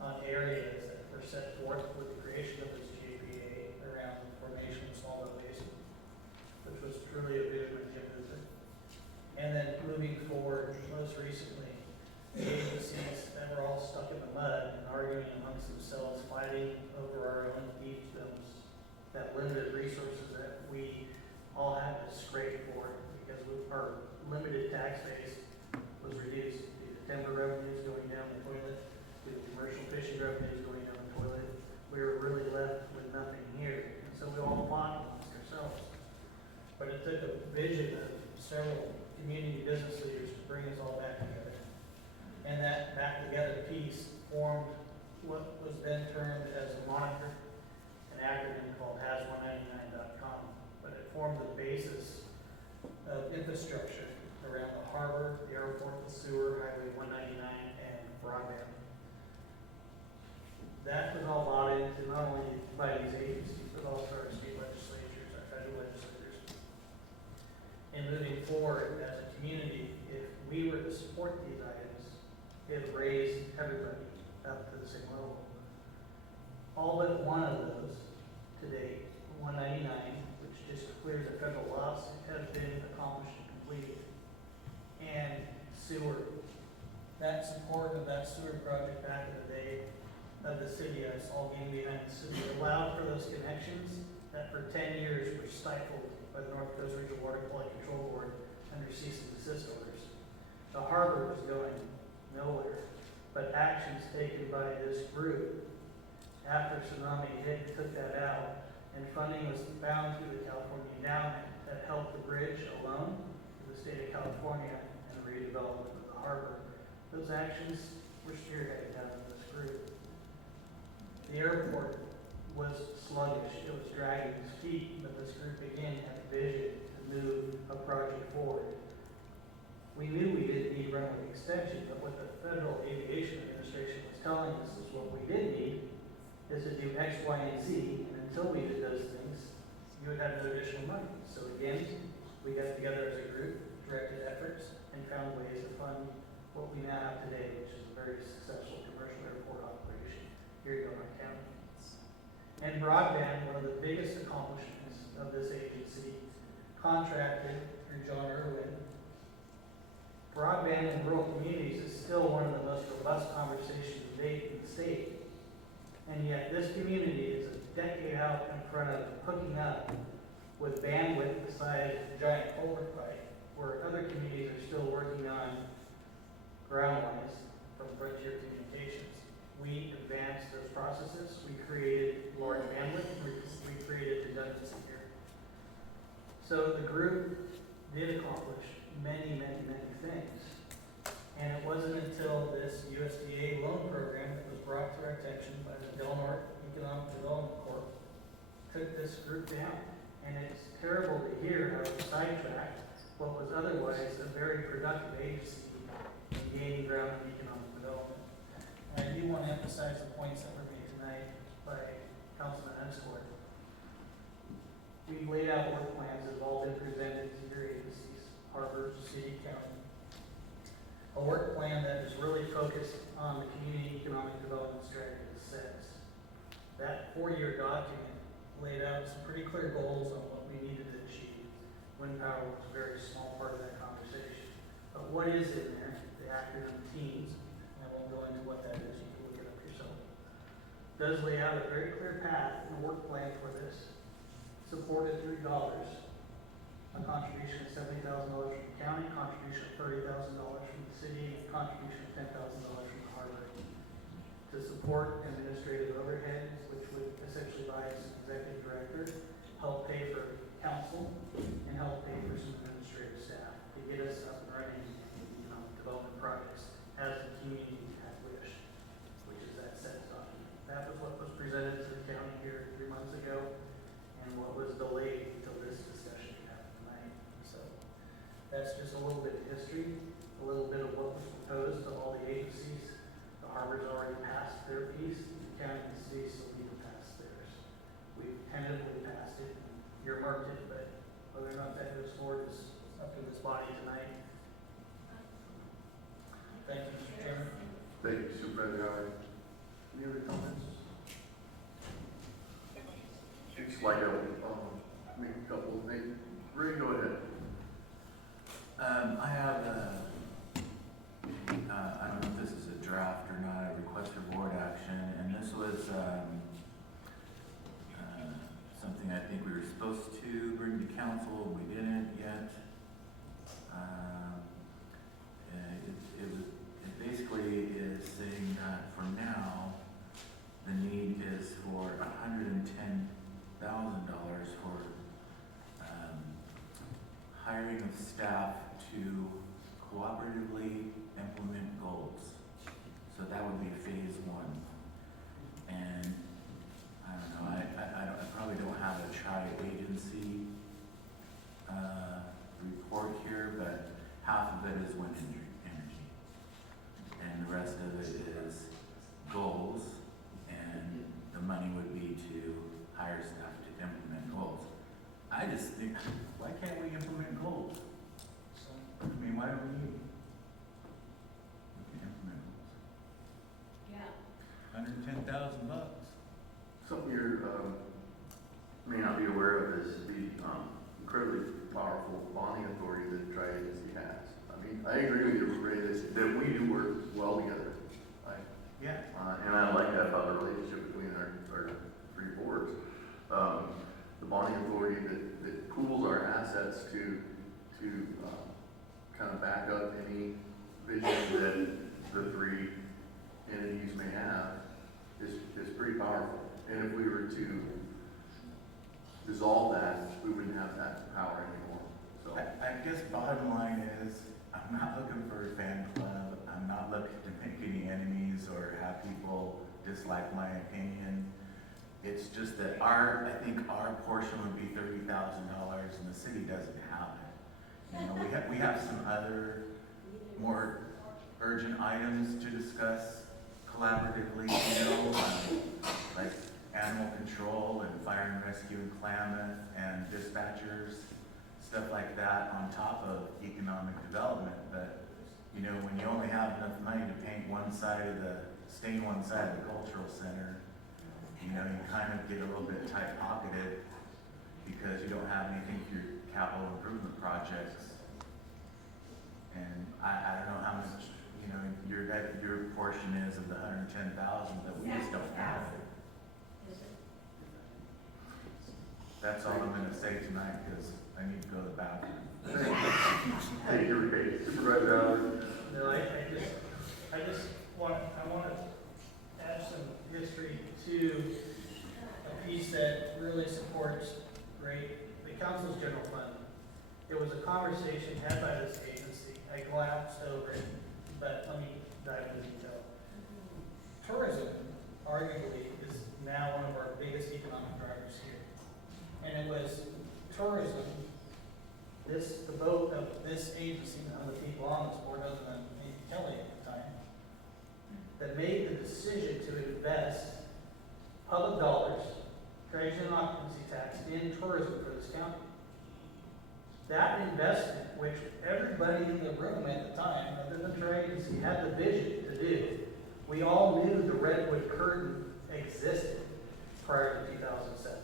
on areas that were set forth with the creation of this JPA around the formation of Small Belt Basin, which was truly a vision of Jim Hoover. And then moving forward, most recently, the agencies that were all stuck in the mud and arguing amongst themselves, fighting over our own fiefdoms, that limited resources that we all have to scrape for because our limited tax base was reduced due to timber revenues going down the toilet, due to commercial fishing revenues going down the toilet. We were really left with nothing here, and so we all fought amongst ourselves. But it took a vision of several community business leaders to bring us all back together. And that back together piece formed what was then termed as a moniker, an acronym called HAS199.com, but it formed the basis of infrastructure around the harbor, the airport, the sewer, Highway 199, and broadband. That was all bought into not only by these agencies, but also our state legislatures, our federal legislators. And moving forward as a community, if we were to support these items, it would raise everybody up to the same level. All but one of those to date, 199, which just cleared the federal loss, has been accomplished and completed. And sewer, that support of that sewer project back in the day of the city, us all getting behind the city, allowed for those connections that for 10 years were stifled by the North Coast Regional Water Quality Control Board under cease and desist orders. The harbor was going nowhere, but actions taken by this group after tsunami hit took that out, and funding was found through the California Endowment that helped the bridge alone for the state of California and the redevelopment of the harbor. Those actions were spearheaded out of this group. The airport was sluggish, it was dragging its feet, but this group again had a vision to move a project forward. We knew we didn't need runway extension, but what the Federal Aviation Administration was telling us is what we did need is to do X, Y, and Z, and until we did those things, you would have no additional money. So again, we got together as a group, directed efforts, and found ways to fund what we now have today, which is a very successful commercial airport operation here in Del Mar County. And broadband, one of the biggest accomplishments of this agency, contracted through John Irwin. Broadband in rural communities is still one of the most robust conversations to date in the state. And yet this community is a decade out in front of hooking up with bandwidth the size of a giant culvert pipe, where other communities are still working on ground lines from Frontier Communications. We advanced those processes. We created large bandwidth. We created redundancy here. So the group did accomplish many, many, many things. And it wasn't until this USDA loan program that was brought to our attention by the Del Norte Economic Development Corp took this group down. And it's terrible to hear how it sidetracked what was otherwise a very productive agency in gaining ground in economic development. And I do want to emphasize the points that were made tonight by Councilman Unscourt. We've laid out work plans that have all been presented to your agencies, harbors, city, county. A work plan that is really focused on the community economic development strategy that sets. That 4-year document laid out some pretty clear goals on what we needed to achieve. Wind power was a very small part of that conversation. But what is in there, the acronym TEAMS, and I won't go into what that is, you can look it up yourself, does lay out a very clear path and a work plan for this. Supported through dollars. A contribution of $70,000 from the county, contribution of $30,000 from the city, and a contribution of $10,000 from the harbor. To support administrative overhead, which would essentially buy us an executive director, help pay for council, and help pay for some administrative staff to get us up and running in development projects as the community had wished, which is that SETS document. That was what was presented to the county here 3 months ago, and what was delayed until this discussion happened tonight. So that's just a little bit of history, a little bit of what was proposed to all the agencies. The harbor's already passed their piece, the county and the city still need to pass theirs. We've tentatively passed it, and earmarked it, but whether or not that goes forward is up to this body tonight. Thank you, Mr. Chairman. Thank you, Supervisor Howard. Any other comments? It's like make a couple of things. Ray, go ahead. I have I don't know if this is a draft or not, a request for board action, and this was, something I think we were supposed to bring to council, we didn't yet. It basically is saying that for now, the need is for $110,000 for, hiring of staff to cooperatively implement goals. So that would be phase one. And I don't know, I probably don't have a tri-agency report here, but half of it is wind energy. And the rest of it is goals, and the money would be to hire staff to implement goals. I just think, why can't we implement goals? I mean, why don't we can implement goals? Yeah. $110,000. Something you may not be aware of is the incredibly powerful bonding authority that the tri-agency has. I mean, I agree with you, Ray, that we do work well together. Yeah. And I like that about the relationship between our three boards. The bonding authority that pools our assets to kind of back up any vision that the three entities may have is pretty powerful. And if we were to dissolve that, we wouldn't have that power anymore. So I guess bottom line is, I'm not looking for a fan club. I'm not looking to make any enemies or have people dislike my opinion. It's just that I think our portion would be $30,000 and the city doesn't have it. You know, we have some other more urgent items to discuss collaboratively, you know, like animal control and fire and rescue in Klamath and dispatchers, stuff like that on top of economic development. But, you know, when you only have enough money to paint stain one side of the cultural center, you know, you kind of get a little bit tight-pocketed because you don't have anything for your capital improvement projects. And I don't know how much, you know, your portion is of the $110,000, but we just don't have it. That's all I'm gonna say tonight, because I need to go to the bathroom. Thank you, Ray. Supervisor Howard. No, I want to add some history to a piece that really supports the council's general fund. It was a conversation had by this agency. I glanced over it, but let me dive into detail. Tourism, arguably, is now one of our biggest economic drivers here. And it was tourism, the vote of this agency, none of the people on this board other than maybe Kelly at the time, that made the decision to invest public dollars, treasure and occupancy tax in tourism for this county. That investment, which everybody in the room at the time, other than the agency, had the vision to do, we all knew the Redwood Curtain existed prior to 2007.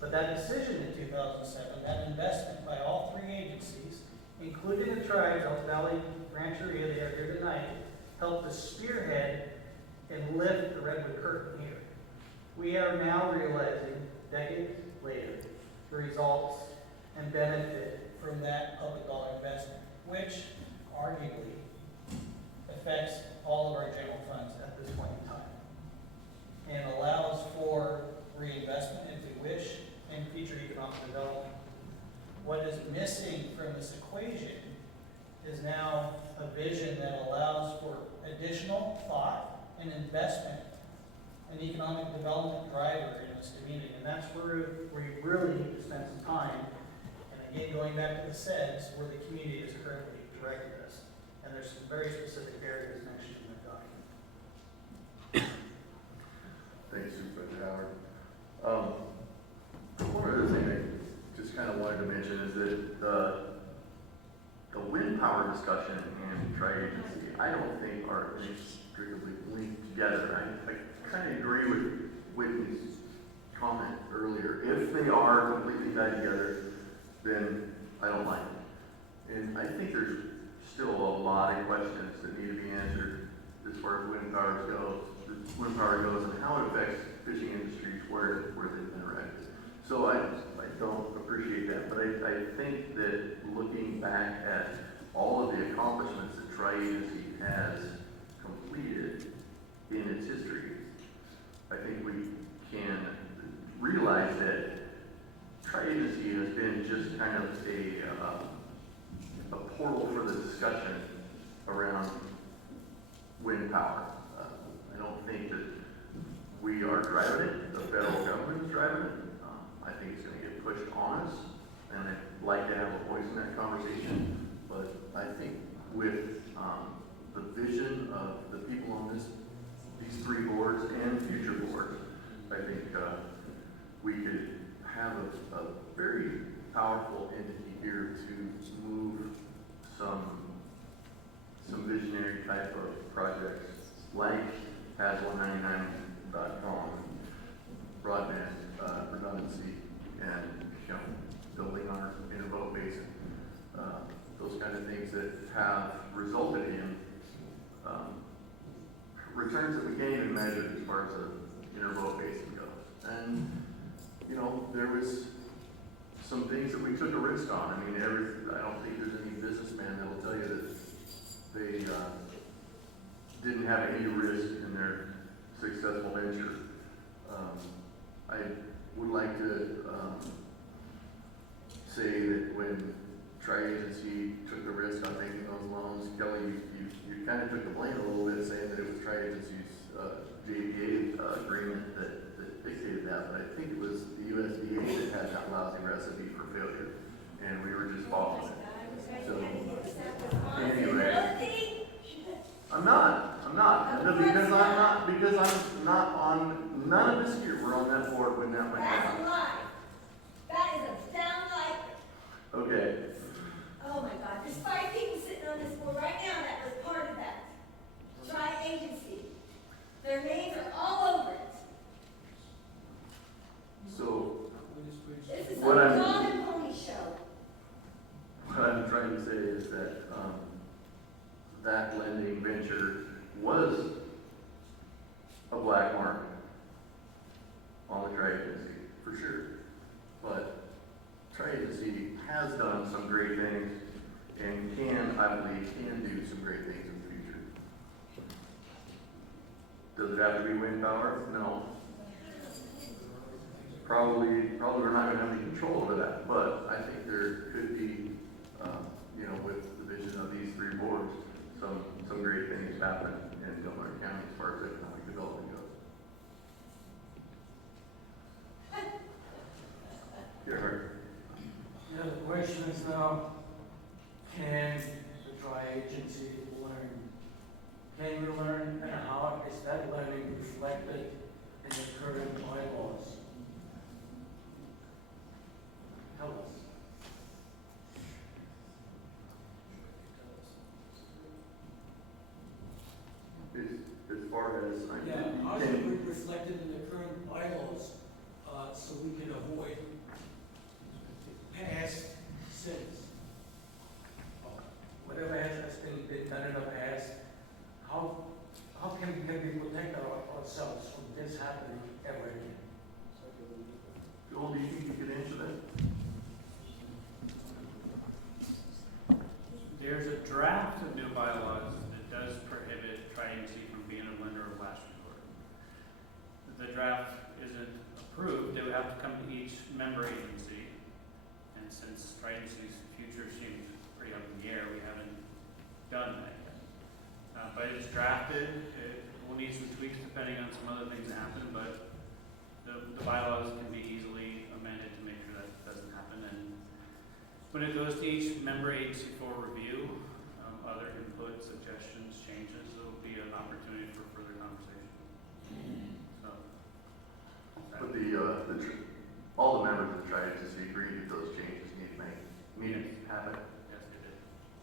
But that decision in 2007, that investment by all three agencies, including the tribes, Elk Valley Rancheria, they are here tonight, helped to spearhead and lift the Redwood Curtain here. We are now realizing, decades later, the results and benefit from that public dollar investment, which arguably affects all of our general funds at this point in time, and allows for reinvestment if we wish in future economic development. What is missing from this equation is now a vision that allows for additional thought and investment and economic development driver in this community. And that's where we really need to spend some time. And again, going back to the SEDS, where the community is currently directing us. And there's some very specific areas mentioned in the document. Thanks, Supervisor Howard. One other thing I just kind of wanted to mention is that the wind power discussion and tri-agency, I don't think are inextricably linked together. I kind of agree with Whitney's comment earlier. If they are completely tied together, then I don't like it. And I think there's still a lot of questions that need to be answered as far as wind power goes and how it affects fishing industries where they've been erected. So I don't appreciate that, but I think that looking back at all of the accomplishments that Tri-Agency has completed in its history, I think we can realize that Tri-Agency has been just kind of a portal for the discussion around wind power. I don't think that we are driving it, the federal government is driving it. I think it's going to get pushed on us, and I'd like to have a voice in that conversation. But I think with the vision of the people on these three boards and future boards, I think we could have a very powerful entity here to move some visionary type of projects like PAS199.com, broadband redundancy, and building our intervote basin. Those kind of things that have resulted in returns that we can't even measure as far as the intervote basin goes. And there was some things that we took a risk on. I mean, I don't think there's any businessman that will tell you that they didn't have any risk in their successful venture. I would like to say that when Tri-Agency took the risk on making those loans, Kelly, you kind of took the blame a little bit, saying that it was Tri-Agency's JPA agreement that dictated that, but I think it was the USDA that had that lousy recipe for failure, and we were just following it. So, anyway, I'm not, because I'm not on, none of us here were on that board when that went down. That's a lie. That is a downright. Okay. Oh my God, there's 5 people sitting on this board right now that was part of that. Tri-Agency. Their names are all over it. So, This is a what dog and pony show. What I'm trying to say is that that lending venture was a black mark on the Tri-Agency, for sure. But Tri-Agency has done some great things and I believe, can do some great things in the future. Does it have to be wind power? No. Probably we're not going to have any control over that, but I think there could be, with the vision of these three boards, some great things happen in Del Norte County as far as economic development goes. Gerhard. Yeah, the question is now, can the Tri-Agency learn? Can we learn, and how is that learning reflected in the current bylaws? Tell us. As far as how is it reflected in the current bylaws, so we can avoid past sins? Whatever has been done in the past, how can we protect ourselves from this happening ever again? Joel, do you think you could answer that? There's a draft of new bylaws that does prohibit Tri-Agency from being a lender of last resort. If the draft isn't approved, they would have to come to each member agency. And since Tri-Agency's future seems pretty up in the air, we haven't done that yet. But it's drafted. It will need some tweaks depending on some other things that happen, but the bylaws can be easily amended to make sure that doesn't happen. And when it goes to each member agency for review, other input, suggestions, changes, there will be an opportunity for further conversation. So, But all the members of the Tri-Agency agreed that those changes need to happen. Yes, they did.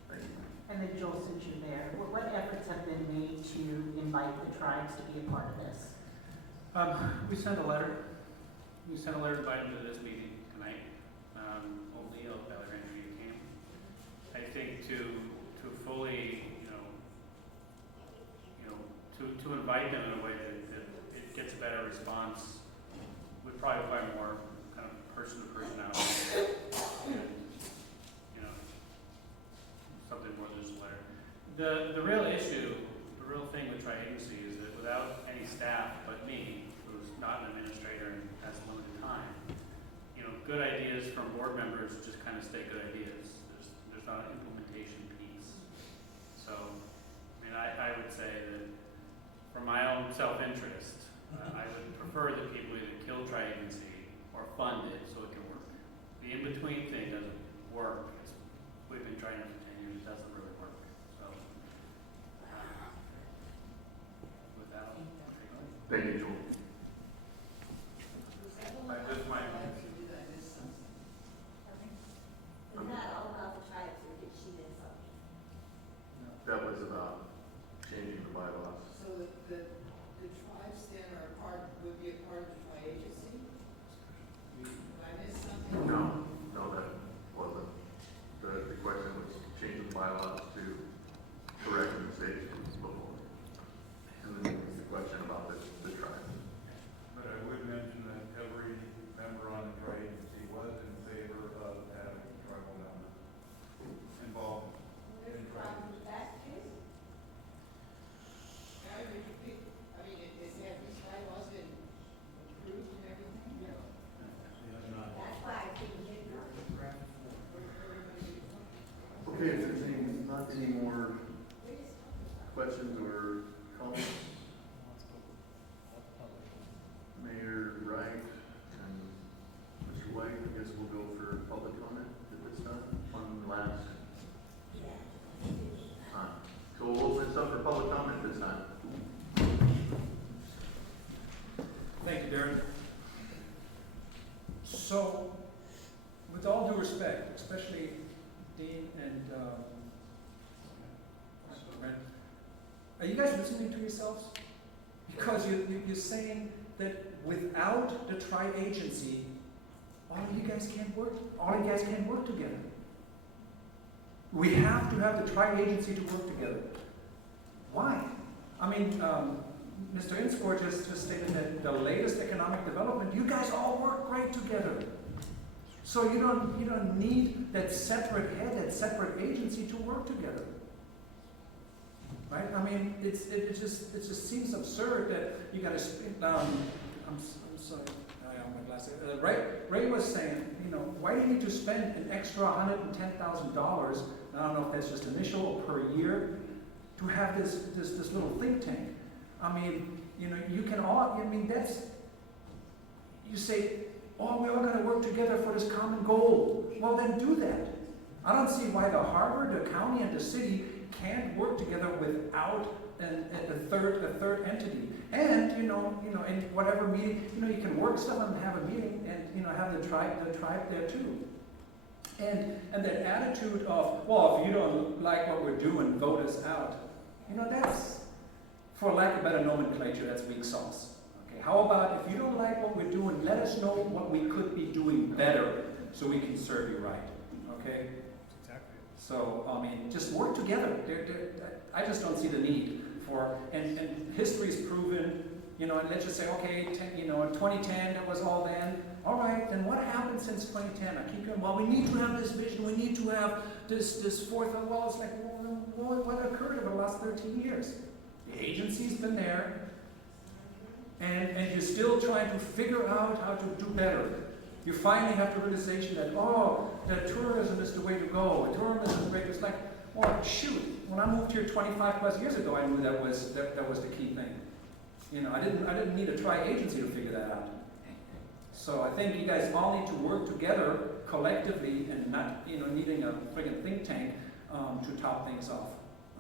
Thank you. And then Joel, since you're there, what efforts have been made to invite the tribes to be a part of this? We sent a letter. We sent a letter inviting to this meeting tonight. O'Neill, Valley Energy came. I think to fully, to invite them in a way that it gets a better response, we'd probably find more kind of person to person out. And, something more than just a letter. The real issue, the real thing with tri-agency is that without any staff but me, who's not an administrator and has limited time, good ideas from board members just kind of stay good ideas. There's not an implementation piece. So, I would say that for my own self-interest, I would prefer that people either kill tri-agency or fund it so it can work. The in-between thing doesn't work. We've been trying it for 10 years, it doesn't really work. So, with that, Thank you, Joel. Is that all about the tribes, or did she miss something? That was about changing the bylaws. So the tribes then would be a part of the tri-agency? Did I miss something? No, that wasn't. The question was changing the bylaws to correct mistakes before. And then there was the question about the tribes. But I would mention that every member on the tri-agency was in favor of having tribal members involved in tri-agency. Has these bylaws been approved and everything? No. That's why I couldn't get it. Okay, if there's not any more questions or comments, Mayor Wright and Mr. White, I guess we'll go for public comment at this time, one last time. So we'll open this up for public comment this time. Thank you, Darren. So, with all due respect, especially Dean and Brent, are you guys listening to yourselves? Because you're saying that without the tri-agency, all you guys can't work together. We have to have the tri-agency to work together. Why? Mr. Inscore just stated that the latest economic development, you guys all work great together. So you don't need that separate head, that separate agency to work together. Right? It just seems absurd that you got to spend. I'm sorry, I have my glasses. Ray was saying, why do you need to spend an extra $110,000? I don't know if that's just initial or per year to have this little think tank. You can all. You say, oh, we're all going to work together for this common goal. Well, then do that. I don't see why the Harvard, the county, and the city can't work together without a third entity. And in whatever meeting, you can work stuff and have a meeting, and have the tribe there too. And that attitude of, well, if you don't like what we're doing, vote us out. That's, for lack of better nomenclature, that's weak sauce. Okay, how about if you don't like what we're doing, let us know what we could be doing better so we can serve you right. Okay? Exactly. So, just work together. I just don't see the need for, and history's proven, and let's just say, okay, 2010, that was all then. All right, then what happened since 2010? I keep going, well, we need to have this vision, we need to have this fourth, well, it's like, well, what occurred over the last 13 years? The agency's been there, and you're still trying to figure out how to do better. You finally have the realization that, that tourism is the way to go. Tourism is the way to, it's like, well, shoot, when I moved here 25 plus years ago, I knew that was the key thing. I didn't need a tri-agency to figure that out. So I think you guys all need to work together collectively and not, needing a friggin' think tank to top things off.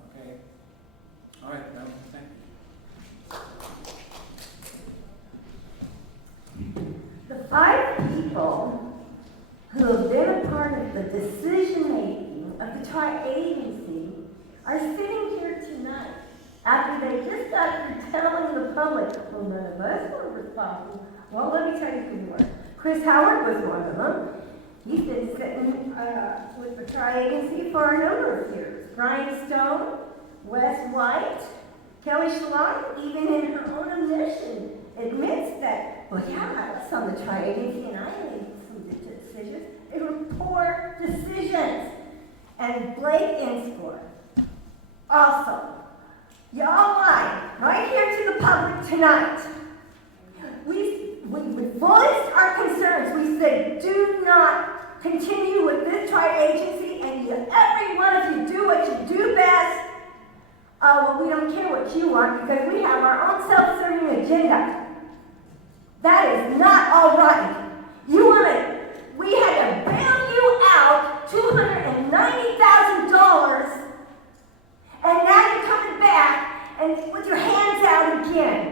Okay? All right, now, thank you. The 5 people who have been a part of the decision-making of the tri-agency are sitting here tonight after they just got through telling the public well, none of us were responsible. Well, let me tell you who were. Chris Howard was one of them. He's been sitting with the Tri-Agency for a number of years. Brian Stone, Wes White, Kelly Shalom, even in her own admission, admits that, well, yeah, I was on the Tri-Agency and I made some decisions. They were poor decisions. And Blake Inscore, also, y'all lied right here to the public tonight. We voiced our concerns. We said, do not continue with this Tri-Agency, and every one of you do what you do best. Well, we don't care what you want because we have our own self-serving agenda. That is not all right. We had to bail you out $290,000, and now you're coming back and with your hands out again.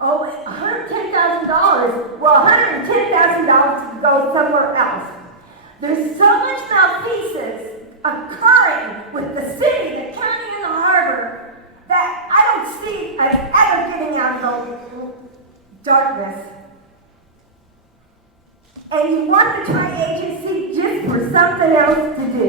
Oh, $110,000. Well, $110,000 could go somewhere else. There's so much malfeasance occurring with the city, the county, and the harbor that I don't see us ever getting out of the darkness. And you want the Tri-Agency just for something else to do.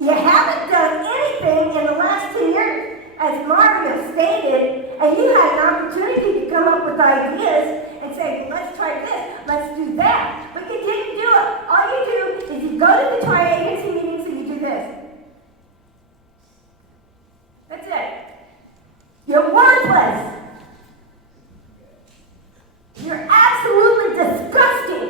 You haven't done anything in the last 2 years, as Mario stated, and you had an opportunity to come up with ideas and say, well, let's try this, let's do that. But you didn't do it. All you do is you go to the Tri-Agency meetings and you do this. That's it. You're worthless. You're absolutely disgusting.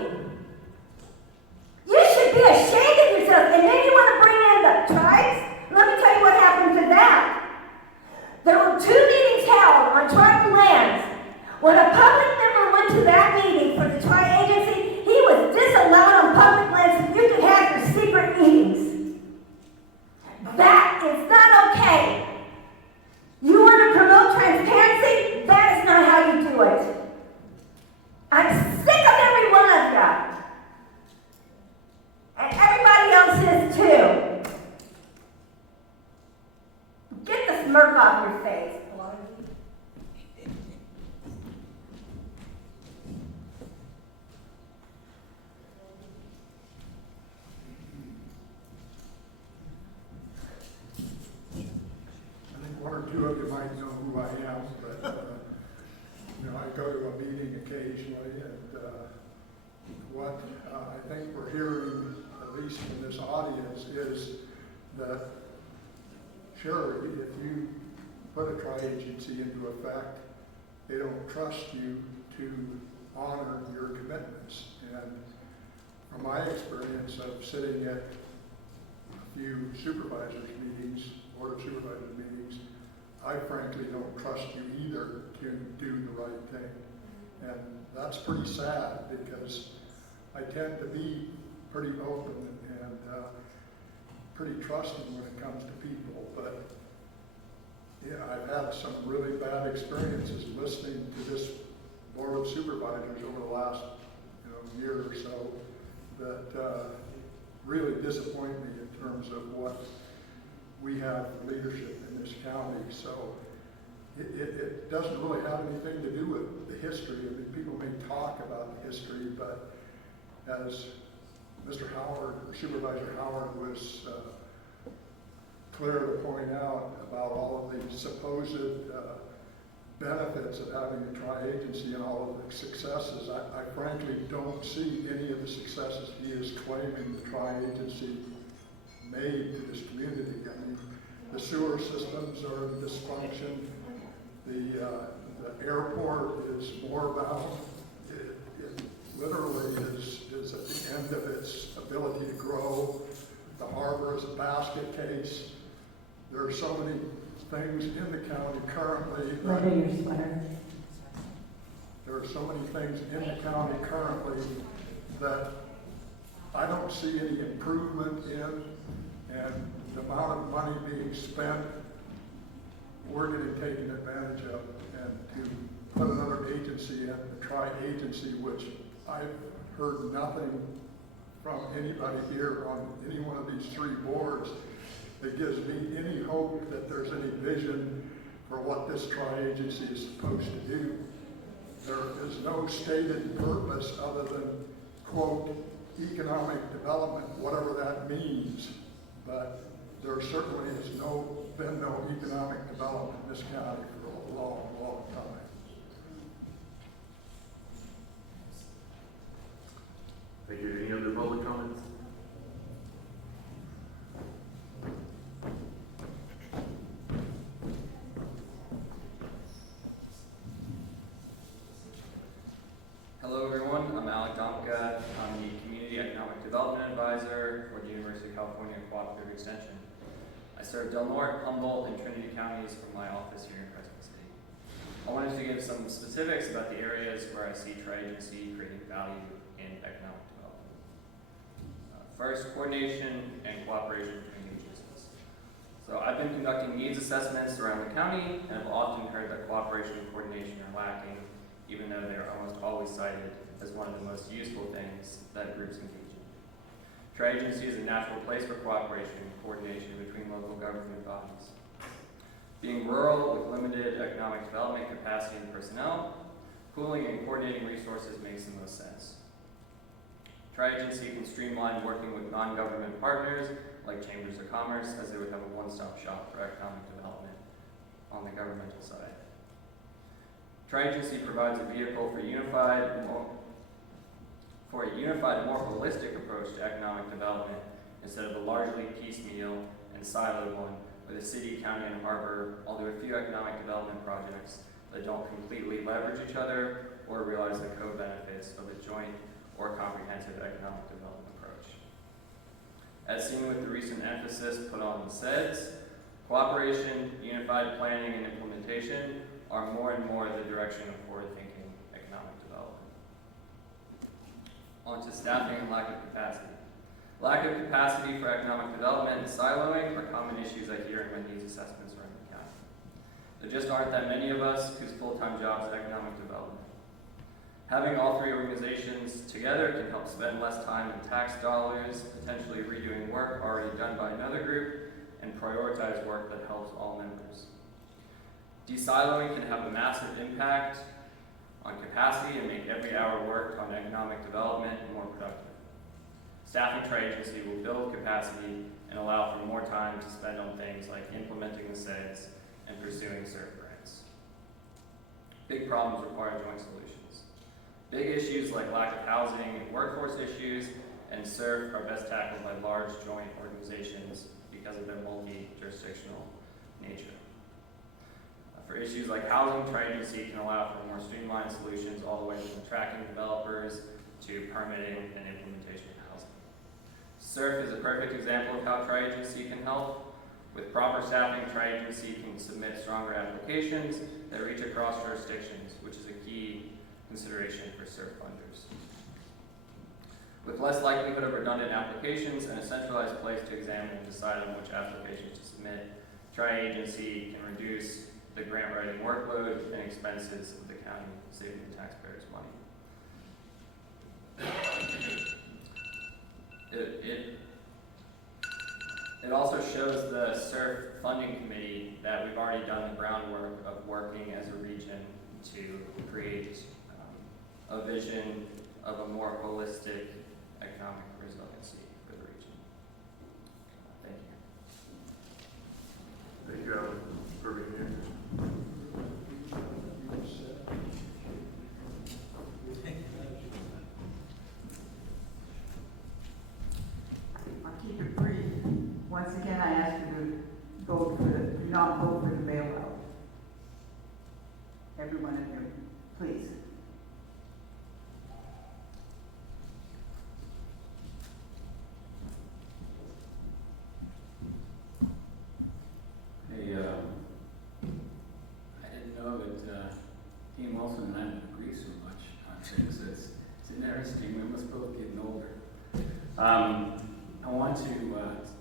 You should be ashamed of yourself. And then you want to bring in the tribes? Let me tell you what happened to that. There were 2 meetings held on tribal lands. When a public member went to that meeting for the Tri-Agency, he was disallowed on public lands so you could have your secret meetings. That is not okay. You want to promote transparency? That is not how you do it. I'm sick of every one of you. And everybody else is too. Get the smirk off your face. I think one or two of you might know who I am, but I go to a meeting occasionally, and what I think we're hearing, at least in this audience, is that surely if you put a Tri-Agency into effect, they don't trust you to honor your commitments. And from my experience of sitting at a few supervisors meetings, Board of Supervisors meetings, I frankly don't trust you either to do the right thing. And that's pretty sad because I tend to be pretty open and pretty trusting when it comes to people. But yeah, I've had some really bad experiences listening to this Board of Supervisors over the last year or so that really disappoint me in terms of what we have for leadership in this county. So it doesn't really have anything to do with the history. I mean, people may talk about the history, but as Mr. Howard, or Supervisor Howard, was clear to point out about all of the supposed benefits of having a Tri-Agency and all of the successes, I frankly don't see any of the successes he is claiming the Tri-Agency made to this community. I mean, the sewer systems are in dysfunction. The airport is more bound. It literally is at the end of its ability to grow. The harbor is a basket case. There are so many things in the county currently. There are so many things in the county currently that I don't see any improvement in, and the amount of money being spent, we're getting taken advantage of. And to put another agency in, the Tri-Agency, which I've heard nothing from anybody here on any one of these 3 boards that gives me any hope that there's any vision for what this tri-agency is supposed to do. There is no stated purpose other than, quote, economic development, whatever that means. But there certainly has been no economic development in this county for a long, long time. Thank you. Any other public comments? Hello everyone, I'm Alec Domka. I'm the Community Economic Development Advisor for the University of California Cooperative Extension. I serve Del Norte, Humboldt, and Trinity counties from my office here in Crescent City. I wanted to give some specifics about the areas where I see tri-agency creating value in economic development. First, coordination and cooperation between agencies. So I've been conducting needs assessments around the county and have often heard that cooperation and coordination are lacking, even though they are almost always cited as one of the most useful things that groups engage in. Tri-agency is a natural place for cooperation and coordination between local government bodies. Being rural with limited economic development capacity and personnel, pooling and coordinating resources makes the most sense. Tri-agency can streamline working with non-government partners like chambers of commerce, as they would have a one-stop shop for economic development on the governmental side. Tri-agency provides a vehicle for a unified, more holistic approach to economic development instead of a largely piecemeal and siloed one where the city, county, and harbor all do a few economic development projects that don't completely leverage each other or realize the co-benefits of a joint or comprehensive economic development approach. As seen with the recent emphasis put on the SEDS, cooperation, unified planning, and implementation are more and more the direction of forward-thinking economic development. On to staffing and lack of capacity. Lack of capacity for economic development and siloing are common issues I hear in my needs assessments around the county. There just aren't that many of us whose full-time job is economic development. Having all three organizations together can help spend less time in tax dollars, potentially redoing work already done by another group, and prioritize work that helps all members. De-siloing can have a massive impact on capacity and make every hour worked on economic development more productive. Staffing tri-agency will build capacity and allow for more time to spend on things like implementing the SEDS and pursuing CERT grants. Big problems require joint solutions. Big issues like lack of housing and workforce issues and CERT are best tackled by large joint organizations because of their multi-jurisdictional nature. For issues like housing, tri-agency can allow for more streamlined solutions all the way from tracking developers to permitting and implementation of housing. CERF is a perfect example of how tri-agency can help. With proper staffing, tri-agency can submit stronger applications that reach across jurisdictions, which is a key consideration for CERF funders. With less likelihood of redundant applications and a centralized place to examine and decide on which applications to submit, tri-agency can reduce the grant writing workload and expenses of the county, saving the taxpayers money. It also shows the CERF funding committee that we've already done the groundwork of working as a region to create a vision of a more holistic economic resiliency for the region. Thank you. Thank you, Alan, for being here. I'll keep it brief. Once again, I ask you to do not vote for the bailout. Every one of you, please. Hey, I didn't know that Dean Wilson and I would agree so much on things. It's interesting. We must both getting older. I want to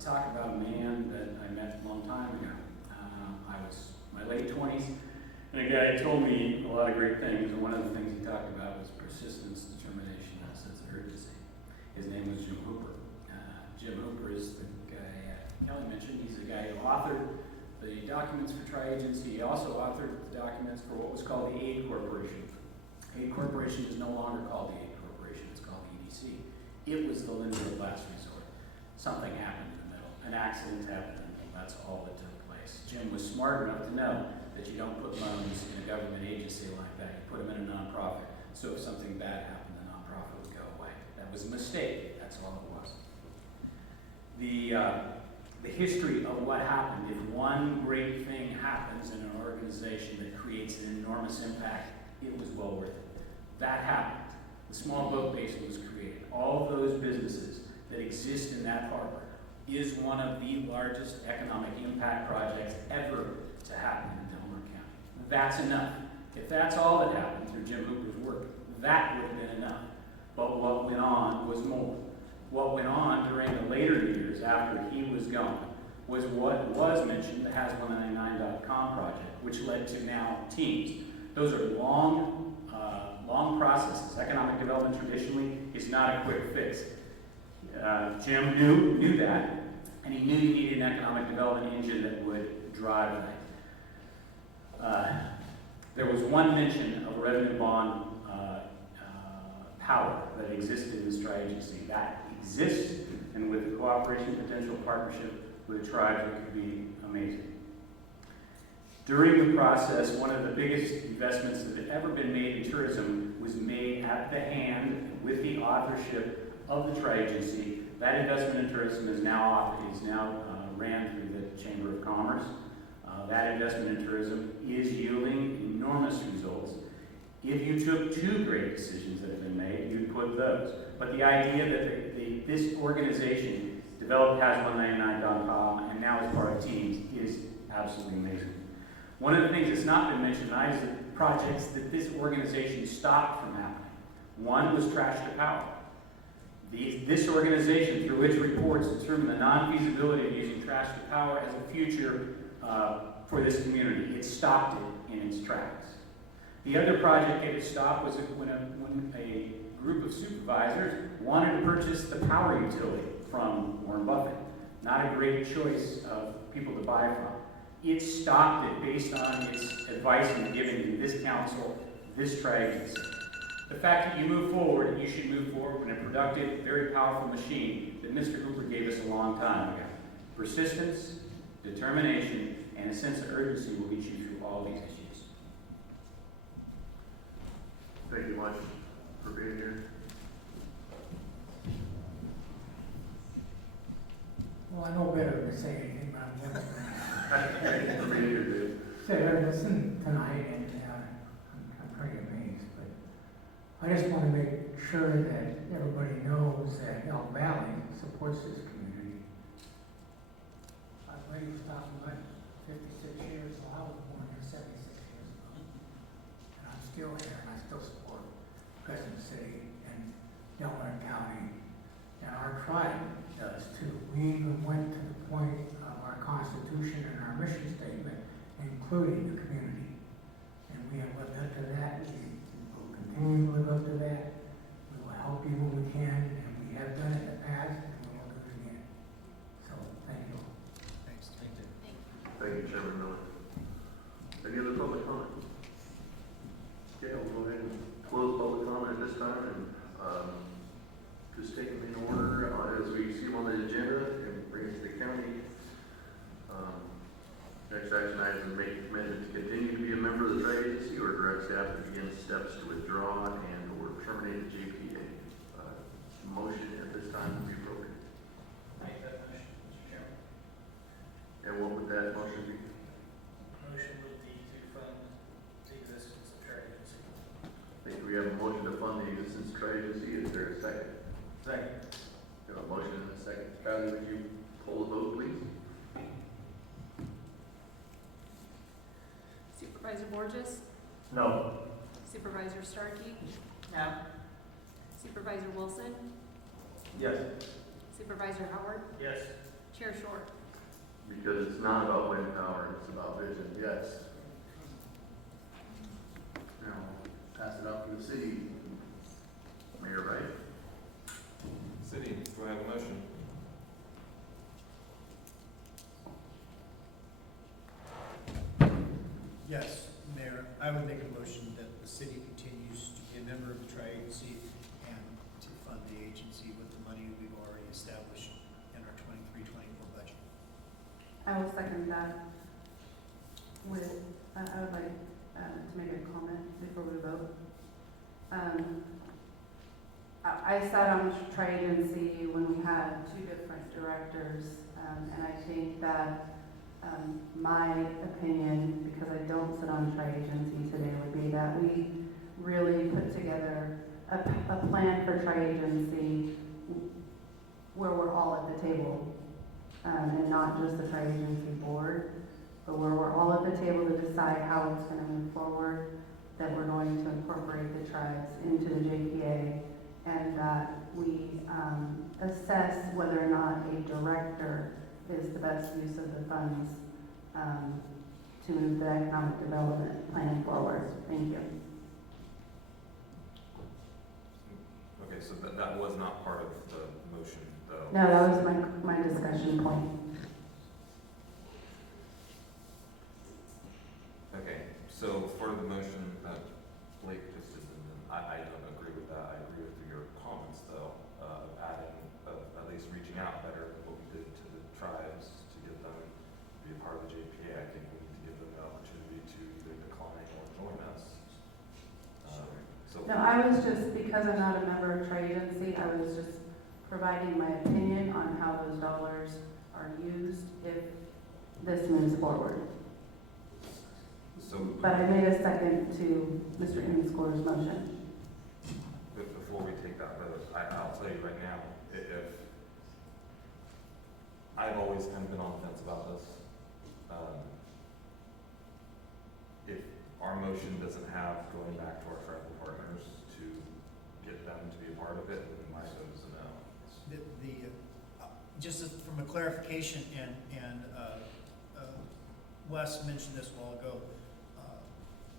talk about a man that I met a long time ago. I was in my late 20s, and a guy told me a lot of great things, and one of the things he talked about was persistence, determination, and a sense of urgency. His name was Jim Hooper. Jim Hooper is the guy Kelly mentioned. He's the guy who authored the documents for tri-agency. He also authored the documents for what was called the Aid Corporation. Aid Corporation is no longer called the Aid Corporation, it's called the EDC. It was the lender of last resort. Something happened in the middle, an accident happened in the middle, that's all that took place. Jim was smart enough to know that you don't put loans in a government agency like that, you put them in a nonprofit. So if something bad happened, the nonprofit would go away. That was a mistake, that's all it was. The history of what happened, if one great thing happens in an organization that creates an enormous impact, it was well worth it. That happened. The small boat basin was created. All of those businesses that exist in that harbor is one of the largest economic impact projects ever to happen in Delaware County. That's enough. If that's all that happened through Jim Hooper's work, that would have been enough. But what went on was more. What went on during the later years after he was gone was what was mentioned, the Has199.com project, which led to now teams. Those are long processes. Economic development traditionally is not a quick fix. Jim knew that, and he knew you needed an economic development engine that would drive that. There was one mention of a revenue bond power that existed in this tri-agency. That exists, and with the cooperation, potential partnership with the tribes, it could be amazing. During the process, one of the biggest investments that had ever been made in tourism was made at the hand with the authorship of the tri-agency. That investment in tourism is now ran through the Chamber of Commerce. That investment in tourism is yielding enormous results. If you took two great decisions that have been made, you'd put those. But the idea that this organization developed Has199.com and now is part of Teams is absolutely amazing. One of the things that's not been mentioned tonight is the projects that this organization stopped from happening. One was Trash to Power. This organization, through its reports, determined the non-feasibility of using trash to power as a future for this community. It stopped it in its tracks. The other project it stopped was when a group of supervisors wanted to purchase the power utility from Warren Buffett. Not a great choice of people to buy from. It stopped it based on its advice and given to this council, this tri-agency. The fact that you move forward, you should move forward in a productive, very powerful machine that Mr. Hooper gave us a long time ago. Persistence, determination, and a sense of urgency will get you through all these issues. Thank you much for being here. Well, I know better than to say anything, but I'm never Thank you for being here, Dave. said I listened tonight and I'm pretty amazed, but I just want to make sure that everybody knows that Elk Valley supports this community. I've been talking about 56 years, so I was born here 76 years ago. And I'm still here and I still support Crescent City and Delaware County. And our tribe does too. We even went to the point of our Constitution and our mission statement, including the community. And we have lived up to that. We will continue to live up to that. We will help you when we can, and we have done it in the past, and we will do it again. So, thank you. Thanks. Thank you. Thank you, Chairman Miller. Any other public comment? Okay, we'll go ahead and close public comment at this time and just take them in order as we see them on the agenda and bring it to the county. Next action item is make a commitment to continue to be a member of the trade agency or direct staff to begin steps to withdraw and or terminate the JPA. Motion at this time would be appropriate. Make that motion, Mr. Chairman. And what would that motion be? Motion would be to fund the existence of trade agency. I think we have a motion to fund the existence of trade agency. Is there a second? Second. We have a motion and a second. Kylie, would you poll the vote, please? Supervisor Borges? No. Supervisor Starkey? No. Supervisor Wilson? Yes. Supervisor Howard? Yes. Chair Short? Because it's not about wind power, it's about vision, yes. Now, pass it out to the city. Mayor Wright? City, do I have a motion? Yes, Mayor, I would make a motion that the city continues to be a member of the tri-agency and to fund the agency with the money we've already established in our 23-24 budget. I will second that with, I would like to make a comment before we vote. I sat on the tri-agency when we had two different directors, and I think that my opinion, because I don't sit on tri-agency today, would be that we really put together a plan for tri-agency where we're all at the table, and not just the tri-agency board, but where we're all at the table to decide how it's going to move forward, that we're going to incorporate the tribes into the JPA, and that we assess whether or not a director is the best use of the funds to move the economic development plan forward. Thank you. Okay, so that was not part of the motion, though. No, that was my discussion point. Okay, so for the motion that Blake just did, I don't agree with that. I agree with your comments, though, of adding, at least reaching out better than what we did to the tribes to get them to be a part of the JPA. I think we need to give them the opportunity to either decline or join us. No, I was just, because I'm not a member of tri-agency, I was just providing my opinion on how those dollars are used if this moves forward. But I made a second to Mr. Inscore's motion. Before we take that vote, I'll tell you right now, if I've always kind of been on the fence about this. If our motion doesn't have going back to our tribal partners to get them to be a part of it, then my vote is a no. Just from a clarification, and Wes mentioned this a while ago,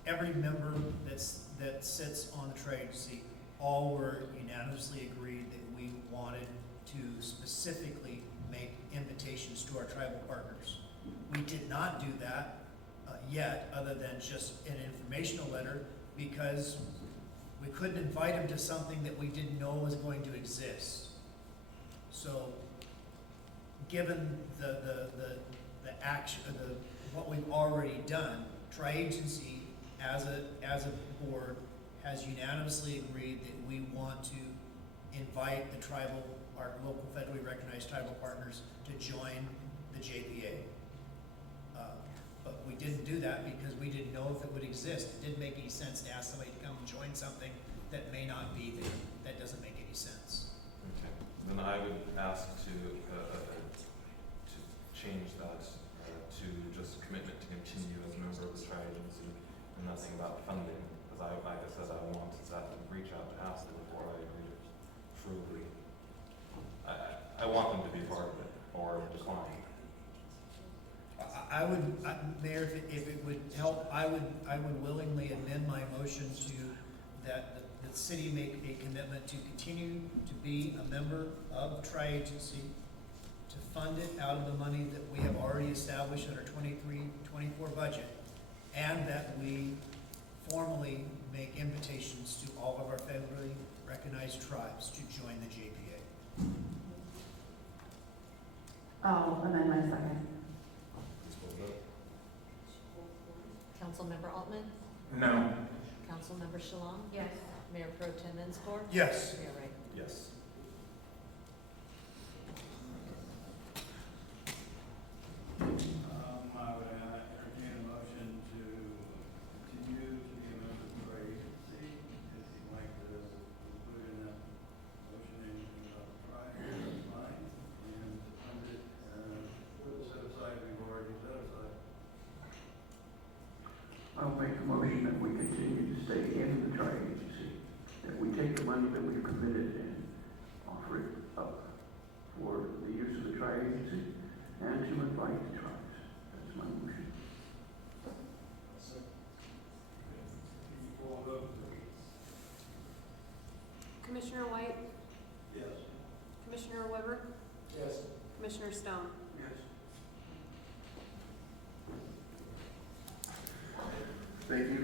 every member that sits on the tri-agency, all were unanimously agreed that we wanted to specifically make invitations to our tribal partners. We did not do that yet, other than just an informational letter, because we couldn't invite them to something that we didn't know was going to exist. So, given the action, what we've already done, tri-agency as a board has unanimously agreed that we want to invite our local federally recognized tribal partners to join the JPA. But we didn't do that because we didn't know if it would exist. It didn't make any sense to ask somebody to come and join something that may not be there. That doesn't make any sense. Okay, then I would ask to change that to just commitment to continue as a member of the tri-agency and nothing about funding, because like I said, I want to reach out to ask them before I agree to truly. I want them to be part of it or decline. I would, Mayor, if it would help, I would willingly amend my motion to that the city make a commitment to continue to be a member of tri-agency, to fund it out of the money that we have already established in our 23-24 budget, and that we formally make invitations to all of our federally recognized tribes to join the JPA. I'll amend my second. Councilmember Altman? No. Councilmember Shalom? Yes. Mayor Pro Tem Inscore? Yes. Mayor Wright? Yes. I would entertain a motion to continue to be a member of the agency, if you'd like to include in that motion anything about the tribe, that's fine, and to fund it, with the set aside we've already set aside. I'll make a motion that we continue to stay in the tri-agency, that we take the money that we've committed and offer it up for the use of the tri-agency and to invite the tribes. That's my motion. Commissioner White? Yes. Commissioner Weber? Yes. Commissioner Stone? Yes. Thank you